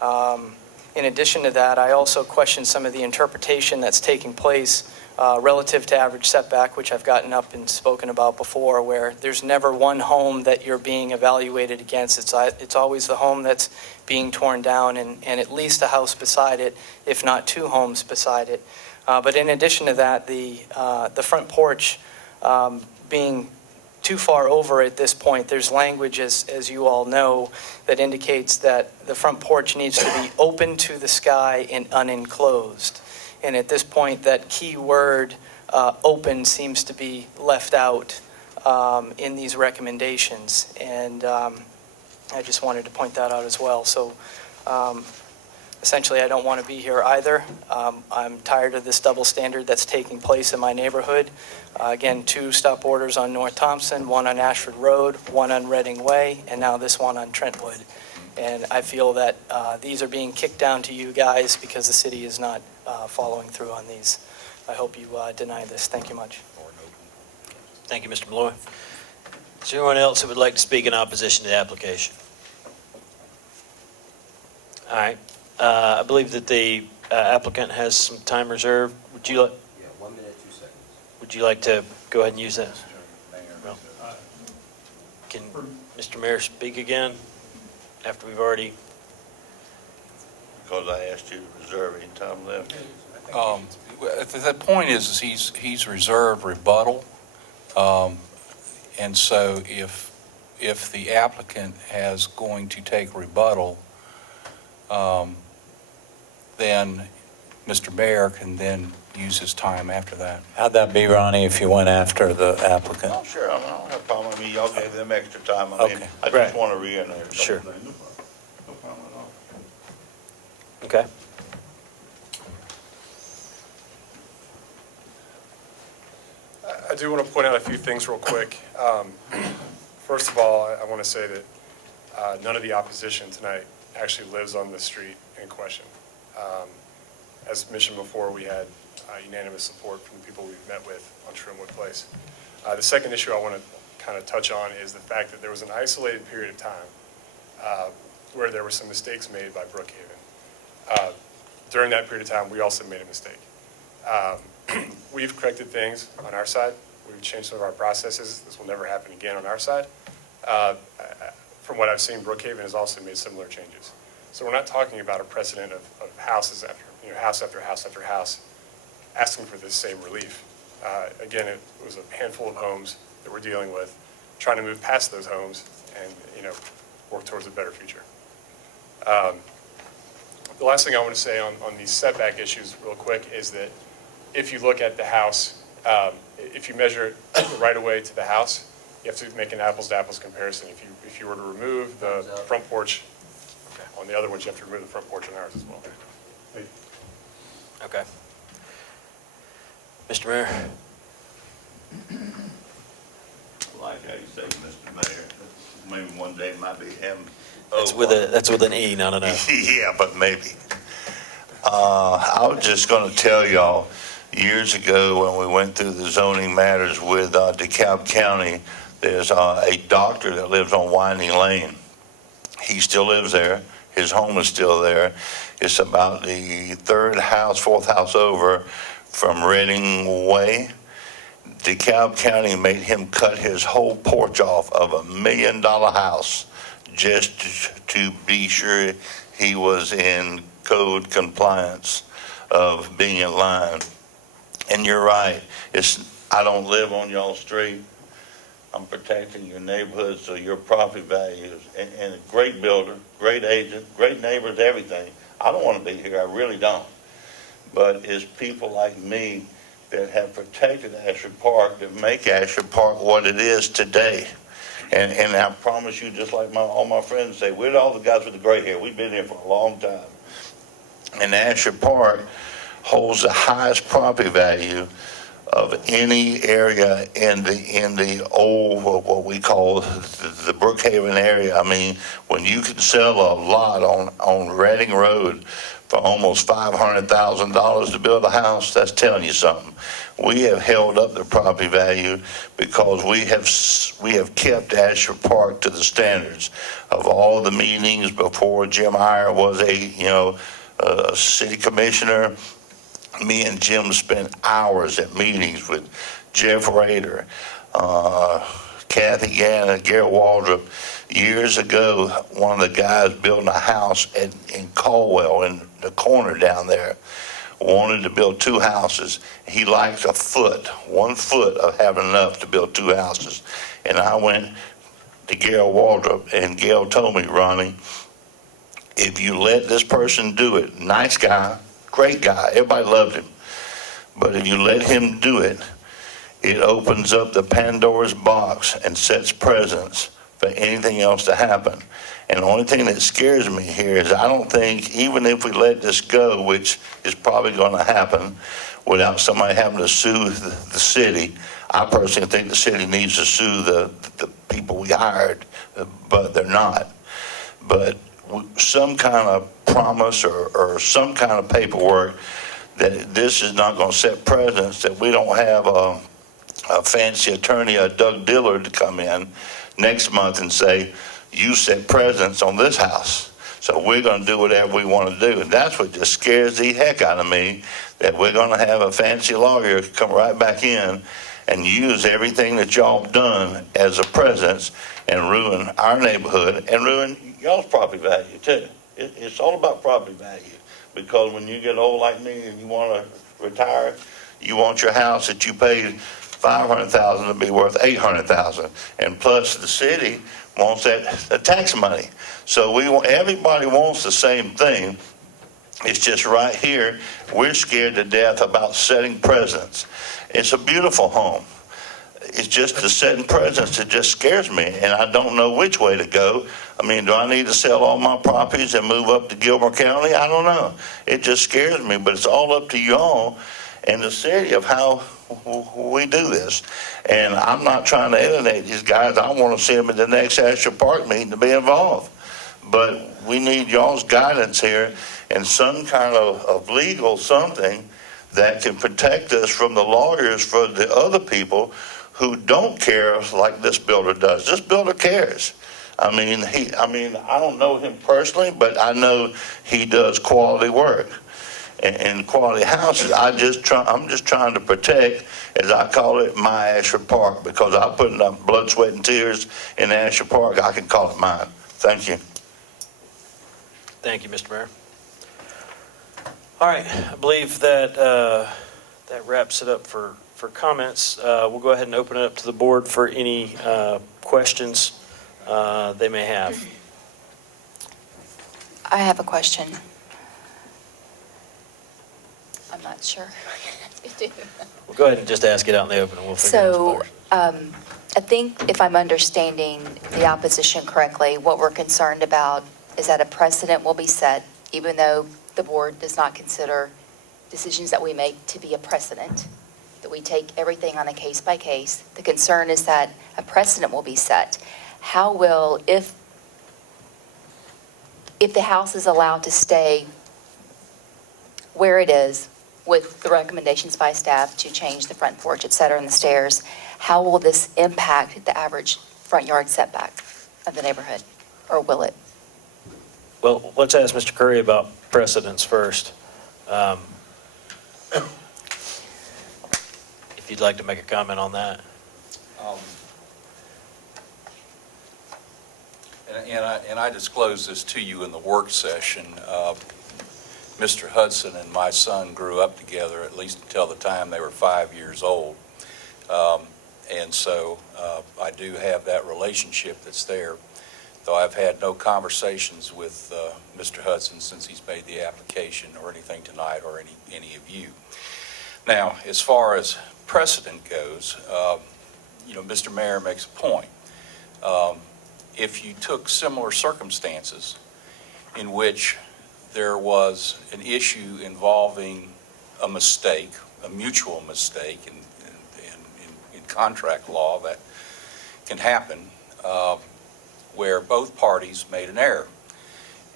In addition to that, I also question some of the interpretation that's taking place relative to average setback, which I've gotten up and spoken about before, where there's never one home that you're being evaluated against. It's always the home that's being torn down and at least a house beside it, if not two homes beside it. But in addition to that, the front porch being too far over at this point, there's language, as you all know, that indicates that the front porch needs to be open to the sky and unenclosed. And at this point, that key word, open, seems to be left out in these recommendations. And I just wanted to point that out as well. So essentially, I don't want to be here either. I'm tired of this double standard that's taking place in my neighborhood. Again, 2 stop orders on North Thompson, 1 on Ashford Road, 1 on Reading Way, and now this one on Trentwood. And I feel that these are being kicked down to you guys because the city is not following through on these. I hope you deny this. Thank you much. Thank you, Mr. Malloy. Is there anyone else that would like to speak in opposition to the application? All right. I believe that the applicant has some time reserved. Would you like? Yeah, 1 minute, 2 seconds. Would you like to go ahead and use that? No. Can Mr. Mayor speak again after we've already? Because I asked you to reserve any time left. The point is he's reserved rebuttal, and so if the applicant has going to take rebuttal, then Mr. Mayor can then use his time after that. How'd that be, Ronnie, if you went after the applicant? Oh, sure, I don't have a problem. I mean, y'all gave them extra time. I mean, Okay. I just want to reiterate. Sure. No problem at all. Okay. I do want to point out a few things real quick. First of all, I want to say that none of the opposition tonight actually lives on the street in question. As mentioned before, we had unanimous support from the people we've met with on Trentwood Place. The second issue I want to kind of touch on is the fact that there was an isolated period of time where there were some mistakes made by Brookhaven. During that period of time, we also made a mistake. we've corrected things on our side. We've changed some of our processes. This will never happen again on our side. From what I've seen, Brookhaven has also made similar changes. So we're not talking about a precedent of houses after, house after house after house asking for this same relief. Again, it was a handful of homes that we're dealing with, trying to move past those homes and, work towards a better future. The last thing I want to say on these setback issues real quick is that if you look at the house, if you measure the right of way to the house, you have to make an apples to apples comparison. If you were to remove the front porch, on the other ones, you have to remove the front porch on ours as well. Okay. Mr. Mayor? Like I say, Mr. Mayor, maybe one day it might be him. That's with an E, not an O. Yeah, but maybe. I was just going to tell y'all, years ago when we went through the zoning matters with DeKalb County, there's a doctor that lives on Winding Lane. He still lives there. His home is still there. It's about the fourth house over from Reading Way. DeKalb County made him cut his whole porch off of $1 million house just to be sure he was in code compliance of being in line. And you're right, I don't live on y'all street. I'm protecting your neighborhood, so your property values, and a great builder, great agent, great neighbors, everything. I don't want to be here, I really don't. But it's people like me that have protected Ashford Park that make Ashford Park what it is today. And I promise you, just like all my friends say, we're all the guys with the gray hair. We've been here for a long time. And Ashford Park holds the highest property value of any area in the old, what we call the Brookhaven area. I mean, when you can sell a lot on Reading Road for almost $500,000 to build a house, that's telling you something. We have held up the property value because we have kept Ashford Park to the standards of all the meetings before Jim Iyer was a city commissioner. Me and Jim spent hours at meetings with Jeff Rader, Kathy Gannon, Garrett Waldrop. Years ago, one of the guys building a house in Caldwell, in the corner down there, wanted to build two houses. He liked 1 foot of having enough to build two houses. And I went to Garrett Waldrop, and Gail told me, Ronnie, if you let this person do it, nice guy, great guy, everybody loved him, but if you let him do it, it opens up the Pandora's box and sets precedents for anything else to happen. And the only thing that scares me here is I don't think, even if we let this go, which is probably going to happen without somebody having to sue the city, I personally think the city needs to sue the people we hired, but they're not. But some kind of promise or some kind of paperwork that this is not going to set precedents, that we don't have a fancy attorney, a Doug Dillard, to come in next month and say, you set precedents on this house, so we're going to do whatever we want to do. And that's what just scares the heck out of me, that we're going to have a fancy lawyer come right back in and use everything that y'all done as a precedent and ruin our neighborhood and ruin y'all's property value too. It's all about property value, because when you get old like me and you want to retire, you want your house that you paid $500,000 to be worth $800,000, and plus the city wants the tax money. So everybody wants the same thing. It's just right here, we're scared to death about setting precedents. It's a beautiful home. It's just the setting precedents that just scares me, and I don't know which way to go. I mean, do I need to sell all my properties and move up to Gilmer County? I don't know. It just scares me, but it's all up to y'all and the city of how we do this. And I'm not trying to alienate these guys. I want to see them at the next Ashford Park meeting to be involved. But we need y'all's guidance here and some kind of legal something that can protect us from the lawyers for the other people who don't care like this builder does. This builder cares. I mean, I don't know him personally, but I know he does quality work. and quality houses. I'm just trying to protect, as I call it, my Ashford Park, because I put enough blood, sweat, and tears in Ashford Park, I can call it mine. Thank you. Thank you, Mr. Mayor. All right, I believe that that wraps it up for comments. We'll go ahead and open it up to the board for any questions they may have. I have a question. I'm not sure. We'll go ahead and just ask it out in the open, and we'll figure it out. So I think if I'm understanding the opposition correctly, what we're concerned about is that a precedent will be set, even though the board does not consider decisions that we make to be a precedent, that we take everything on a case by case. The concern is that a precedent will be set. How will, if the house is allowed to stay where it is with the recommendations by staff to change the front porch, et cetera, and the stairs, how will this impact the average front yard setback of the neighborhood, or will it? Well, let's ask Mr. Curry about precedents first. If you'd like to make a comment on that. And I disclosed this to you in the work session. Mr. Hudson and my son grew up together, at least until the time they were 5 years old. And so I do have that relationship that's there, though I've had no conversations with Mr. Hudson since he's made the application or anything tonight, or any of you. Now, as far as precedent goes, Mr. Mayor makes a point. If you took similar circumstances in which there was an issue involving a mistake, a mutual mistake in contract law that can happen, where both parties made an error.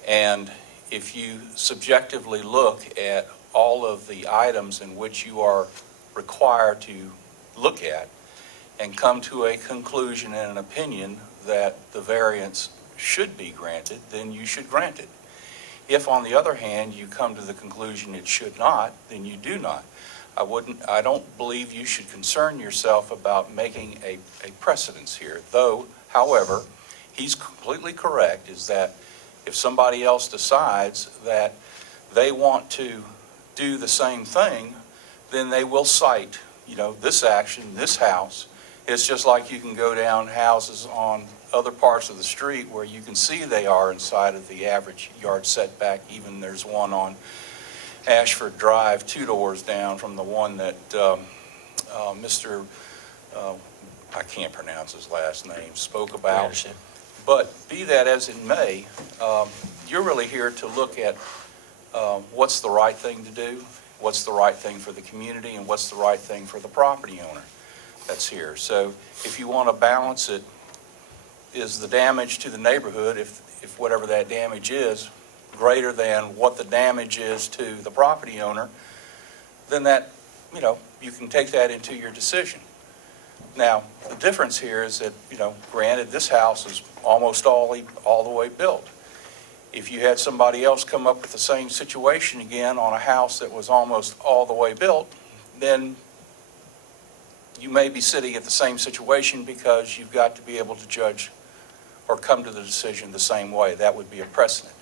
And if you subjectively look at all of the items in which you are required to look at and come to a conclusion and an opinion that the variance should be granted, then you should grant it. If, on the other hand, you come to the conclusion it should not, then you do not. I don't believe you should concern yourself about making a precedence here, though, however, he's completely correct, is that if somebody else decides that they want to do the same thing, then they will cite, this action, this house. It's just like you can go down houses on other parts of the street where you can see they are inside of the average yard setback. Even there's one on Ashford Drive, 2 doors down from the one that Mr. I can't pronounce his last name, spoke about. But be that as it may, you're really here to look at what's the right thing to do, what's the right thing for the community, and what's the right thing for the property owner that's here. So if you want to balance it, is the damage to the neighborhood, if whatever that damage is, greater than what the damage is to the property owner, then that, you can take that into your decision. Now, the difference here is that, granted, this house is almost all the way built. If you had somebody else come up with the same situation again on a house that was almost all the way built, then you may be sitting at the same situation, because you've got to be able to judge or come to the decision the same way. That would be a precedent.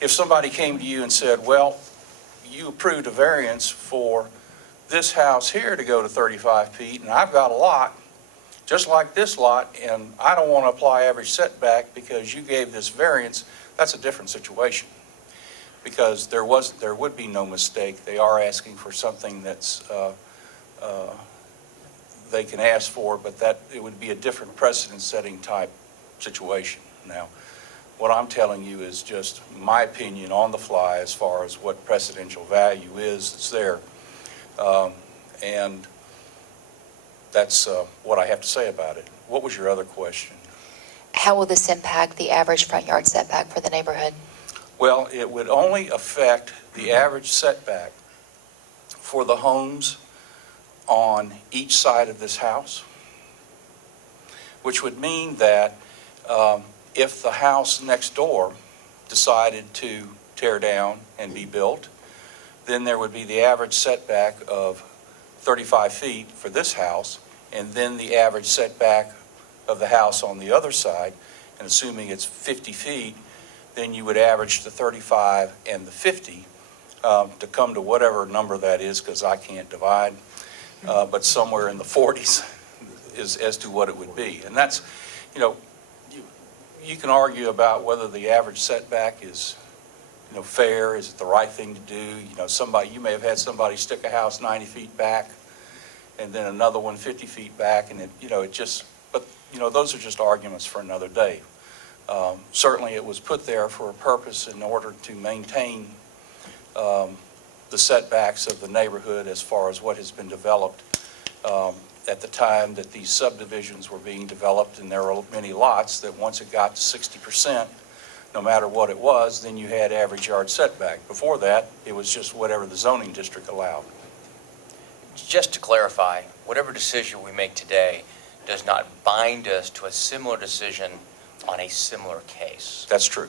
If somebody came to you and said, well, you approved a variance for this house here to go to 35 feet, and I've got a lot just like this lot, and I don't want to apply average setback because you gave this variance, that's a different situation, because there would be no mistake. They are asking for something that's they can ask for, but that it would be a different precedent-setting type situation. Now, what I'm telling you is just my opinion on the fly as far as what precedential value is that's there. And that's what I have to say about it. What was your other question? How will this impact the average front yard setback for the neighborhood? Well, it would only affect the average setback for the homes on each side of this house, which would mean that if the house next door decided to tear down and be built, Then there would be the average setback of 35 feet for this house, and then the average setback of the house on the other side, and assuming it's 50 feet, then you would average the 35 and the 50 to come to whatever number that is, because I can't divide, but somewhere in the 40s is as to what it would be. And that's, you can argue about whether the average setback is, fair, is it the right thing to do? You may have had somebody stick a house 90 feet back and then another one 50 feet back, and those are just arguments for another day. Certainly it was put there for a purpose in order to maintain the setbacks of the neighborhood as far as what has been developed at the time that these subdivisions were being developed, and there were many lots that once it got to 60%, no matter what it was, then you had average yard setback. Before that, it was just whatever the zoning district allowed. Just to clarify, whatever decision we make today does not bind us to a similar decision on a similar case. That's true.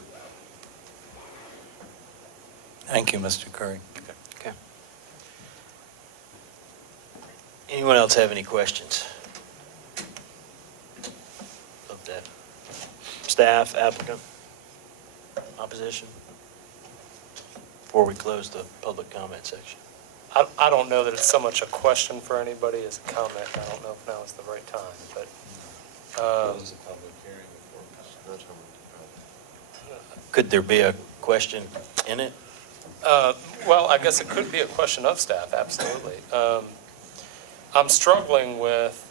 Thank you, Mr. Curry. Okay. Anyone else have any questions? Of that? Staff, applicant, opposition? Before we close the public comment section. I don't know that it's so much a question for anybody as a comment. I don't know if now is the right time, but. Could there be a question in it? Well, I guess it could be a question of staff, absolutely. I'm struggling with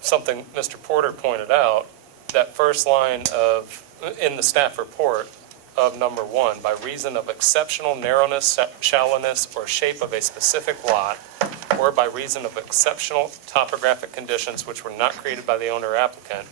something Mr. Porter pointed out, that first line in the staff report of number 1, by reason of exceptional narrowness, shallowness, or shape of a specific lot, or by reason of exceptional topographic conditions which were not created by the owner or applicant,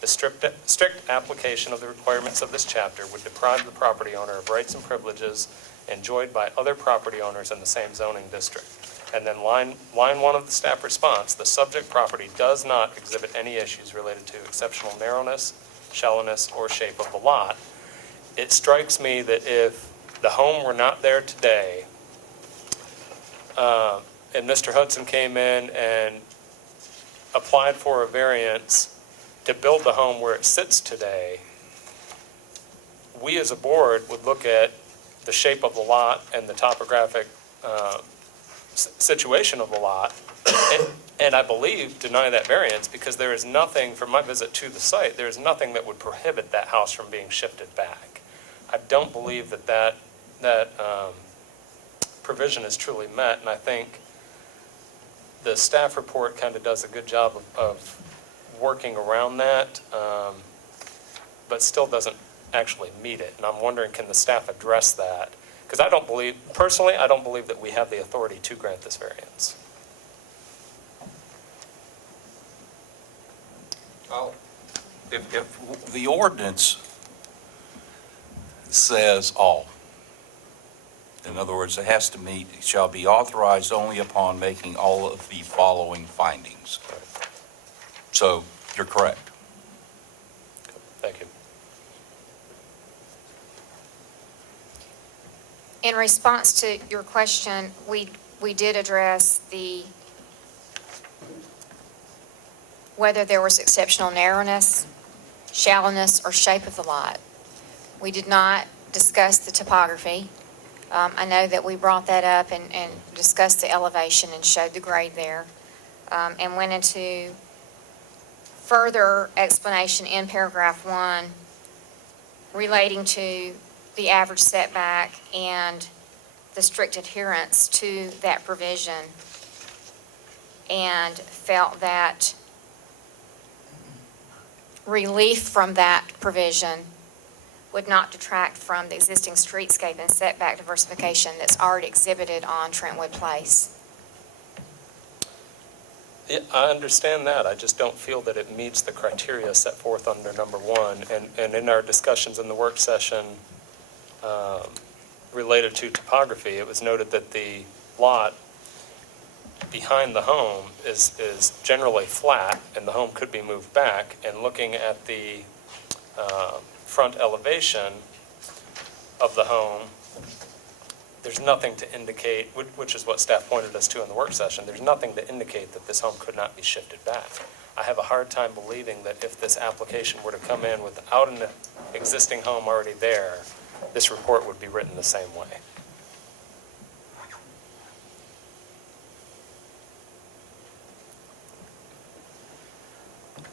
the strict application of the requirements of this chapter would deprive the property owner of rights and privileges enjoyed by other property owners in the same zoning district. And then line 1 of the staff response, the subject property does not exhibit any issues related to exceptional narrowness, shallowness, or shape of the lot. It strikes me that if the home were not there today, and Mr. Hudson came in and applied for a variance to build the home where it sits today, we as a board would look at the shape of the lot and the topographic situation of the lot, and I believe deny that variance, because there is nothing, from my visit to the site, there is nothing that would prohibit that house from being shifted back. I don't believe that provision is truly met, and I think the staff report kind of does a good job of working around that, but still doesn't actually meet it. And I'm wondering, can the staff address that? Because personally, I don't believe that we have the authority to grant this variance. Well, if the ordinance says all, in other words, it has to meet, it shall be authorized only upon making all of the following findings. So you're correct. Thank you. In response to your question, we did address whether there was exceptional narrowness, shallowness, or shape of the lot. We did not discuss the topography. I know that we brought that up and discussed the elevation and showed the grade there, and went into further explanation in paragraph 1 relating to the average setback and the strict adherence to that provision, and felt that relief from that provision would not detract from the existing streetscape and setback diversification that's already exhibited on Trentwood Place. Yeah, I understand that. I just don't feel that it meets the criteria set forth under number 1. And in our discussions in the work session related to topography, it was noted that the lot behind the home is generally flat, and the home could be moved back. And looking at the front elevation of the home, there's nothing to indicate, which is what staff pointed us to in the work session, there's nothing to indicate that this home could not be shifted back. I have a hard time believing that if this application were to come in without an existing home already there, this report would be written the same way.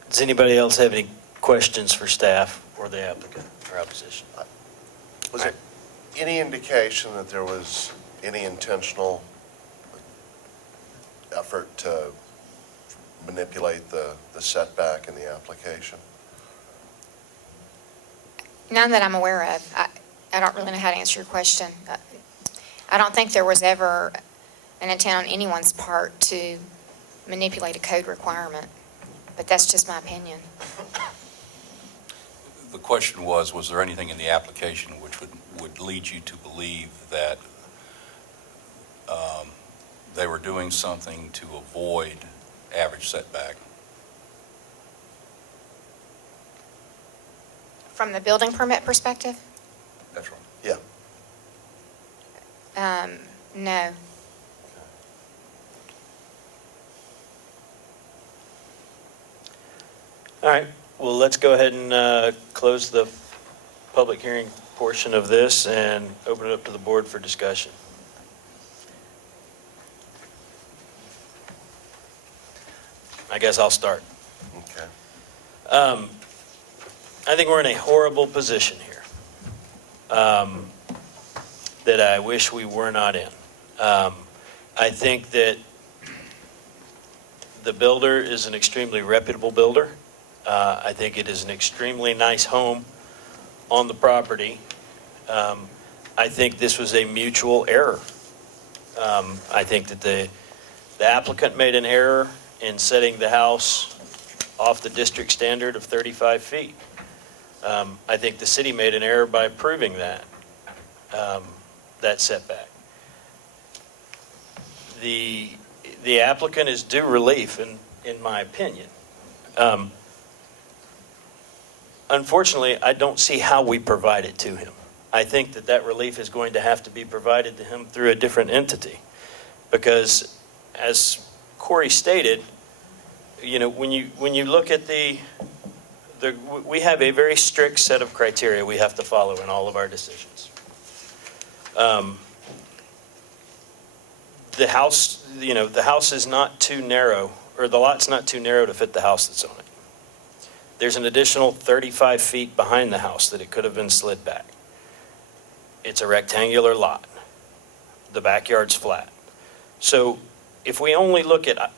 Does anybody else have any questions for staff or the applicant or opposition? Was there any indication that there was any intentional effort to manipulate the setback in the application? None that I'm aware of. I don't really know how to answer your question. I don't think there was ever an intent on anyone's part to manipulate a code requirement, but that's just my opinion. The question was there anything in the application which would lead you to believe that they were doing something to avoid average setback? From the building permit perspective? That's right. Yeah. No. All right, well, let's go ahead and close the public hearing portion of this and open it up to the board for discussion. I guess I'll start. Okay. I think we're in a horrible position here that I wish we were not in. I think that the builder is an extremely reputable builder. I think it is an extremely nice home on the property. I think this was a mutual error. I think that the applicant made an error in setting the house off the district standard of 35 feet. I think the city made an error by approving that setback. The applicant is due relief, in my opinion. Unfortunately, I don't see how we provide it to him. I think that relief is going to have to be provided to him through a different entity. Because, as Corey stated, when you look at we have a very strict set of criteria we have to follow in all of our decisions. The house is not too narrow, or the lot's not too narrow to fit the house that's on it. There's an additional 35 feet behind the house that it could have been slid back. It's a rectangular lot. The backyard's flat. So if we only look at,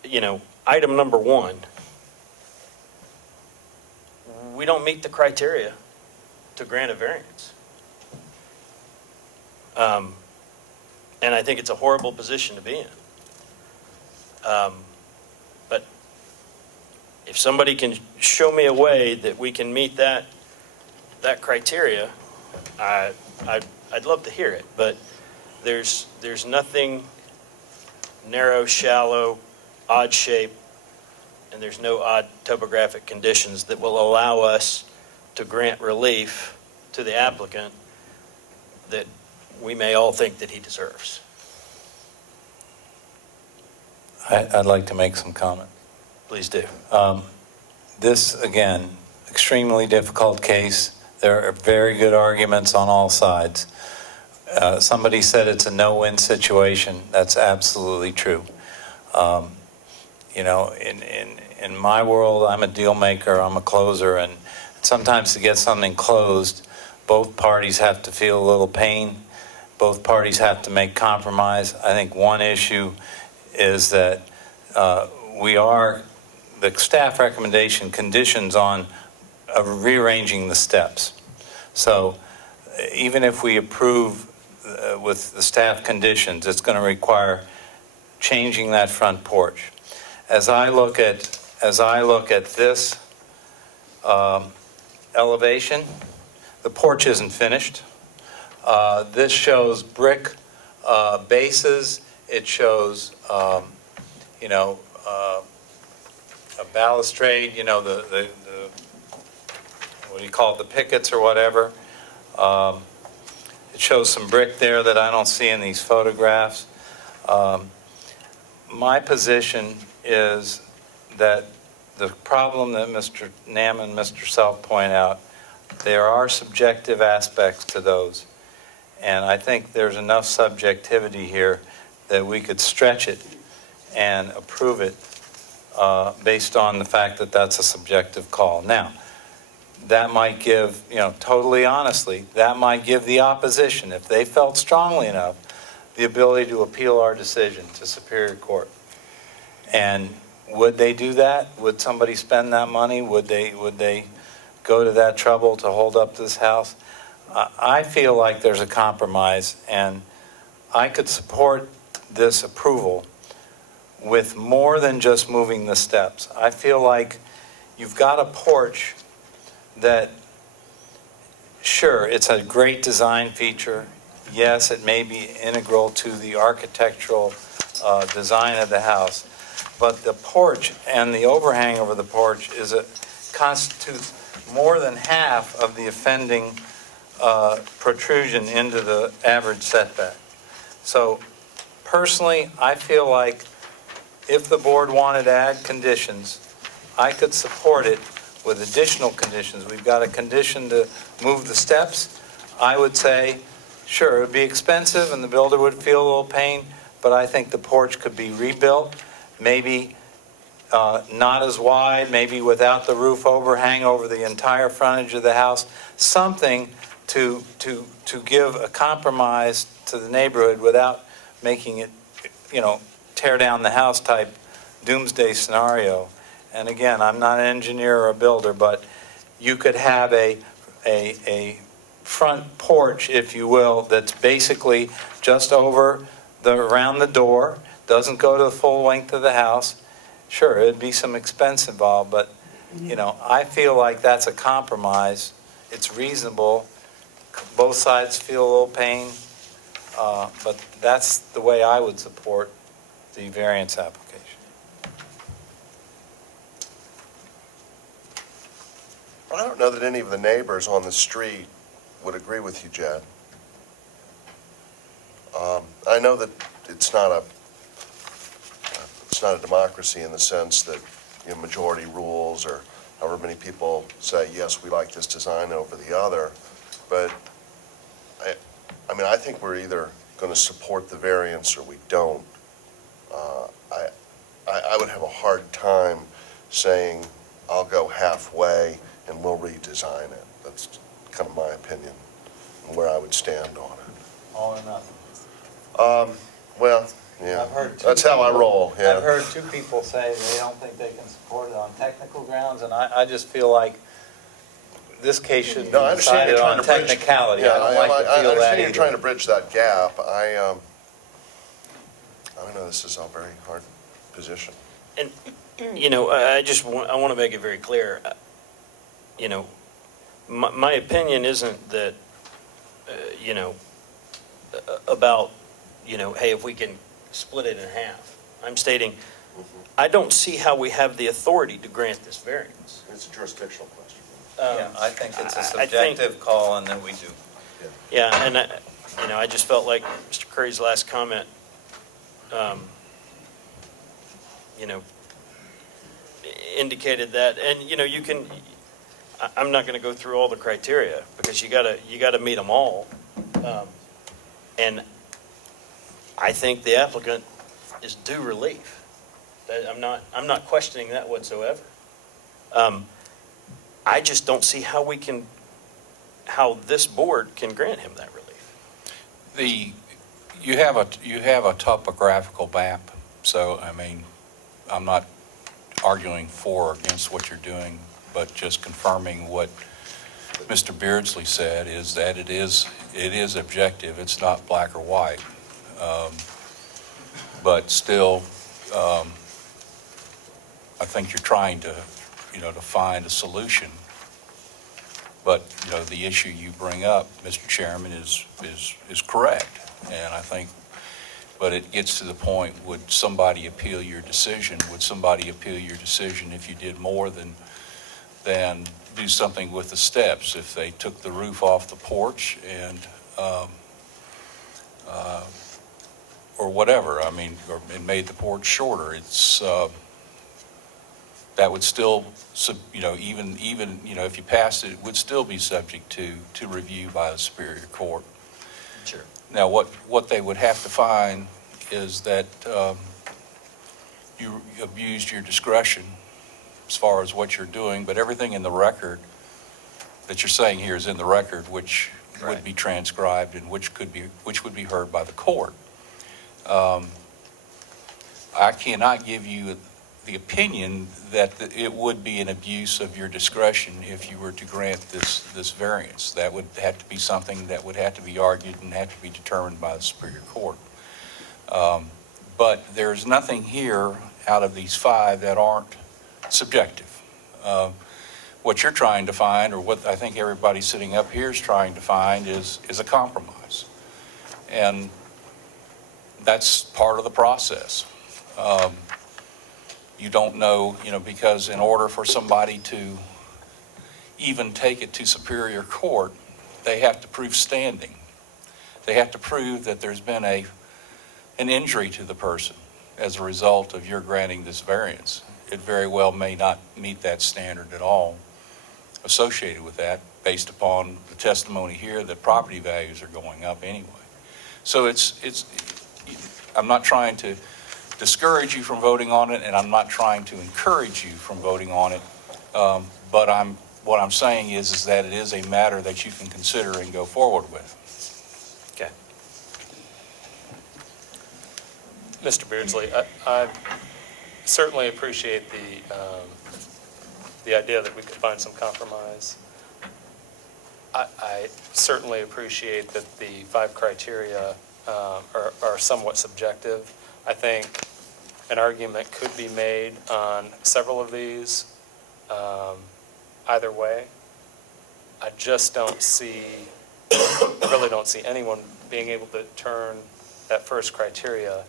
item number one, we don't meet the criteria to grant a variance. And I think it's a horrible position to be in. But if somebody can show me a way that we can meet that criteria, I'd love to hear it. But there's nothing narrow, shallow, odd shape, and there's no odd topographic conditions that will allow us to grant relief to the applicant that we may all think that he deserves. I'd like to make some comment. Please do. This, again, extremely difficult case. There are very good arguments on all sides. Somebody said it's a no-win situation. That's absolutely true. In my world, I'm a deal maker, I'm a closer, and sometimes to get something closed, both parties have to feel a little pain. Both parties have to make compromise. I think one issue is that the staff recommendation conditions on rearranging the steps. So even if we approve with the staff conditions, it's going to require changing that front porch. As I look at this elevation, the porch isn't finished. This shows brick bases. It shows, a balustrade. The what do you call it, the pickets or whatever. It shows some brick there that I don't see in these photographs. My position is that the problem that Mr. Nam and Mr. Self point out, there are subjective aspects to those. And I think there's enough subjectivity here that we could stretch it and approve it based on the fact that that's a subjective call. Now, that might give, totally honestly, that might give the opposition, if they felt strongly enough, the ability to appeal our decision to Superior Court. And would they do that? Would somebody spend that money? Would they go to that trouble to hold up this house? I feel like there's a compromise, and I could support this approval with more than just moving the steps. I feel like you've got a porch that, sure, it's a great design feature. Yes, it may be integral to the architectural design of the house, but the porch and the overhang over the porch constitutes more than half of the offending protrusion into the average setback. So personally, I feel like if the board wanted to add conditions, I could support it with additional conditions. We've got a condition to move the steps. I would say, sure, it would be expensive and the builder would feel a little pain, but I think the porch could be rebuilt, maybe not as wide, maybe without the roof overhang over the entire frontage of the house, something to give a compromise to the neighborhood without making it, tear down the house type doomsday scenario. And again, I'm not an engineer or a builder, but you could have a front porch, if you will, that's basically just around the door, doesn't go to the full length of the house. Sure, it'd be some expense involved, but, I feel like that's a compromise. It's reasonable. Both sides feel a little pain, but that's the way I would support the variance application. I don't know that any of the neighbors on the street would agree with you, Jed. I know that it's not a democracy in the sense that majority rules or however many people say, yes, we like this design over the other. But I think we're either going to support the variance or we don't. I would have a hard time saying, I'll go halfway and we'll redesign it. That's kind of my opinion and where I would stand on it. All or nothing. Well, yeah, I've heard that's how I roll, yeah. I've heard two people say they don't think they can support it on technical grounds, and I just feel like this case should be No, I understand decided you're on trying to bridge. technicality. Yeah, I don't like to I feel that understand you're either. trying to bridge that gap. I don't know, this is a very hard position. And, I want to make it very clear, my opinion isn't that, about, hey, if we can split it in half. I'm stating, I don't see how we have the authority to grant this variance. It's a jurisdictional question. Yeah, I think it's a I think- subjective call, and that we do. Yeah, and, I just felt like Mr. Curry's last comment, indicated that, and, you can, I'm not going to go through all the criteria, because you gotta meet them all. And I think the applicant is due relief. I'm not questioning that whatsoever. I just don't see how this board can grant him that relief. You have a topographical map, so, I'm not arguing for or against what you're doing, but just confirming what Mr. Beardsley said, is that it is objective, it's not black or white. But still, I think you're trying to find a solution. But, the issue you bring up, Mr. Chairman, is correct. And I think, but it gets to the point, would somebody appeal your decision? Would somebody appeal your decision if you did more than do something with the steps? If they took the roof off the porch and or whatever, I mean, or it made the porch shorter, it's, that would still, even, if you passed it, it would still be subject to review by the Superior Court. Sure. Now, what they would have to find is that you abused your discretion as far as what you're doing, but everything in the record that you're saying here is in the record, which would be transcribed and which would be heard by the court. I cannot give you the opinion that it would be an abuse of your discretion if you were to grant this variance. That would have to be something that would have to be argued and have to be determined by the Superior Court. But there's nothing here out of these 5 that aren't subjective. What you're trying to find, or what I think everybody sitting up here is trying to find, is a compromise. And that's part of the process. You don't know, because in order for somebody to even take it to Superior Court, they have to prove standing. They have to prove that there's been an injury to the person as a result of your granting this variance. It very well may not meet that standard at all associated with that, based upon the testimony here that property values are going up anyway. So I'm not trying to discourage you from voting on it, and I'm not trying to encourage you from voting on it. But what I'm saying is that it is a matter that you can consider and go forward with. Okay. Mr. Beardsley, I certainly appreciate the idea that we could find some compromise. I certainly appreciate that the 5 criteria are somewhat subjective. I think an argument could be made on several of these either way. I just really don't see anyone being able to turn that first criteria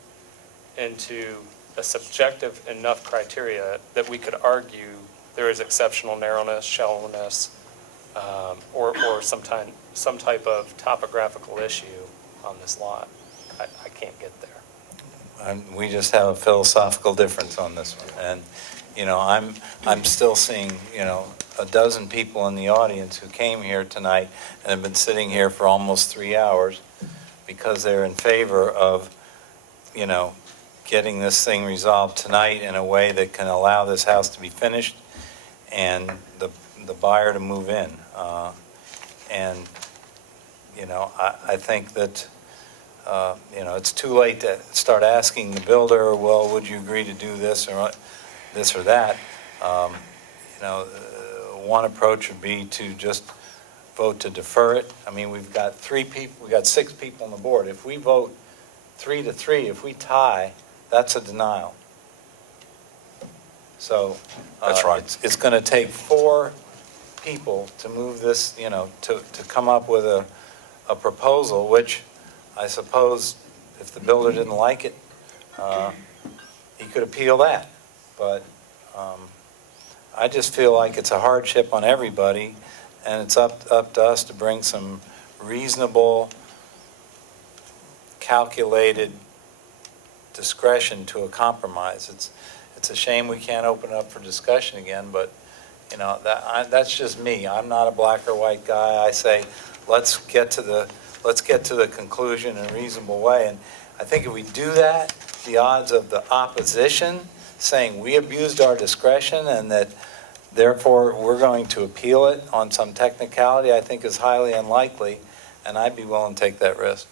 into a subjective enough criteria that we could argue there is exceptional narrowness, shallowness, or some type of topographical issue on this lot. I can't get there. We just have a philosophical difference on this one. And, I'm still seeing, a dozen people in the audience who came here tonight and have been sitting here for almost 3 hours because they're in favor of, getting this thing resolved tonight in a way that can allow this house to be finished and the buyer to move in. I think that, it's too late to start asking the builder, well, would you agree to do this or that? One approach would be to just vote to defer it. I mean, we've got 6 people on the board. If we vote 3-3, if we tie, that's a denial. So That's right. It's going to take 4 people to move this, to come up with a proposal, which I suppose if the builder didn't like it, he could appeal that. But I just feel like it's a hardship on everybody, and it's up to us to bring some reasonable, calculated discretion to a compromise. It's a shame we can't open it up for discussion again, but that's just me. I'm not a black or white guy. I say let's get to the conclusion in a reasonable way. And I think if we do that, the odds of the opposition saying we abused our discretion and that therefore we're going to appeal it on some technicality, I think is highly unlikely, and I'd be willing to take that risk.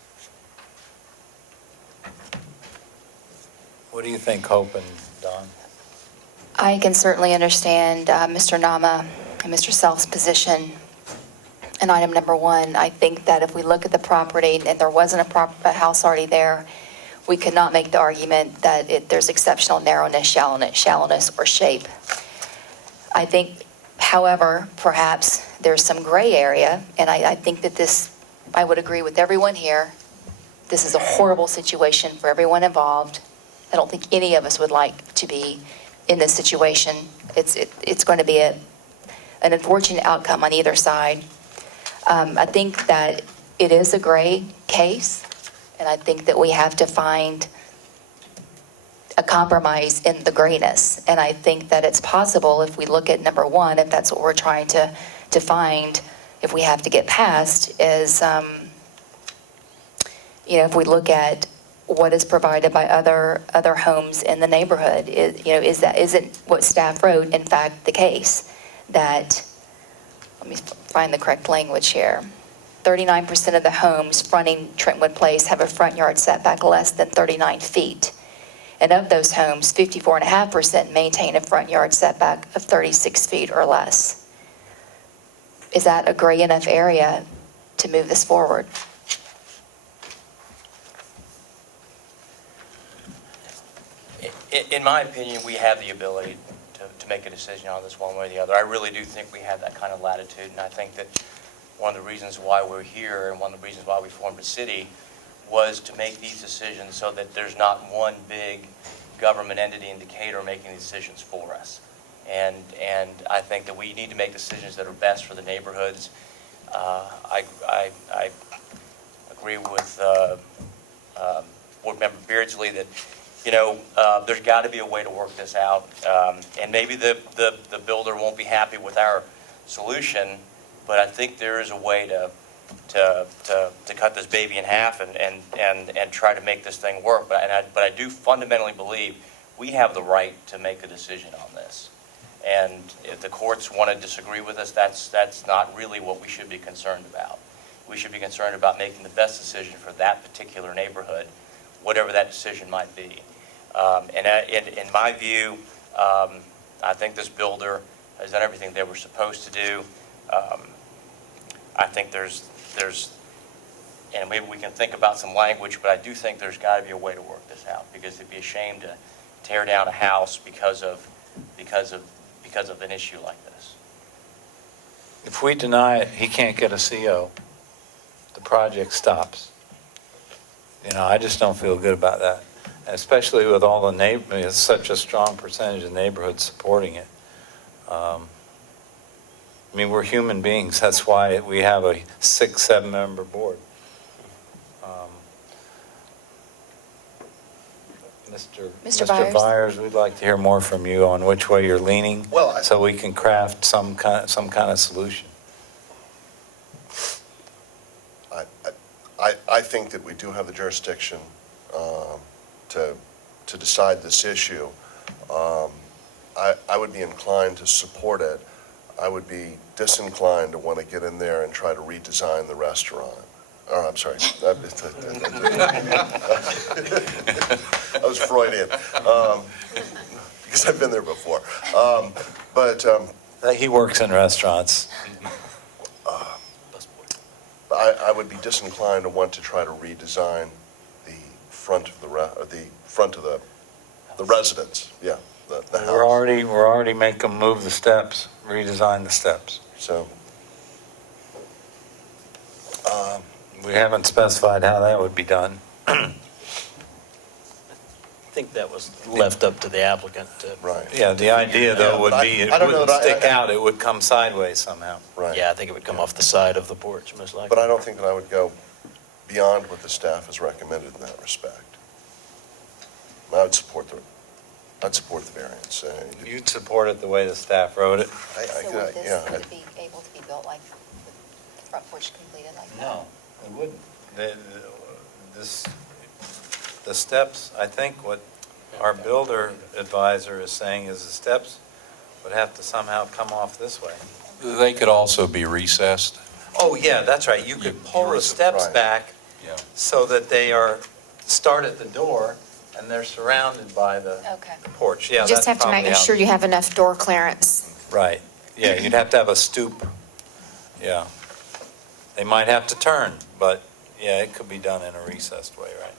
What do you think, Hope and Don? I can certainly understand Mr. Nama and Mr. Self's position in item number 1. I think that if we look at the property and there wasn't a house already there, we could not make the argument that there's exceptional narrowness, shallowness, or shape. I think, however, perhaps there's some gray area, and I think that I would agree with everyone here. This is a horrible situation for everyone involved. I don't think any of us would like to be in this situation. It's going to be an unfortunate outcome on either side. I think that it is a gray case, And I think that we have to find a compromise in the grayness. And I think that it's possible if we look at number one, if that's what we're trying to find, if we have to get past, is, if we look at what is provided by other homes in the neighborhood, isn't what staff wrote, in fact, the case? That, let me find the correct language here. 39% of the homes fronting Trentwood Place have a front yard setback less than 39 feet. And of those homes, 54.5% maintain a front yard setback of 36 feet or less. Is that a gray enough area to move this forward? In my opinion, we have the ability to make a decision on this one way or the other. I really do think we have that kind of latitude, and I think that one of the reasons why we're here and one of the reasons why we formed a city was to make these decisions so that there's not one big government entity in Decatur making the decisions for us. And I think that we need to make decisions that are best for the neighborhoods. I agree with Board Member Beardsley that, there's got to be a way to work this out. And maybe the builder won't be happy with our solution, but I think there is a way to cut this baby in half and try to make this thing work. But I do fundamentally believe we have the right to make a decision on this. And if the courts want to disagree with us, that's not really what we should be concerned about. We should be concerned about making the best decision for that particular neighborhood, whatever that decision might be. And in my view, I think this builder has done everything they were supposed to do. I think there's, and maybe we can think about some language, but I do think there's got to be a way to work this out, because it'd be a shame to tear down a house because of an issue like this. If we deny it, he can't get a CO. The project stops. I just don't feel good about that, especially with all the neighbors, such a strong percentage of neighborhoods supporting it. We're human beings. That's why we have a 6-7 member board. Mr. Byers, we'd like to hear more from you on which way you're leaning, so we can craft some kind of solution. I think that we do have the jurisdiction to decide this issue. I would be inclined to support it. I would be disinclined to want to get in there and try to redesign the restaurant. Oh, I'm sorry. I was Freudian, because I've been there before. He works in restaurants. I would be disinclined to want to try to redesign the front of the residence. Yeah, the house. We're already making them move the steps, redesign the steps. So. We haven't specified how that would be done. I think that was left up to the applicant to. Right. Yeah, the idea though would be it wouldn't stick out, it would come sideways somehow. Right. Yeah, I think it would come off the side of the porch, most likely. But I don't think that I would go beyond what the staff has recommended in that respect. I would support the variance. You'd support it the way the staff wrote it? Would it be able to be built like the front porch completed like that? No, it wouldn't. The steps, I think what our builder advisor is saying is the steps would have to somehow come off this way. They could also be recessed. Oh, yeah, that's right. You could pull the steps back so that they start at the door and they're surrounded by the porch. Yeah, You just have that's to make probably sure you have enough door clearance. Right. Yeah, you'd have to have a stoop. Yeah. They might have to turn, but yeah, it could be done in a recessed way, right?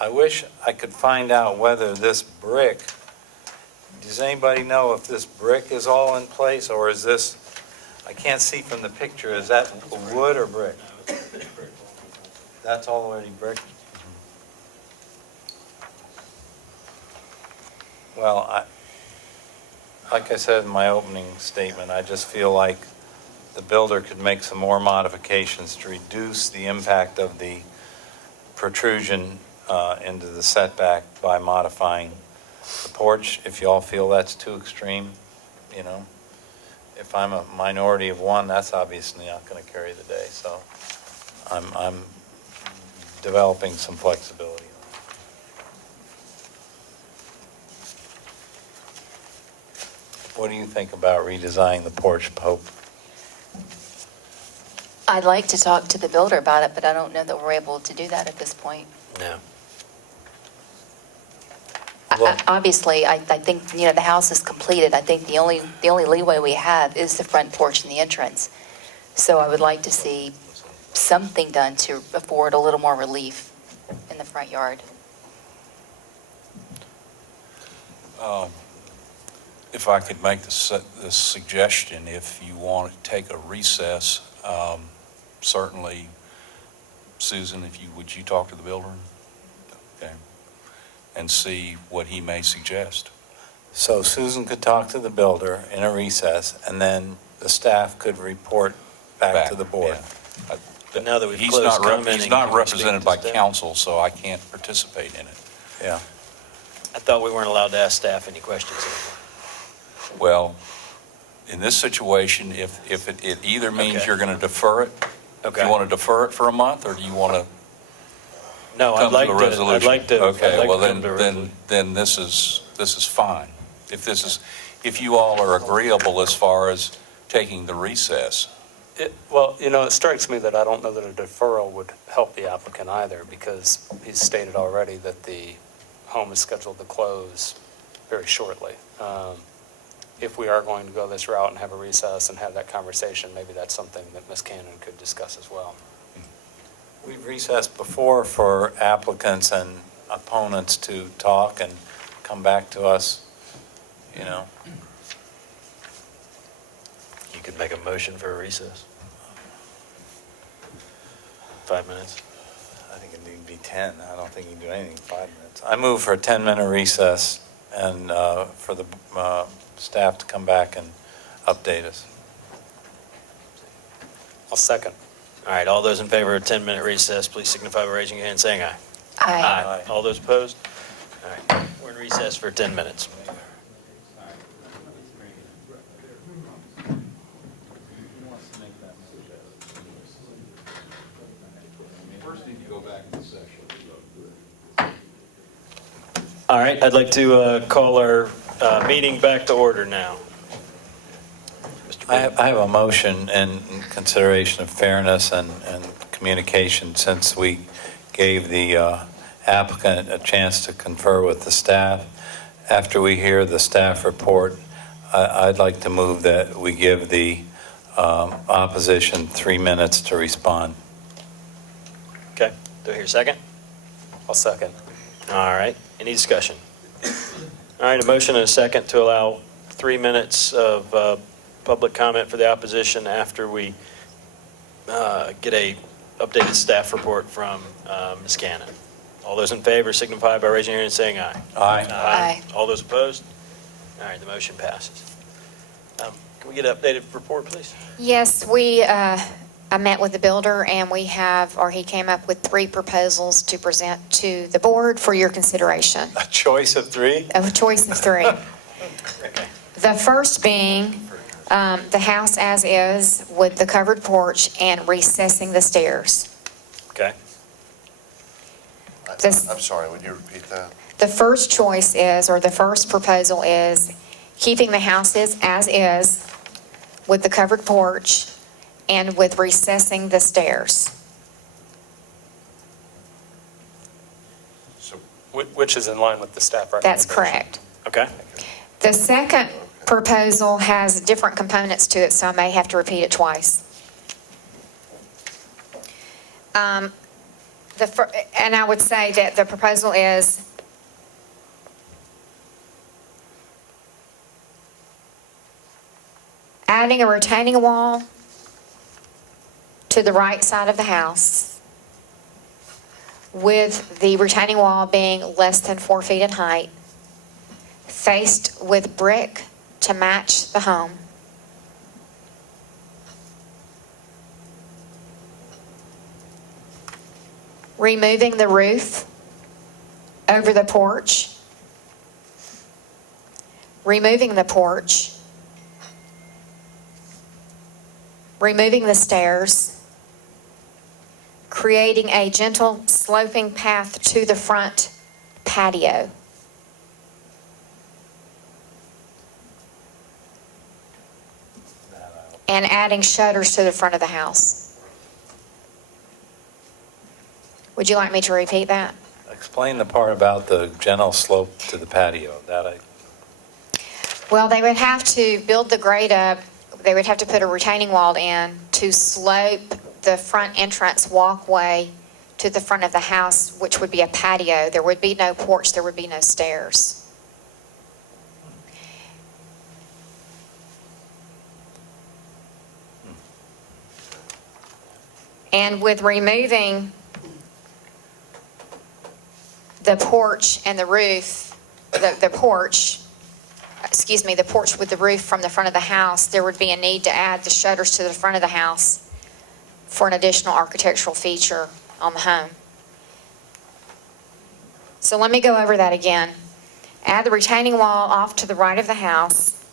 I wish I could find out whether this brick, does anybody know if this brick is all in place, or is this, I can't see from the picture, is that wood or brick? That's all already brick? Well, like I said in my opening statement, I just feel like the builder could make some more modifications to reduce the impact of the protrusion into the setback by modifying the porch, if you all feel that's too extreme, you know. If I'm a minority of one, that's obviously not going to carry the day, so I'm developing some flexibility. What do you think about redesigning the porch, Pope? I'd like to talk to the builder about it, but I don't know that we're able to do that at this point. No. Obviously, I think, you know, the house is completed. I think the only leeway we have is the front porch and the entrance. So I would like to see something done to afford a little more relief in the front yard. If I could make this suggestion, if you want to take a recess, certainly, Susan, would you talk to the builder? Okay. And see what he may suggest. So Susan could talk to the builder in a recess, and then the staff could report back to the board. Yeah. But now that we've He's closed not commenting, he's not can we represented speak by to staff? council, so I can't participate in it. Yeah. I thought we weren't allowed to ask staff any questions anymore. Well, in this situation, if it either means Okay. you're going to defer it, do Okay. you want to defer it for a month, or do you want to No, come I'd like to a to, resolution? I'd like to. Okay, I'd like well, to come to a resolution. then this is fine. If you all are agreeable as far as taking the recess. Well, you know, it strikes me that I don't know that a deferral would help the applicant either, because he's stated already that the home is scheduled to close very shortly. If we are going to go this route and have a recess and have that conversation, maybe that's something that Ms. Cannon could discuss as well. We've recessed before for applicants and opponents to talk and come back to us, you know. You could make a motion for a recess. 5 minutes. I think it need to be 10. I don't think you can do anything in 5 minutes. I move for a 10-minute recess and for the staff to come back and update us. I'll second. All right, all those in favor of a 10-minute recess, please signify by raising your hand and saying aye. Aye. All those opposed? All right, we're in recess for 10 minutes. First need to go back in session. All right, I'd like to call our meeting back to order now. I have a motion in consideration of fairness and communication, since we gave the applicant a chance to confer with the staff. After we hear the staff report, I'd like to move that we give the opposition 3 minutes to respond. Okay, do I hear a second? I'll second. All right, any discussion? All right, a motion and a second to allow 3 minutes of public comment for the opposition after we get a updated staff report from Ms. Cannon. All those in favor signify by raising your hand and saying aye. Aye. Aye. All those opposed? All right, the motion passes. Can we get an updated report, please? Yes, I met with the builder, and we have, or he came up with 3 proposals to present to the board for your consideration. A choice of 3? A choice of 3. Okay. The first being the house as is with the covered porch and recessing the stairs. Okay. I'm sorry, would you repeat that? The first choice is, or the first proposal is, keeping the houses as is with the covered porch and with recessing the stairs. Which is in line with the staff That's recommendation. correct. Okay. The second proposal has different components to it, so I may have to repeat it twice. And I would say that the proposal is adding a retaining wall to the right side of the house, with the retaining wall being less than 4 feet in height, faced with brick to match the home. removing the roof over the porch, removing the porch, removing the stairs, creating a gentle sloping path to the front patio. And adding shutters to the front of the house. Would you like me to repeat that? Explain the part about the gentle slope to the patio. Well, they would have to build the grade up, they would have to put a retaining wall in to slope the front entrance walkway to the front of the house, which would be a patio. There would be no porch, there would be no stairs. And with removing the porch and the roof, the porch with the roof from the front of the house, there would be a need to add the shutters to the front of the house for an additional architectural feature on the home. So let me go over that again. Add the retaining wall off to the right of the house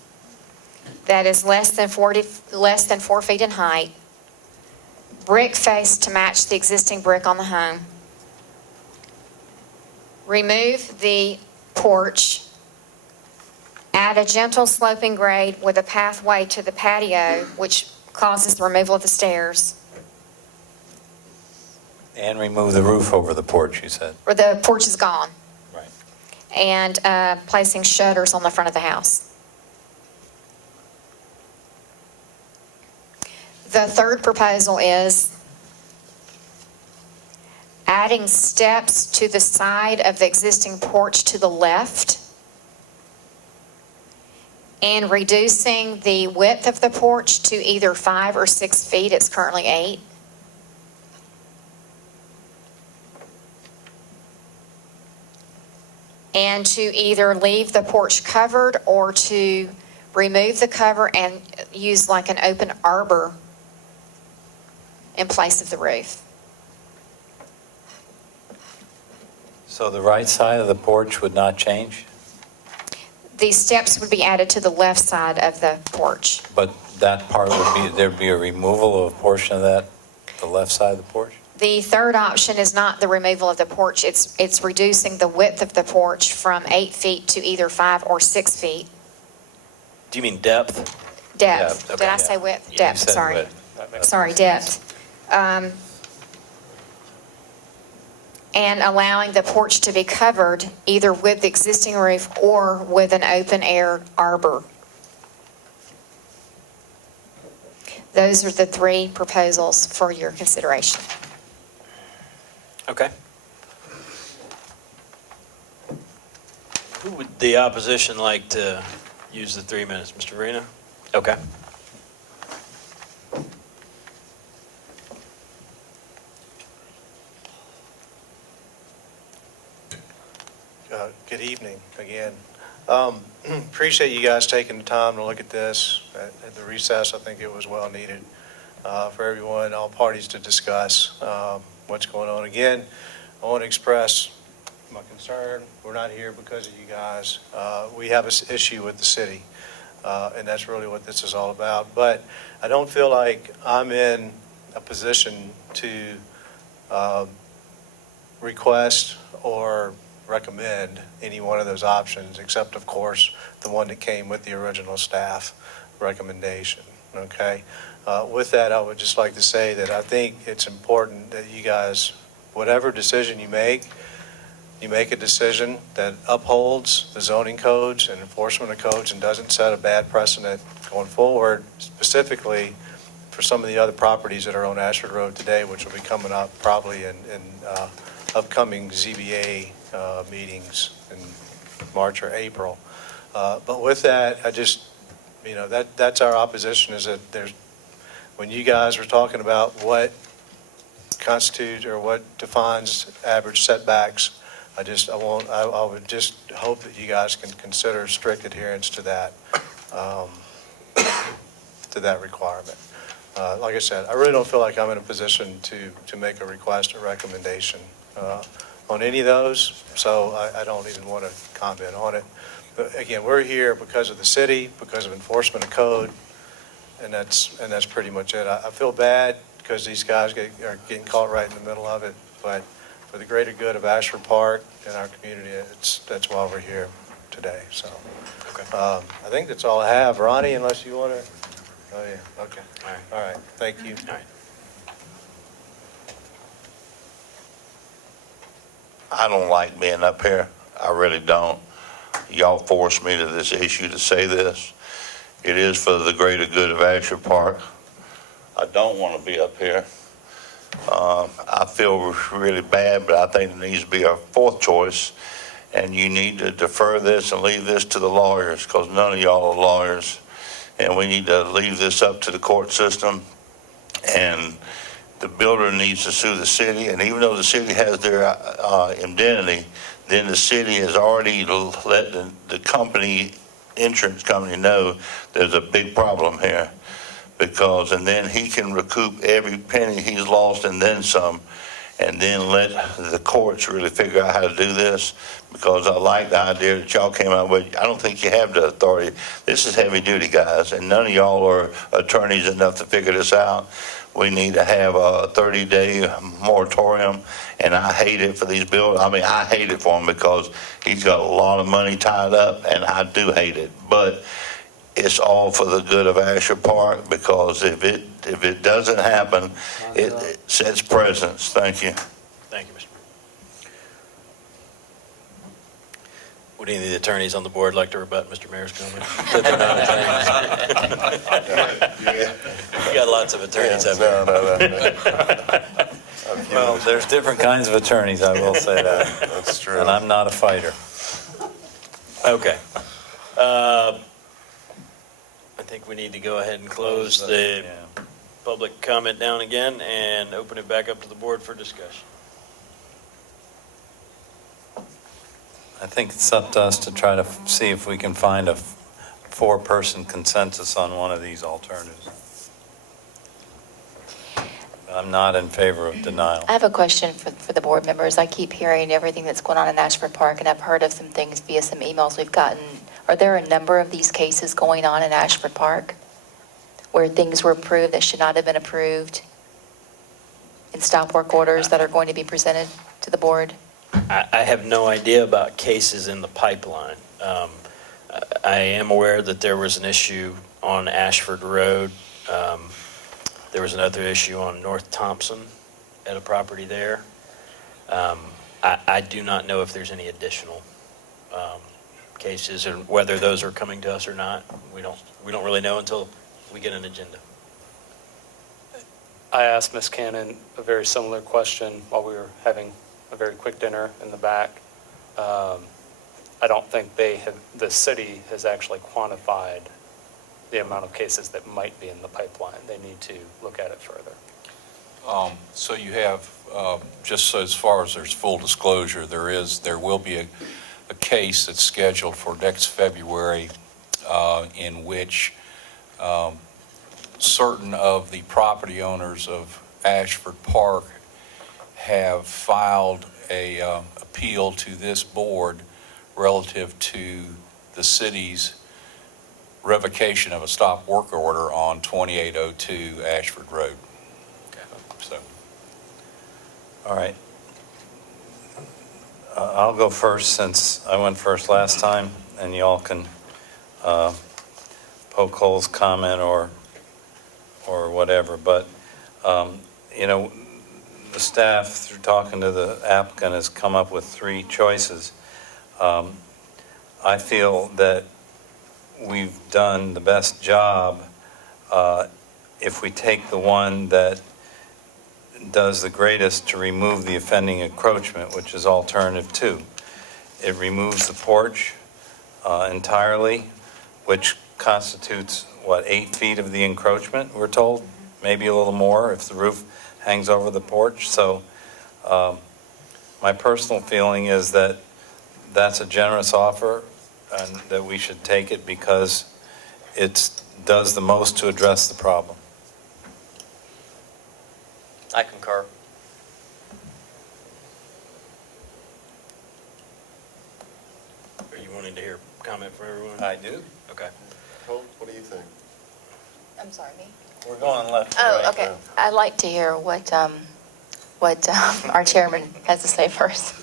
that is less than 4 feet in height. Brick face to match the existing brick on the home. Remove the porch. Add a gentle sloping grade with a pathway to the patio, which causes the removal of the stairs. And remove the roof over the porch, you said. Or the porch is gone. Right. And placing shutters on the front of the house. The third proposal is adding steps to the side of the existing porch to the left and reducing the width of the porch to either 5 or 6 feet. It's currently 8. And to either leave the porch covered or to remove the cover and use like an open arbor in place of the roof. So the right side of the porch would not change, These steps would be added to the left side of the porch. but that part would be, there'd be a removal of a portion of that, the left side of the porch? The third option is not the removal of the porch, it's reducing the width of the porch from 8 feet to either 5 or 6 feet. Do you mean depth? Depth. Okay. Did I say width? You Depth, said sorry. width. Sorry, depth. And allowing the porch to be covered either with the existing roof or with an open air arbor. Those are the 3 proposals for your consideration. Okay. Who would the opposition like to use the 3 minutes? Mr. Arena? Okay. Good evening again. Appreciate you guys taking the time to look at this at the recess. I think it was well needed for everyone, all parties to discuss what's going on. Again, I want to express my concern. We're not here because of you guys. We have an issue with the city, and that's really what this is all about. But I don't feel like I'm in a position to request or recommend any one of those options, except, of course, the one that came with the original staff recommendation, okay? With that, I would just like to say that I think it's important that you guys, whatever decision you make a decision that upholds the zoning codes and enforcement of codes and doesn't set a bad precedent going forward, specifically for some of the other properties that are on Ashford Road today, which will be coming up probably in upcoming ZBA meetings in March or April. But with that, I just, that's our opposition, is that when you guys were talking about what constitutes or what defines average setbacks, I would just hope that you guys can consider strict adherence to that requirement. Like I said, I really don't feel like I'm in a position to make a request or recommendation on any of those, so I don't even want to comment on it. But again, we're here because of the city, because of enforcement of code, and that's pretty much it. I feel bad because these guys are getting caught right in the middle of it, but for the greater good of Ashford Park and our community, that's why we're here today. So I think that's all I have. Ronnie, unless you want to? Oh, yeah, okay. All right, thank you. All right. I don't like being up here. I really don't. Y'all forced me to this issue to say this. It is for the greater good of Ashford Park. I don't want to be up here. I feel really bad, but I think it needs to be our fourth choice. And you need to defer this and leave this to the lawyers, because none of y'all are lawyers. And we need to leave this up to the court system. And the builder needs to sue the city. And even though the city has their indemnity, then the city has already let the company, insurance company, know there's a big problem here. And then he can recoup every penny he's lost and then some, and then let the courts really figure out how to do this, because I like the idea that y'all came out with. I don't think you have the authority. This is heavy duty, guys, and none of y'all are attorneys enough to figure this out. We need to have a 30-day moratorium, and I hate it for these builders. I mean, I hate it for him because he's got a lot of money tied up, and I do hate it. But it's all for the good of Ashford Park, because if it doesn't happen, it sets precedents. Thank you. Thank you, Mr. Would any of the attorneys on the board like to rebut Mr. Mayor's comment? That they're not attorneys? You got lots of attorneys up here. No. Well, there's different kinds of attorneys, I will say that. That's true. And I'm not a fighter. Okay. I think we need to go ahead and close the public comment down again and open it back up to the board for discussion. I think it's up to us to try to see if we can find a four-person consensus on one of these alternatives. I'm not in favor of denial. I have a question for the board members. I keep hearing everything that's going on in Ashford Park, and I've heard of some things via some emails we've gotten. Are there a number of these cases going on in Ashford Park where things were approved that should not have been approved, and stop work orders that are going to be presented to the board? I have no idea about cases in the pipeline. I am aware that there was an issue on Ashford Road. There was another issue on North Thompson at a property there. I do not know if there's any additional cases, and whether those are coming to us or not. We don't really know until we get an agenda. I asked Ms. Cannon a very similar question while we were having a very quick dinner in the back. I don't think the city has actually quantified the amount of cases that might be in the pipeline. They need to look at it further. So you have, just so as far as there's full disclosure, there will be a case that's scheduled for next February in which certain of the property owners of Ashford Park have filed a appeal to this board relative to the city's revocation of a stop work order on 2802 Ashford Road. So, All right. I'll go first since I went first last time, and y'all can poke holes, comment, or whatever. But, the staff, through talking to the applicant, has come up with three choices. I feel that we've done the best job if we take the one that does the greatest to remove the offending encroachment, which is alternative 2. It removes the porch entirely, which constitutes, 8 feet of the encroachment, we're told, maybe a little more if the roof hangs over the porch. So my personal feeling is that that's a generous offer and that we should take it because it does the most to address the problem. I concur. Are you wanting to hear comment from everyone? I do. Okay. What do you think? I'm sorry, me? We're going left to Oh, right okay. now. I'd like to hear what our chairman has to say first,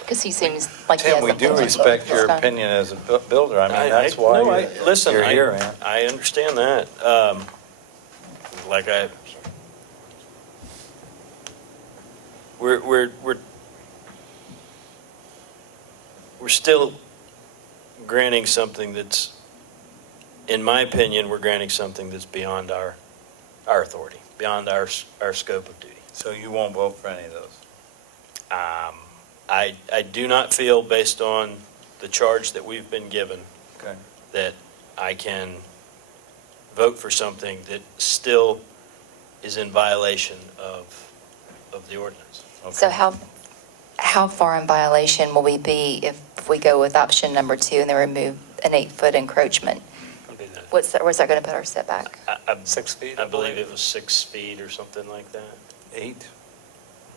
because he seems like he has Tim, we something do to respect your respond. opinion as a builder. I mean, that's why no, listen, you're here, man. I understand that. Like we're still granting something that's, in my opinion, we're granting something that's beyond our authority, beyond our scope of duty. So you won't vote for any of those? I do not feel, based on the charge that we've been given, Okay. that I can vote for something that still is in violation of the ordinance. So how far in violation will we be if we go with option number 2 and then remove an 8-foot encroachment? Where's that going to put our setback? 6 feet, I believe it was 6 feet or something like that. 8?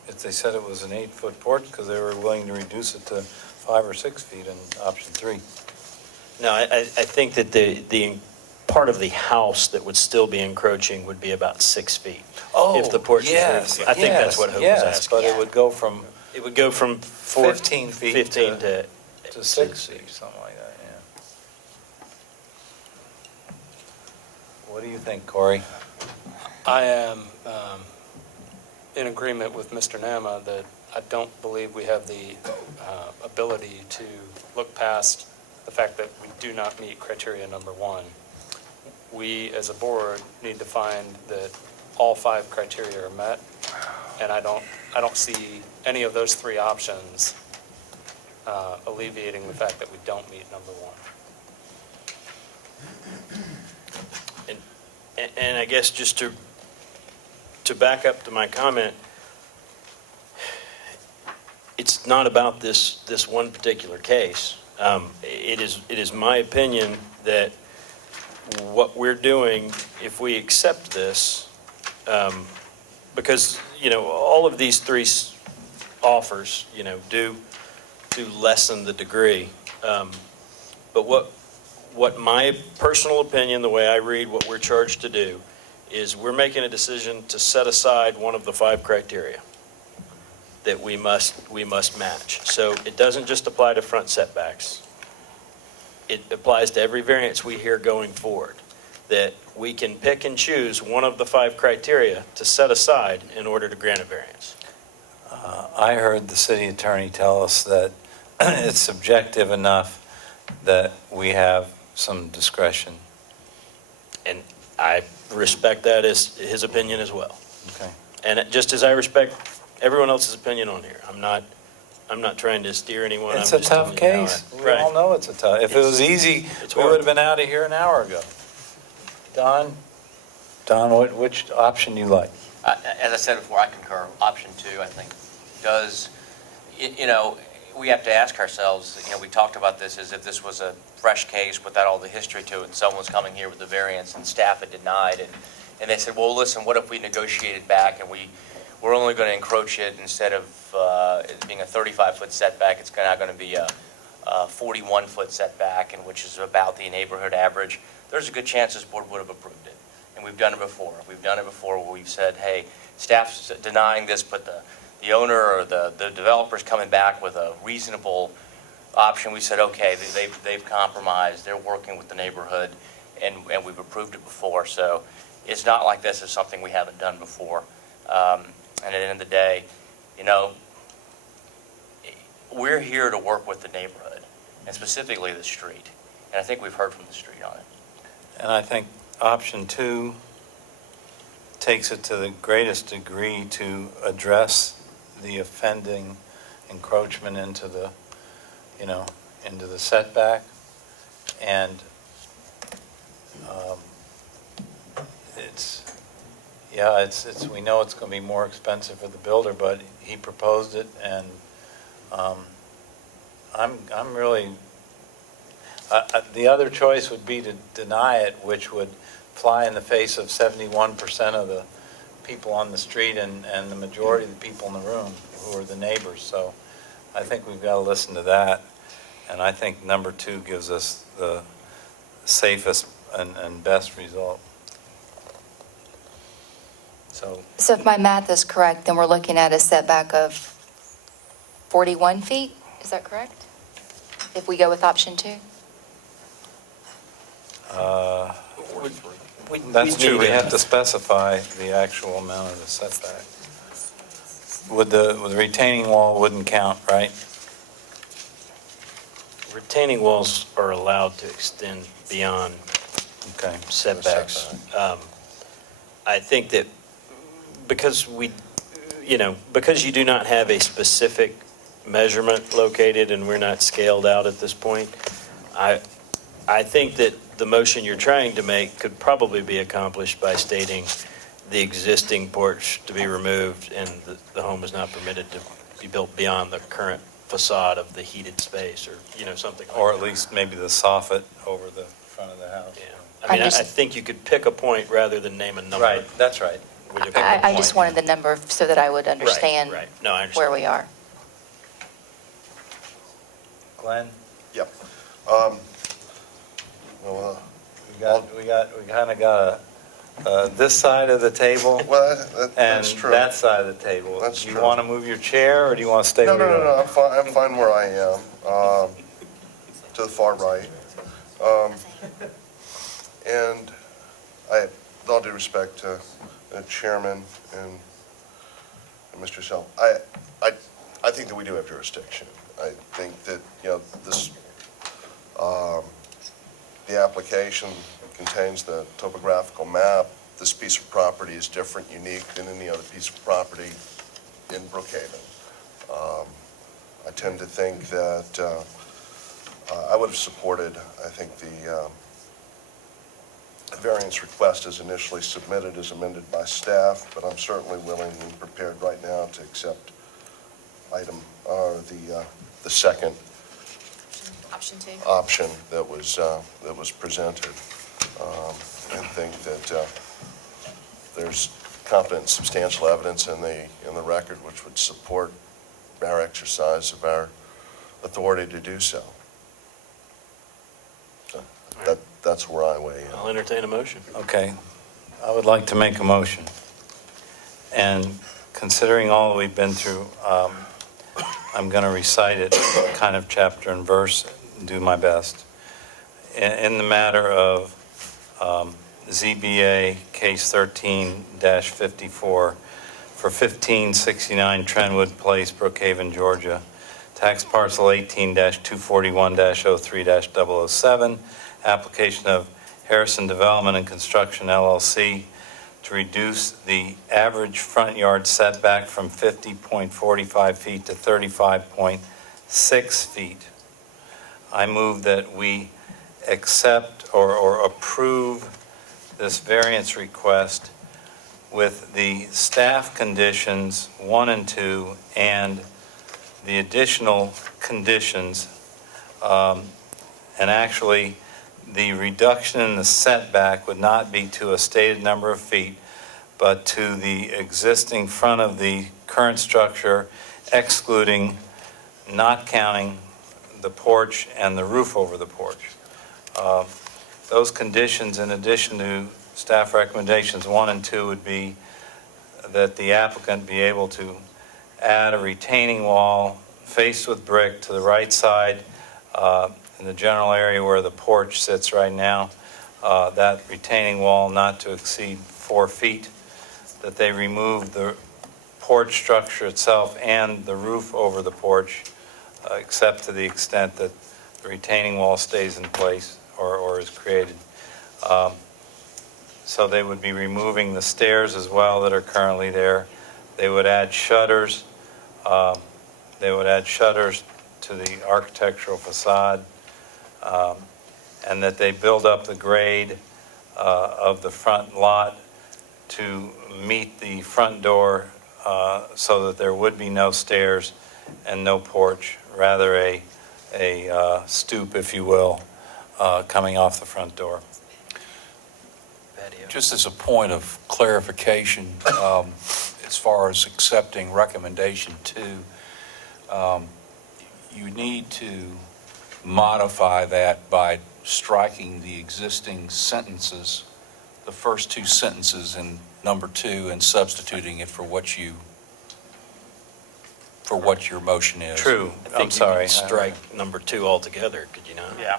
If they said it was an 8-foot porch, because they were willing to reduce it to 5 or 6 feet in option 3. No, I think that the part of the house that would still be encroaching would be about 6 feet. If the porch was yes, I think that's what Hope was yes, asking. but it would go from It would go from 15 feet 15 to to 6 feet, something like that, yeah. What do you think, Corey? I am in agreement with Mr. Nama that I don't believe we have the ability to look past the fact that we do not meet criteria number 1. We, as a board, need to find that all 5 criteria are met, and I don't see any of those 3 options alleviating the fact that we don't meet number 1. And I guess just to back up to my comment, it's not about this one particular case. It is my opinion that what we're doing, if we accept this, because, all of these 3 offers, do lessen the degree. But what my personal opinion, the way I read what we're charged to do, is we're making a decision to set aside one of the 5 criteria that we must match. So it doesn't just apply to front setbacks. It applies to every variance we hear going forward, that we can pick and choose one of the 5 criteria to set aside in order to grant a variance. I heard the city attorney tell us that it's subjective enough that we have some discretion. And I respect that as his opinion as well. Okay. And just as I respect everyone else's opinion on here, I'm not trying to steer anyone. It's I'm a just tough telling you how case. We Right. all know it's a tough. If it was easy, it's we hard. would have been out of here an hour ago. Don, which option you like? As I said before, I concur. Option 2, I think, does, we have to ask ourselves, we talked about this as if this was a fresh case without all the history to it, and someone was coming here with the variance and staff had denied it. And they said, well, listen, what if we negotiated back and we're only going to encroach it instead of it being a 35-foot setback, it's now going to be a 41-foot setback, and which is about the neighborhood average. There's a good chance this board would have approved it. And we've done it before. We've done it before where we've said, hey, staff's denying this, but the owner or the developer's coming back with a reasonable option. We said, okay, they've compromised. They're working with the neighborhood, and we've approved it before. So it's not like this is something we haven't done before. And at the end of the day, we're here to work with the neighborhood, and specifically the street. And I think we've heard from the street on it. And I think option 2 takes it to the greatest degree to address the offending encroachment into the, into the setback. And it's we know it's going to be more expensive for the builder, but he proposed it, and I'm really, the other choice would be to deny it, which would fly in the face of 71% of the people on the street and the majority of the people in the room who are the neighbors. So I think we've got to listen to that. And I think number 2 gives us the safest and best result. So So if my math is correct, then we're looking at a setback of 41 feet? Is that correct? If we go with option 2? That's true, we have to specify the actual amount of the setback. With the retaining wall wouldn't count, right? Retaining walls are allowed to extend beyond Okay. setbacks. I think that because because you do not have a specific measurement located and we're not scaled out at this point, I think that the motion you're trying to make could probably be accomplished by stating the existing porch to be removed and the home is not permitted to be built beyond the current facade of the heated space, or something like that. Or at least maybe the soffit over the front of the house. Yeah. I mean, I think you could pick a point rather than name a number. Right, that's right. I just wanted the number so that I would understand Right. No, I understand. where we are. Glenn? Yep. We kind of got this side of the table Well, and that's true. that side of the table. That's Do you true. want to move your chair, or do you want to stay No, where you are? I'm fine where I am, to the far right. And with all due respect to the chairman and Mr. Sell, I think that we do have jurisdiction. I think that, this, the application contains the topographical map. This piece of property is different, unique than any other piece of property in Brookhaven. I tend to think that I would have supported, I think, the variance request as initially submitted as amended by staff, but I'm certainly willing and prepared right now to accept the second Option 2. option that was presented, and think that there's competent and substantial evidence in the record which would support our exercise of our authority to do so. So that's where I weigh in. I'll entertain a motion. Okay, I would like to make a motion. And considering all we've been through, I'm going to recite it kind of chapter and verse, and do my best. In the matter of ZBA case 13-54 for 1569 Trentwood Place, Brookhaven, Georgia, tax parcel 18-241-03-007, application of Harrison Development and Construction LLC to reduce the average front yard setback from 50.45 feet to 35.6 feet. I move that we accept or approve this variance request with the staff conditions 1 and 2 and the additional conditions, and actually the reduction in the setback would not be to a stated number of feet, but to the existing front of the current structure, excluding, not counting the porch and the roof over the porch. Those conditions, in addition to staff recommendations 1 and 2, would be that the applicant be able to add a retaining wall faced with brick to the right side in the general area where the porch sits right now, that retaining wall not to exceed 4 feet, that they remove the porch structure itself and the roof over the porch, except to the extent that the retaining wall stays in place or is created. So they would be removing the stairs as well that are currently there. They would add shutters. They would add shutters to the architectural facade, and that they build up the grade of the front lot to meet the front door so that there would be no stairs and no porch, rather a stoop, if you will, coming off the front door. Patio. patio. Just as a point of clarification, as far as accepting recommendation 2, you need to modify that by striking the existing sentences, the first 2 sentences in number 2, and substituting it for what your motion is. True. I'm I think sorry. you could strike number 2 altogether, could you not? Yeah.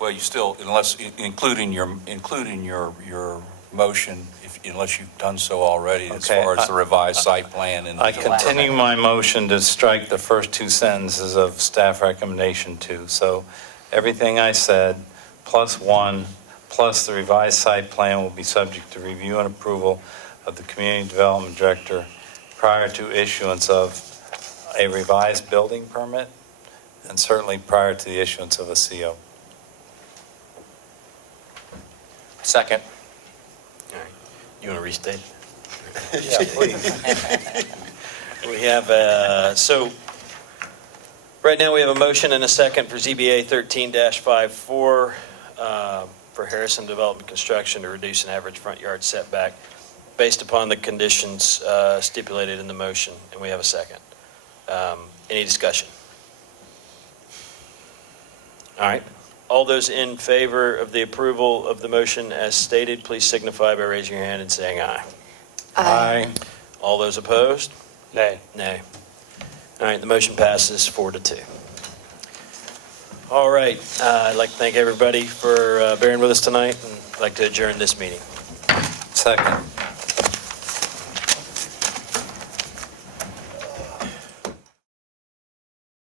Well, you still, unless, including your motion, unless you've done so already, as Okay, far as the revised site plan and. I continue my motion to strike the first 2 sentences of staff recommendation 2. So everything I said, plus 1, plus the revised site plan will be subject to review and approval of the community development director prior to issuance of a revised building permit, and certainly prior to the issuance of a CO. Second. You want to restate? Yeah, please. We have, so, right now we have a motion and a second for ZBA 13-54 for Harrison Development Construction to reduce an average front yard setback based upon the conditions stipulated in the motion, and we have a second. Any discussion? All right. All those in favor of the approval of the motion as stated, please signify by raising your hand and saying aye. Aye. All those opposed? Nay. Nay. All right, the motion passes 4-2. All right, I'd like to thank everybody for bearing with us tonight, and I'd like to adjourn this meeting. Second.